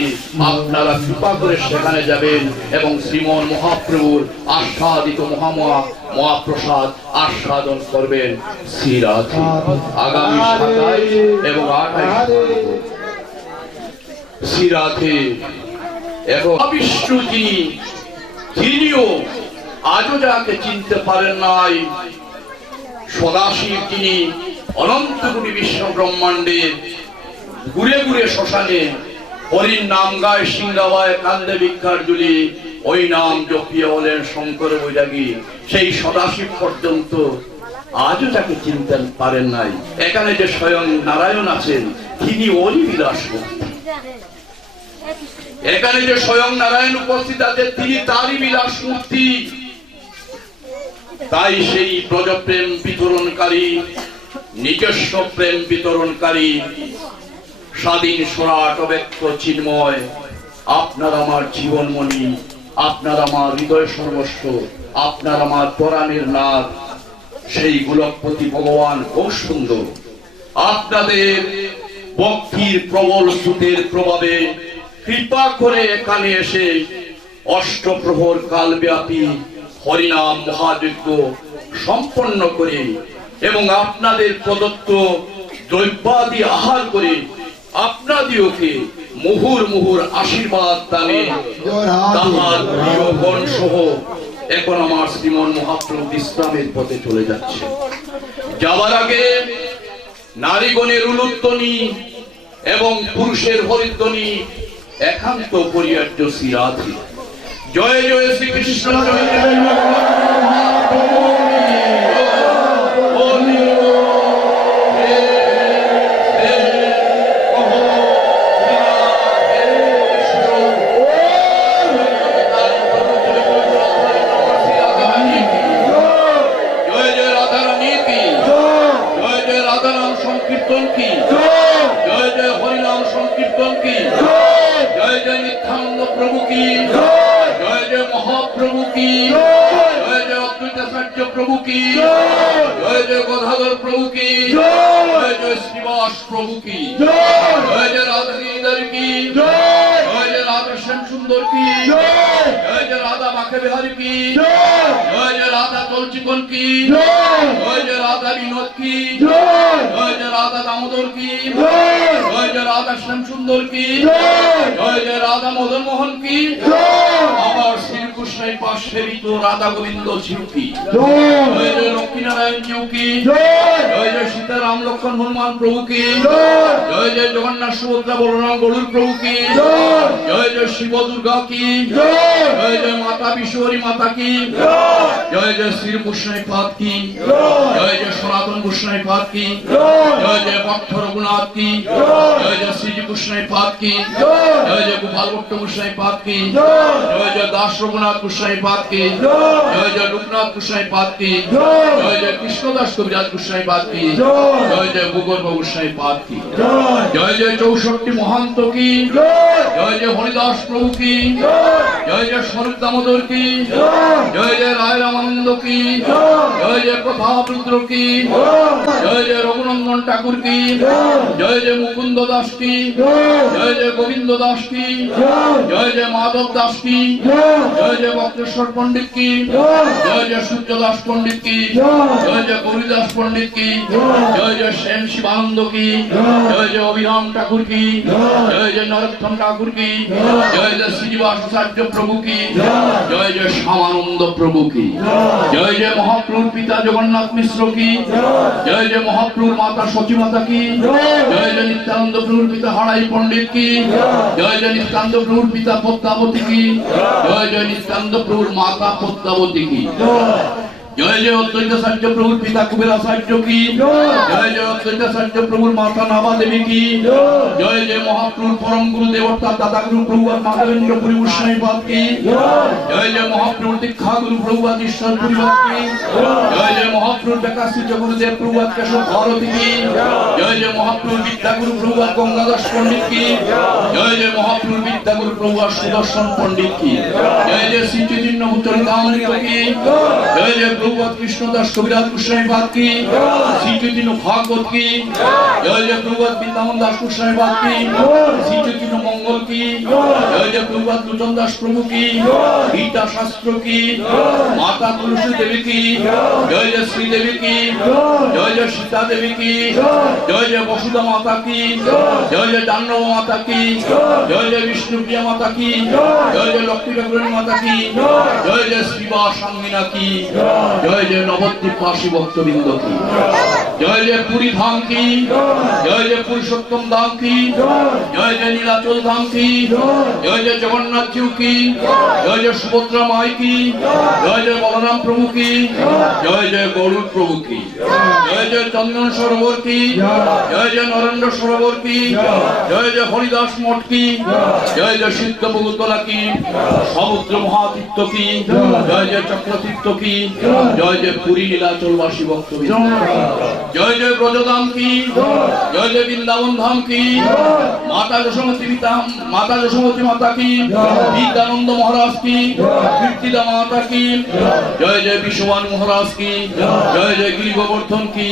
আপনারা কৃপা করে সেখানে যাবেন এবং শ্রীমন মহাপ্রভুর আস্বাদিত মহাপ্রসাদ আস্বাদন করবেন। শ্রীরাধে। আগামী 27 এবং 28 শ্রীরাধে এবং বিষ্ণু যিনিও আজও যাকে চিনতে পারেন নাই, সদাশিব যিনি অনন্ত কোটি বিশ্ব ব্রহ্মাণ্ডের ঘুরে ঘুরে শ্মশানে হরির নাম গায় সিংহাবায় কান্দে ভিক্ষার জুলি ওই নাম জপিয়ে হলেন শঙ্কর বৈরাগী, সেই সদাশিব পর্যন্ত আজও যাকে চিনতে পারেন নাই। এখানে যে স্বয়ং নারায়ণ আছেন তিনি ওরই বিলাস মূর্তি, এখানে যে স্বয়ং নারায়ণ উপস্থিত আছেন তিনি তারই বিলাস মূর্তি। তাই সেই ব্রজপ্রেম বিতরণকারী, নিজস্ব প্রেম বিতরণকারী, স্বাধীন সরাট অব্যক্ত চিন্ময়, আপনার আমার জীবনমণি, আপনার আমার হৃদয় সর্বস্ব, আপনার আমার পরাণের নাথ, সেই গোলকপতি ভগবান খুব সুন্দর আপনাদের ভক্তির প্রবল স্রোতের প্রভাবে কৃপা করে এখানে এসে অষ্টপ্রহর কালব্যাপী হরিনাম মহাযজ্ঞ সম্পন্ন করে এবং আপনাদের প্রদত্ত দ্রব্যাদি আহার করে আপনাদিওকে মুহুর মুহুর আশীর্বাদ দানে তাহার প্রিয়গণ সহ এখন আমার শ্রীমন মহাপ্রভু ইসলামের পথে চলে যাচ্ছে। যাবার আগে নারীগণের উলুধ্বনি এবং পুরুষের হরিধ্বনি একান্ত পরিহার্য। শ্রীরাধে। জয় জয় শ্রীকৃষ্ণ, জয় জয় সংকীর্তন কি, জয় জয় হরিনাম সংকীর্তন কি, জয় জয় নিত্যানন্দ প্রভু কি, জয় জয় মহাপ্রভু কি, জয় জয় অদ্বৈতাচার্য প্রভু কি, জয় জয় গদাধর প্রভু কি, জয় জয় শ্রীবাস প্রভু কি, জয় জয় রাধারীধর কি, জয় সুন্দর কি জয় জয় জয় রাধা মাখে বিহারী কি জয় জয় জয় রাধা চলচিকন কি জয় জয় জয় রাধা বিনোদ কি জয় জয় জয় রাধা দামোদর কি জয় জয় জয় রাধা শ্যাম সুন্দর কি জয় জয় জয় রাধা মদন মোহন কি জয় আবার শ্রীকৃষ্ণের পাশে রাধা গোবিন্দ ছিল কি জয় জয় জয় লক্ষ্মীনারায়ণ জিউ কি জয় জয় জয় সীতারাম লক্ষ্মণ হনুমান প্রভু কি জয় জয় জয় জগন্নাথ সুভদ্রা বলরাম গরুর প্রভু কি জয় জয় জয় শিব দুর্গা কি জয় জয় জয় মাতা বিশ্বরী মাতা কি জয় জয় জয় শ্রী গোস্বামী পাদ কি জয় জয় সনাতন গোস্বামী পাদ কি জয় জয় জয় ভট্ট রঘুনাথ কি জয় জয় জয় শ্রীজি গোস্বামী পাদ কি জয় জয় জয় গোপাল ভট্ট গোস্বামী পাদ কি জয় জয় জয় দাস রঘুনাথ গোস্বামী পাদ কি জয় জয় জয় লোকনাথ গোস্বামী পাদ কি জয় জয় জয় কৃষ্ণদাস কবিরাজ গোস্বামী পাদ কি জয় জয় জয় ভূগর্ভ গোস্বামী পাদ কি জয় জয় জয় 64 মহান্ত কি জয় জয় জয় হরিদাস প্রভু কি জয় জয় জয় স্বরূপ দামোদর কি জয় জয় জয় রায় রামানন্দ কি জয় জয় প্রতাপরুদ্র কি জয় জয় রঘুনন্দন ঠাকুর কি জয় জয় মুকুন্দ দাস কি জয় জয় গোবিন্দ দাস কি জয় জয় মাধব দাস কি জয় জয় বক্রেশ্বর পণ্ডিত কি জয় জয় সূর্য দাস পণ্ডিত কি জয় জয় গৌরীদাস পণ্ডিত কি জয় জয় সেন শিবানন্দ কি জয় জয় অভিরাম ঠাকুর কি জয় জয় নরোত্তম ঠাকুর কি জয় জয় শ্রীনিবাস আচার্য প্রভু কি জয় জয় শ্যামানন্দ প্রভু কি জয় জয় মহাপ্রভুর পিতা জগন্নাথ মিশ্র কি জয় জয় মহাপ্রভুর মাতা সচী মাতা কি জয় জয় নিত্যানন্দ প্রভুর পিতা হারাই পণ্ডিত কি জয় জয় নিত্যানন্দ প্রভুর পিতা পদ্মাবতী কি জয় জয় নিত্যানন্দ প্রভুর মাতা পদ্মাবতী কি জয় জয় অদ্বৈতাচার্য প্রভুর পিতা কুবেরাচার্য কি জয় জয় অদ্বৈতাচার্য প্রভুর মাতা নাভা দেবী কি জয় জয় মহাপ্রভুর পরম গুরু দেবতা দাদা গুরু প্রভু আর মাধবেন্দ্র পুরী গোস্বামী পাদ কি জয় জয় মহাপ্রভুর দীক্ষা গুরু প্রভু আর ঈশ্বর পরিবার কি জয় জয় মহাপ্রভুর বিকাশিত গুরুদেব প্রভু আর কেশব ভারতী কি জয় জয় মহাপ্রভুর বিদ্যা গুরু প্রভু আর গঙ্গাদাস পণ্ডিত কি জয় জয় মহাপ্রভুর বিদ্যা গুরু প্রভু আর সুদর্শন পণ্ডিত কি জয় জয় শ্রী চৈতন্য চরিতামৃত কি জয় জয় প্রভুপাদ কৃষ্ণদাস কবিরাজ গোস্বামী পাদ কি শ্রী চৈতন্য ভাগবত কি জয় জয় প্রভুপাদ বৃন্দাবন দাস গোস্বামী পাদ কি শ্রী চৈতন্য মঙ্গল কি জয় জয় প্রভুপাদ লোচন দাস প্রভু কি গীতা শাস্ত্র কি মাতা তুলসী দেবী কি জয় জয় শ্রীদেবী কি জয় জয় সীতা দেবী কি জয় জয় বসুধা মাতা কি জয় জয় দান্নব মাতা কি জয় জয় বিষ্ণুপ্রিয়া মাতা কি জয় জয় লক্ষ্মী ঠাকুরানী মাতা কি জয় জয় শ্রীবা সাঙ্গিনা কি জয় জয় নবদ্বীপ বাসী ভক্তবৃন্দ কি জয় জয় পুরী ধাম কি জয় জয় পুরুষোত্তম ধাম কি জয় জয় নীলাচল ধাম কি জয় জয় জগন্নাথ জিউ কি জয় জয় সুভদ্রা মাই কি জয় জয় বলরাম প্রভু কি জয় জয় গৌরব প্রভু কি জয় জয় চন্দন সরোবর কি জয় জয় নরেন্দ্র সরোবর কি জয় জয় হরিদাস মঠ কি জয় জয় সিদ্ধ বগুতলা কি সমুদ্র মহাতীর্থ কি জয় জয় চক্রতীর্থ কি জয় জয় পুরী নীলাচলবাসী ভক্তবৃন্দ জয় জয় ব্রজধাম কি জয় জয় বৃন্দাবন ধাম কি মাতা যশোমতী পিতা মাতা যশোমতী মাতা কি বিদ্যানন্দ মহারাজ কি কীর্তিদা মাতা কি জয় জয় বিশ্ববান মহারাজ কি জয় জয় গিরি গোবর্ধন কি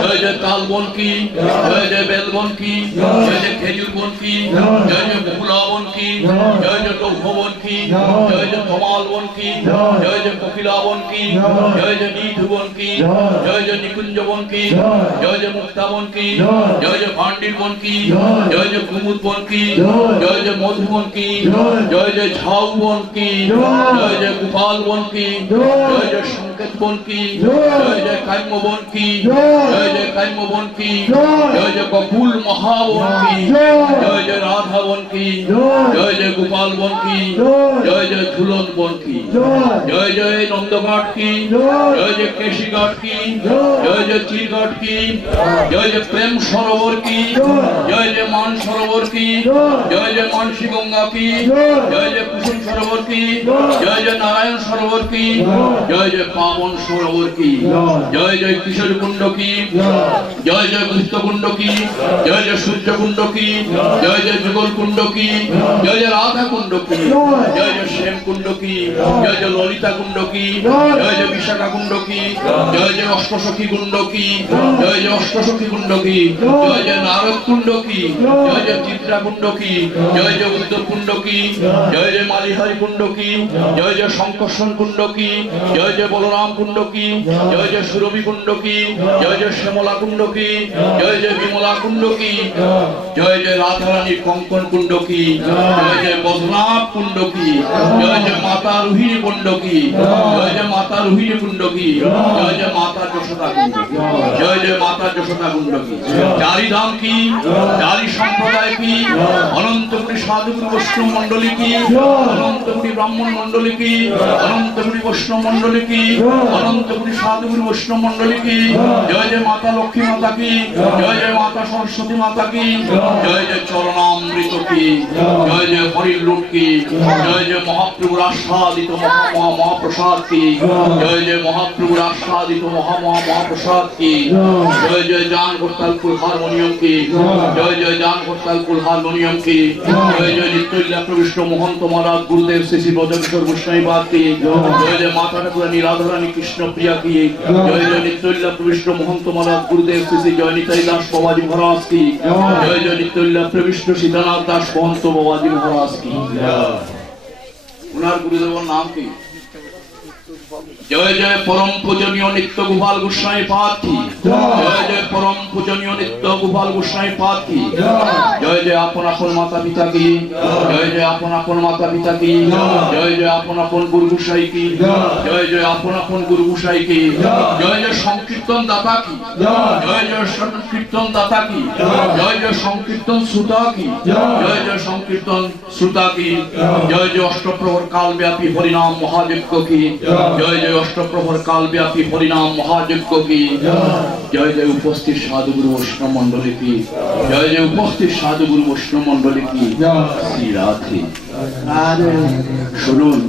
জয় জয় তালবন কি জয় জয় বেলবন কি জয় জয় খেজুর বন কি জয় জয় বকুলা বন কি জয় জয় লৌহবন কি জয় জয় ধমাল বন কি জয় জয় কপিলা বন কি জয় জয় নিধুবন কি জয় জয় নিকুঞ্জ বন কি জয় জয় মুক্তা বন কি জয় জয় ভান্ডির বন কি জয় জয় কুমুদ বন কি জয় জয় মধুবন কি জয় জয় ঝাউ বন কি জয় জয় গোপাল বন কি জয় জয় সংকেত বন কি জয় জয় কাম্য বন কি জয় জয় কাম্য বন কি জয় জয় কপুল মহাবন কি জয় জয় রাধা বন কি জয় জয় গোপাল বন কি জয় জয় ঝুলন বন কি জয় জয় নন্দঘাট কি জয় জয় কেশিঘাট কি জয় জয় চিরঘাট কি জয় জয় প্রেম সরোবর কি জয় জয় মান সরোবর কি জয় জয় মানসী গঙ্গা কি জয় জয় কুসুম সরোবর কি জয় জয় নারায়ণ সরোবর কি জয় জয় পাবন সরোবর কি জয় জয় কিশোর কুণ্ড কি জয় জয় গুপ্ত কুণ্ড কি জয় জয় সূর্য কুণ্ড কি জয় জয় যুগল কুণ্ড কি জয় জয় রাধা কুণ্ড কি জয় জয় শ্যাম কুণ্ড কি জয় জয় ললিতা কুণ্ড কি জয় জয় বিশাখা কুণ্ড কি, জয় জয় অষ্টসখী কুণ্ড কি, জয় জয় অষ্টসখী কুণ্ড কি, জয় জয় নারদ কুণ্ড কি, জয় জয় চিত্রা কুণ্ড কি, জয় জয় উত্তর কুণ্ড কি, জয় জয় মালিহারি কুণ্ড কি, জয় জয় শঙ্কর্ষণ কুণ্ড কি, জয় জয় বলরাম কুণ্ড কি, জয় জয় সুরভি কুণ্ড কি, জয় জয় শ্যামলা কুণ্ড কি, জয় জয় বিমলা কুণ্ড কি, জয় জয় রাধারানীর কঙ্কন কুণ্ড কি, জয় জয় বদ্রনাথ কুণ্ড কি, জয় জয় মাতা রোহিণী কুণ্ড কি, জয় জয় মাতা রোহিণী কুণ্ড কি, জয় জয় মাতা যশোদা কুণ্ড কি, জয় জয় মাতা যশোদা কুণ্ড কি, চারি ধাম কি, চারি সম্প্রদায় কি, অনন্তপুরী সাধুগুরু বৈষ্ণব মণ্ডলী কি, অনন্তপুরী ব্রাহ্মণ মণ্ডলী কি, অনন্তপুরী বৈষ্ণব মণ্ডলী কি, অনন্তপুরী সাধুগুরু বৈষ্ণব মণ্ডলী কি, জয় জয় মাতা লক্ষ্মী মাতা কি, জয় জয় মাতা সরস্বতী মাতা কি, জয় জয় চরণামৃত কি, জয় জয় হরির লুট কি, জয় জয় মহাপ্রভুর আস্বাদিত মহাপ্রসাদ কি, জয় জয় মহাপ্রভুর আস্বাদিত মহাপ্রসাদ কি, জয় জয় জান করতালপুর হারমোনিয়াম কি, জয় জয় জান করতালপুর হারমোনিয়াম কি, জয় জয় নিত্যলীলা প্রবিষ্ট মহন্ত মহারাজ গুরুদেব শ্রী শ্রী ব্রজকিশোর গোস্বামীপাদ কি, জয় জয় মাতা ঠাকুরানী রাধারানী কৃষ্ণপ্রিয়া কি, জয় জয় নিত্যলীলা প্রবিষ্ট মহন্ত মহারাজ গুরুদেব শ্রী শ্রী জয় নিতাই দাস বাবাজি মহারাজ কি, জয় জয় নিত্যলীলা প্রবিষ্ট সীতানাথ দাস মহন্ত বাবাজি মহারাজ কি। ওনার গুরুদেবের নাম কি? জয় জয় পরম পূজনীয় নিত্য গোপাল গোস্বামী পাদ কি, জয় জয় পরম পূজনীয় নিত্য গোপাল গোস্বামী পাদ কি, জয় জয় আপন আপন মাতা পিতা কি, জয় জয় আপন আপন মাতা পিতা কি, জয় জয় আপন আপন গুরু গোসাই কি, জয় জয় আপন আপন গুরু গোসাই কি, জয় জয় সংকীর্তন দাতা কি, জয় জয় সংকীর্তন দাতা কি, জয় জয় সংকীর্তন শ্রোতা কি, জয় জয় সংকীর্তন শ্রোতা কি, জয় জয় অষ্টপ্রহর কালব্যাপী হরিনাম মহাযজ্ঞ কি, জয় জয় অষ্টপ্রহর কালব্যাপী হরিনাম মহাযজ্ঞ কি, জয় জয় উপস্থিত সাধুগুরু বৈষ্ণব মণ্ডলী কি, জয় জয় উপস্থিত সাধুগুরু বৈষ্ণব মণ্ডলী কি। শ্রী রাধে। শুনুন,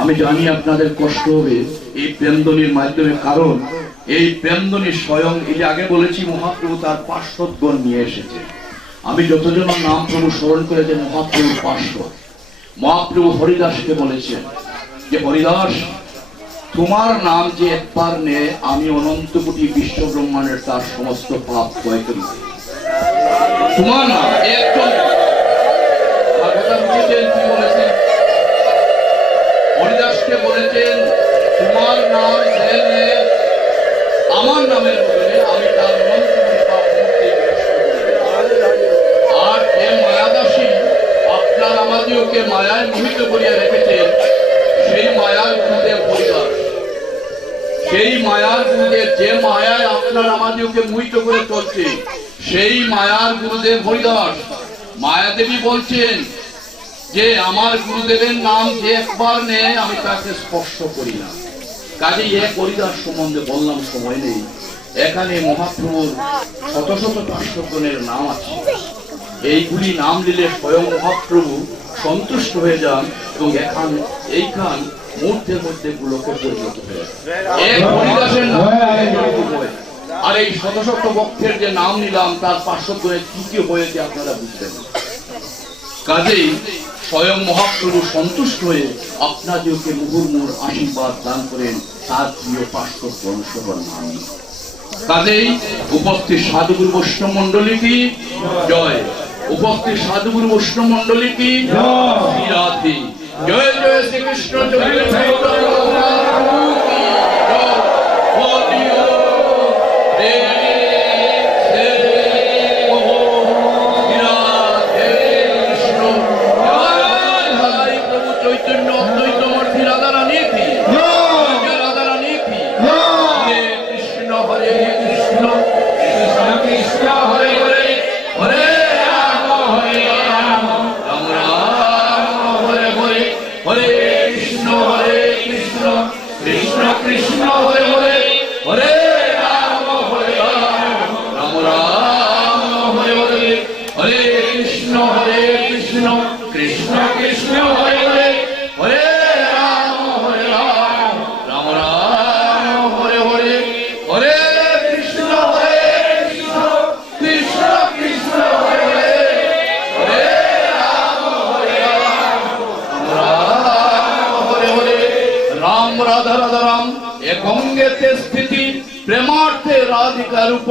আমি জানি আপনাদের কষ্ট হবে এই প্রেমধ্বনির মাধ্যমে, কারণ এই প্রেমধ্বনি স্বয়ং, এই যে আগে বলেছি মহাপ্রভু তার পার্শ্বদগণ নিয়ে এসেছে। আমি যতজন নাম প্রভু স্মরণ করেছেন মহাপ্রভু পার্শ্বদ। মহাপ্রভু হরিদাসকে বলেছেন যে হরিদাস, তোমার নাম যে একবার নে, আমি অনন্ত কোটি বিশ্ব ব্রহ্মাণ্ডের তার সমস্ত পাপ ক্ষয় করি। তোমার নাম একজন কি বলেছেন? হরিদাসকে বলেছেন তোমার নাম যে নে, আমার নামের বদলে আমি তার অনন্ত কোটি পাপ মুক্তি বিনষ্ট করি। আর যে মায়াদাসী আপনার আমাদিওকে মায়ায় মোহিত করিয়া রেখেছেন, সেই মায়ার গুরুদেব হরিদাস। সেই মায়ার গুরুদেব, যে মায়ায় আপনার আমাদিওকে মোহিত করে চলছে, সেই মায়ার গুরুদেব হরিদাস। মায়াদেবী বলছেন যে আমার গুরুদেবের নাম যে একবার নেয় আমি তাকে স্পর্শ করি না। কাজেই এক হরিদাস সম্বন্ধে বললাম, সময় নেই। এখানে মহাপ্রভুর শত শত পার্শ্বগণের নাম আছে। এইগুলি নাম নিলে স্বয়ং মহাপ্রভু সন্তুষ্ট হয়ে যান এবং এইখান মুহূর্তের মধ্যে গুলোকে পরিণত হয়ে এক হরিদাসের নাম। আর এই শত শত ভক্তের যে নাম নিলাম তার পার্শ্বগণের কি কি হয়েছে আপনারা বুঝবেন। কাজেই স্বয়ং মহাপ্রভু সন্তুষ্ট হয়ে আপনাদেরকে মুহুর্মুর আশীর্বাদ দান করেন তার প্রিয় পার্শ্বগণ সহ নাম। কাজেই উপস্থিত সাধুগুরু বৈষ্ণব মণ্ডলী কি জয়, উপস্থিত সাধুগুরু বৈষ্ণব মণ্ডলী কি শ্রী রাধে। জয় জয় শ্রীকৃষ্ণ প্রেমেতে স্থিতি, প্রেমার্থে রাধিকা রূপ,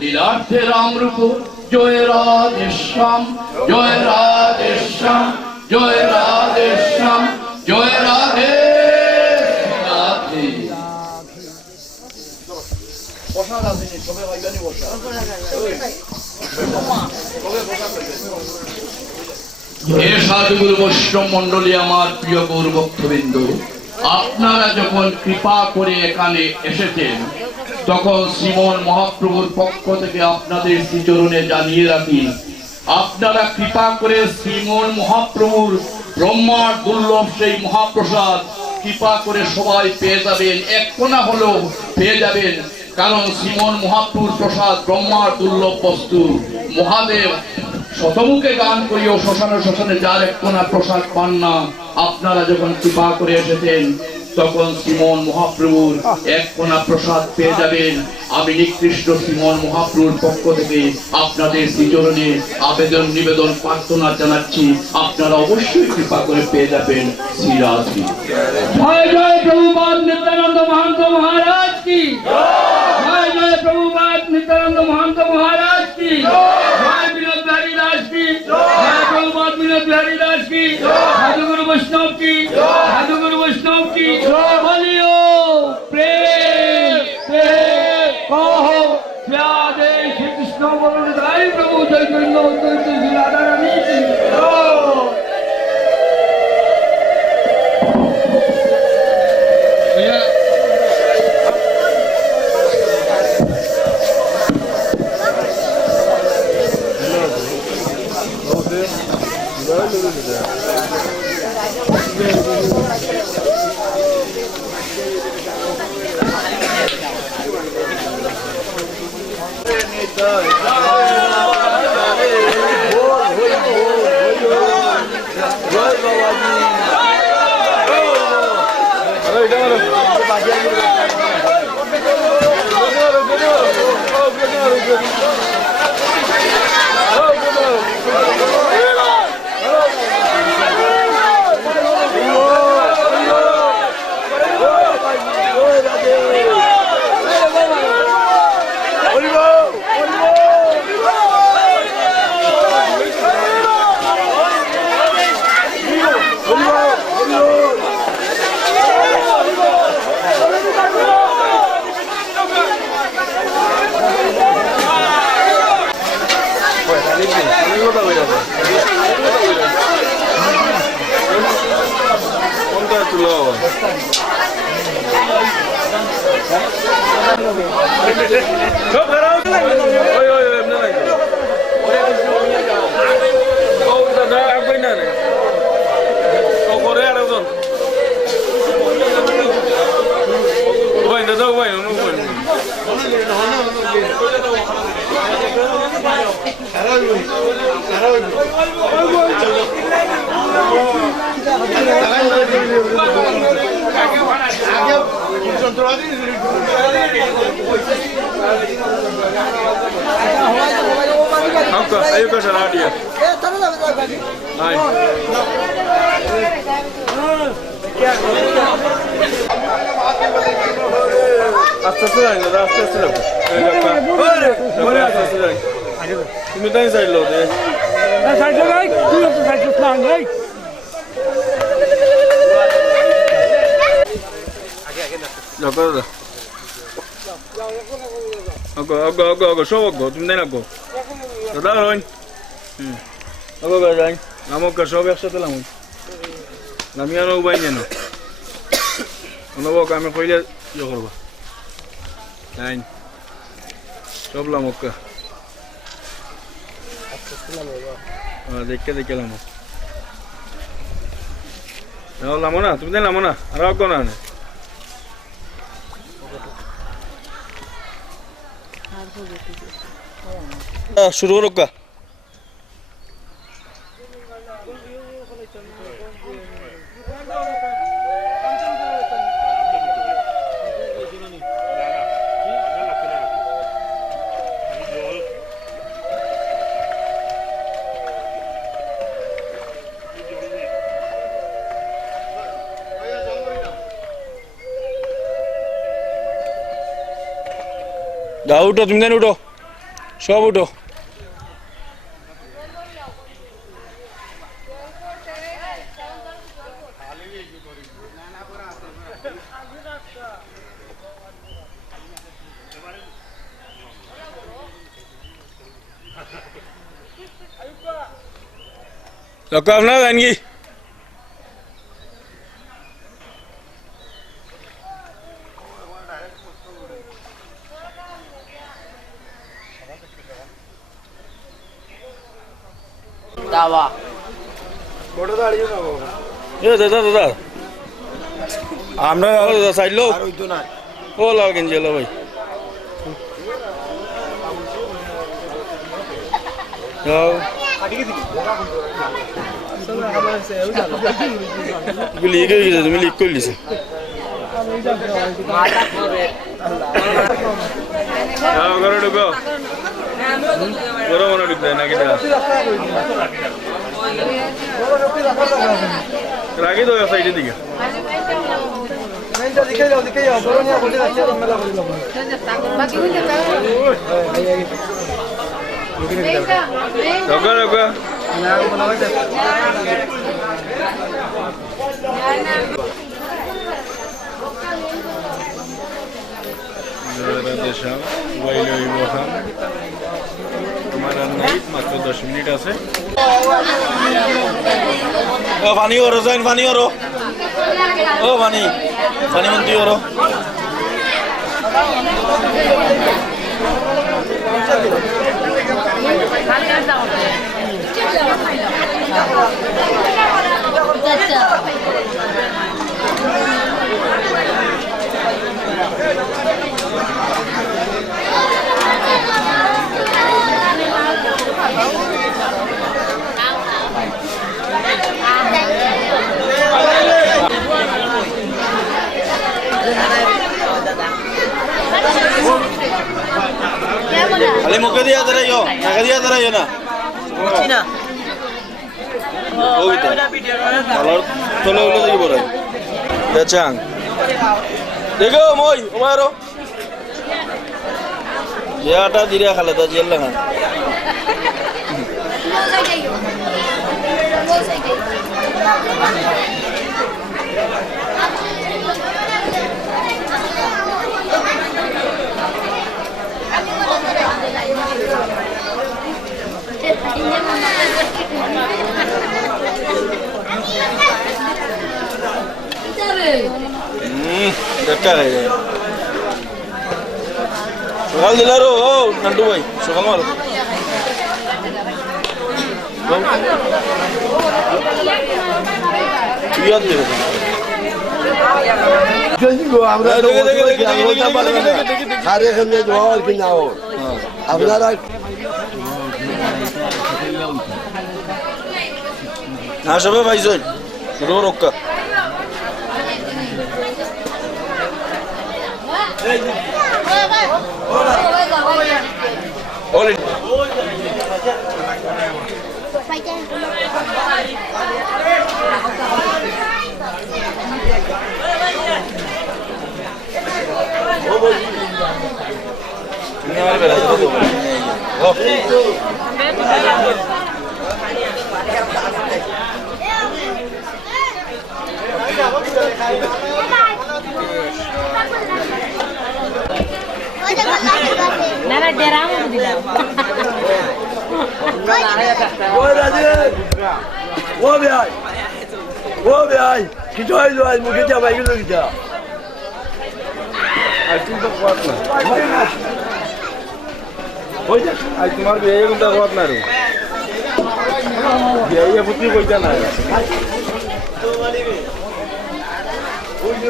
লীলার্থে রাম রূপ। জয় রাধেশ্যাম, জয় রাধেশ্যাম, জয় রাধেশ্যাম, জয় রাধে রাধে। হে সাধুগুরু বৈষ্ণব মন্ডলী, আমার প্রিয় গৌর ভক্তবৃন্দ, আপনারা যখন কৃপা করে এখানে এসেছেন তখন শ্রীমন মহাপ্রভুর পক্ষ থেকে আপনাদের শ্রীচরণে জানিয়ে রাখি, আপনারা কৃপা করে শ্রীমন মহাপ্রভুর ব্রহ্মার দুর্লভ সেই মহাপ্রসাদ কৃপা করে সবাই পেয়ে যাবেন, এক কোণা হলেও পেয়ে যাবেন। কারণ শ্রীমন মহাপ্রভুর প্রসাদ ব্রহ্মার দুর্লভ বস্তু। মহাদেব শতমুখে গান করিও শ্মশানে শ্মশানে যার এক কোণা প্রসাদ পান না। আপনারা যখন কৃপা করে এসেছেন তখন শ্রীমন মহাপ্রভুর এক কোণা প্রসাদ পেয়ে যাবেন। আমি নিকৃষ্ট শ্রীমন মহাপ্রভুর পক্ষ থেকে আপনাদের শ্রীচরণে আবেদন নিবেদন প্রার্থনা জানাচ্ছি, আপনারা অবশ্যই কৃপা করে পেয়ে যাবেন। শ্রীরাধি। জয় জয় প্রভুপাদ নিত্যানন্দ মহান্ত মহারাজ কি জয়, জয় প্রভুপাদ নিত্যানন্দ মহান্ত মহারাজ কি জয়, বিনোদ বিহারী দাস কি জয়, প্রভুপাদ বিনোদ বিহারী দাস কি, সাধুগুরু বৈষ্ণব কি, সাধুগুরু বৈষ্ণব কি। বলিও প্রেম প্রেম কहो রাধে শ্রীকৃষ্ণ বলুন জয় প্রভু চৈতন্য শ্রী রাধা রানী কি Ayo ke sana dia. Hai. Aste aste ayo, aste aste ayo. Boleh aste aste ayo. তুমি তাই সাইড লো দে। সাইড লাগাই, তুই তো সাইড প্ল্যান রাই। Logo logo. Ogo, show ogo, তুমি দেন ogo. দাদা রইন ওগো গাইন নামক সব একসাথে লাম নামিয়ানো উবাই নেন অনবক আমি কইলে ইয়ে করব লাইন সব লামক দেখে দেখে লাম লামো না তুমি দেন লামো না আর অগো না শুরু করো যাও উঠো, তুমি দেন উঠো, সব উঠো। লক্ষ্য আপনারা যান কি? দাদা আমরা সাইড লোক ও লাল গেঞ্জি এলো ভাই। লিক হয়ে গেছে, তুমি লিক করে দিছে। ঘরে ঢুকো, ঘরে মনে ঢুকতে নাকি রাখি তো সাইডের দিকে। মাত্র 10 মিনিট আছে। পানি ওরো যাইন, পানি ওরো, ও পানি পানি মন্ত্রী ওরো। খালি মুখে দিয়া দাঁড়াইও, নাকে দিয়া দাঁড়াইও না। তোলে উলে দেখি বড় চাং দেখো মই ওমারো ইয়াটা দিরা খালে তা জেল না। সকাল দিলারো ও নান্টু ভাই, সকাল মাল আপনারা হ্যাঁ সবাই ভাইজন রক্ষা Nana deramo dilam. ও ভাই কিছু হইলো আজ মুখে যাবাই গেল কিটা আর তুমি তো কথা না ওই যে আজ তোমার বিয়ে কিন্তু কথা না রে বিয়ে বুঝি কইতা না তো মানে ওই যে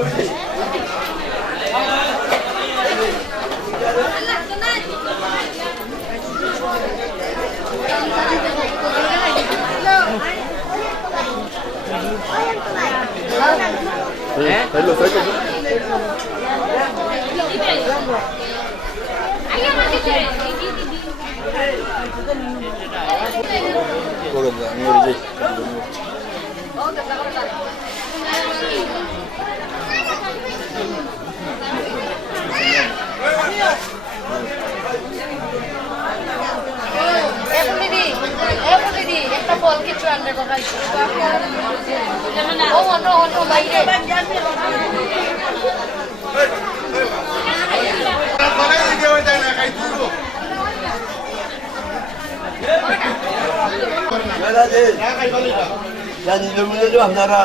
hello hello বল কিছু আনবে বাবা ও অন্য অন্য বাইরে জানি আপনারা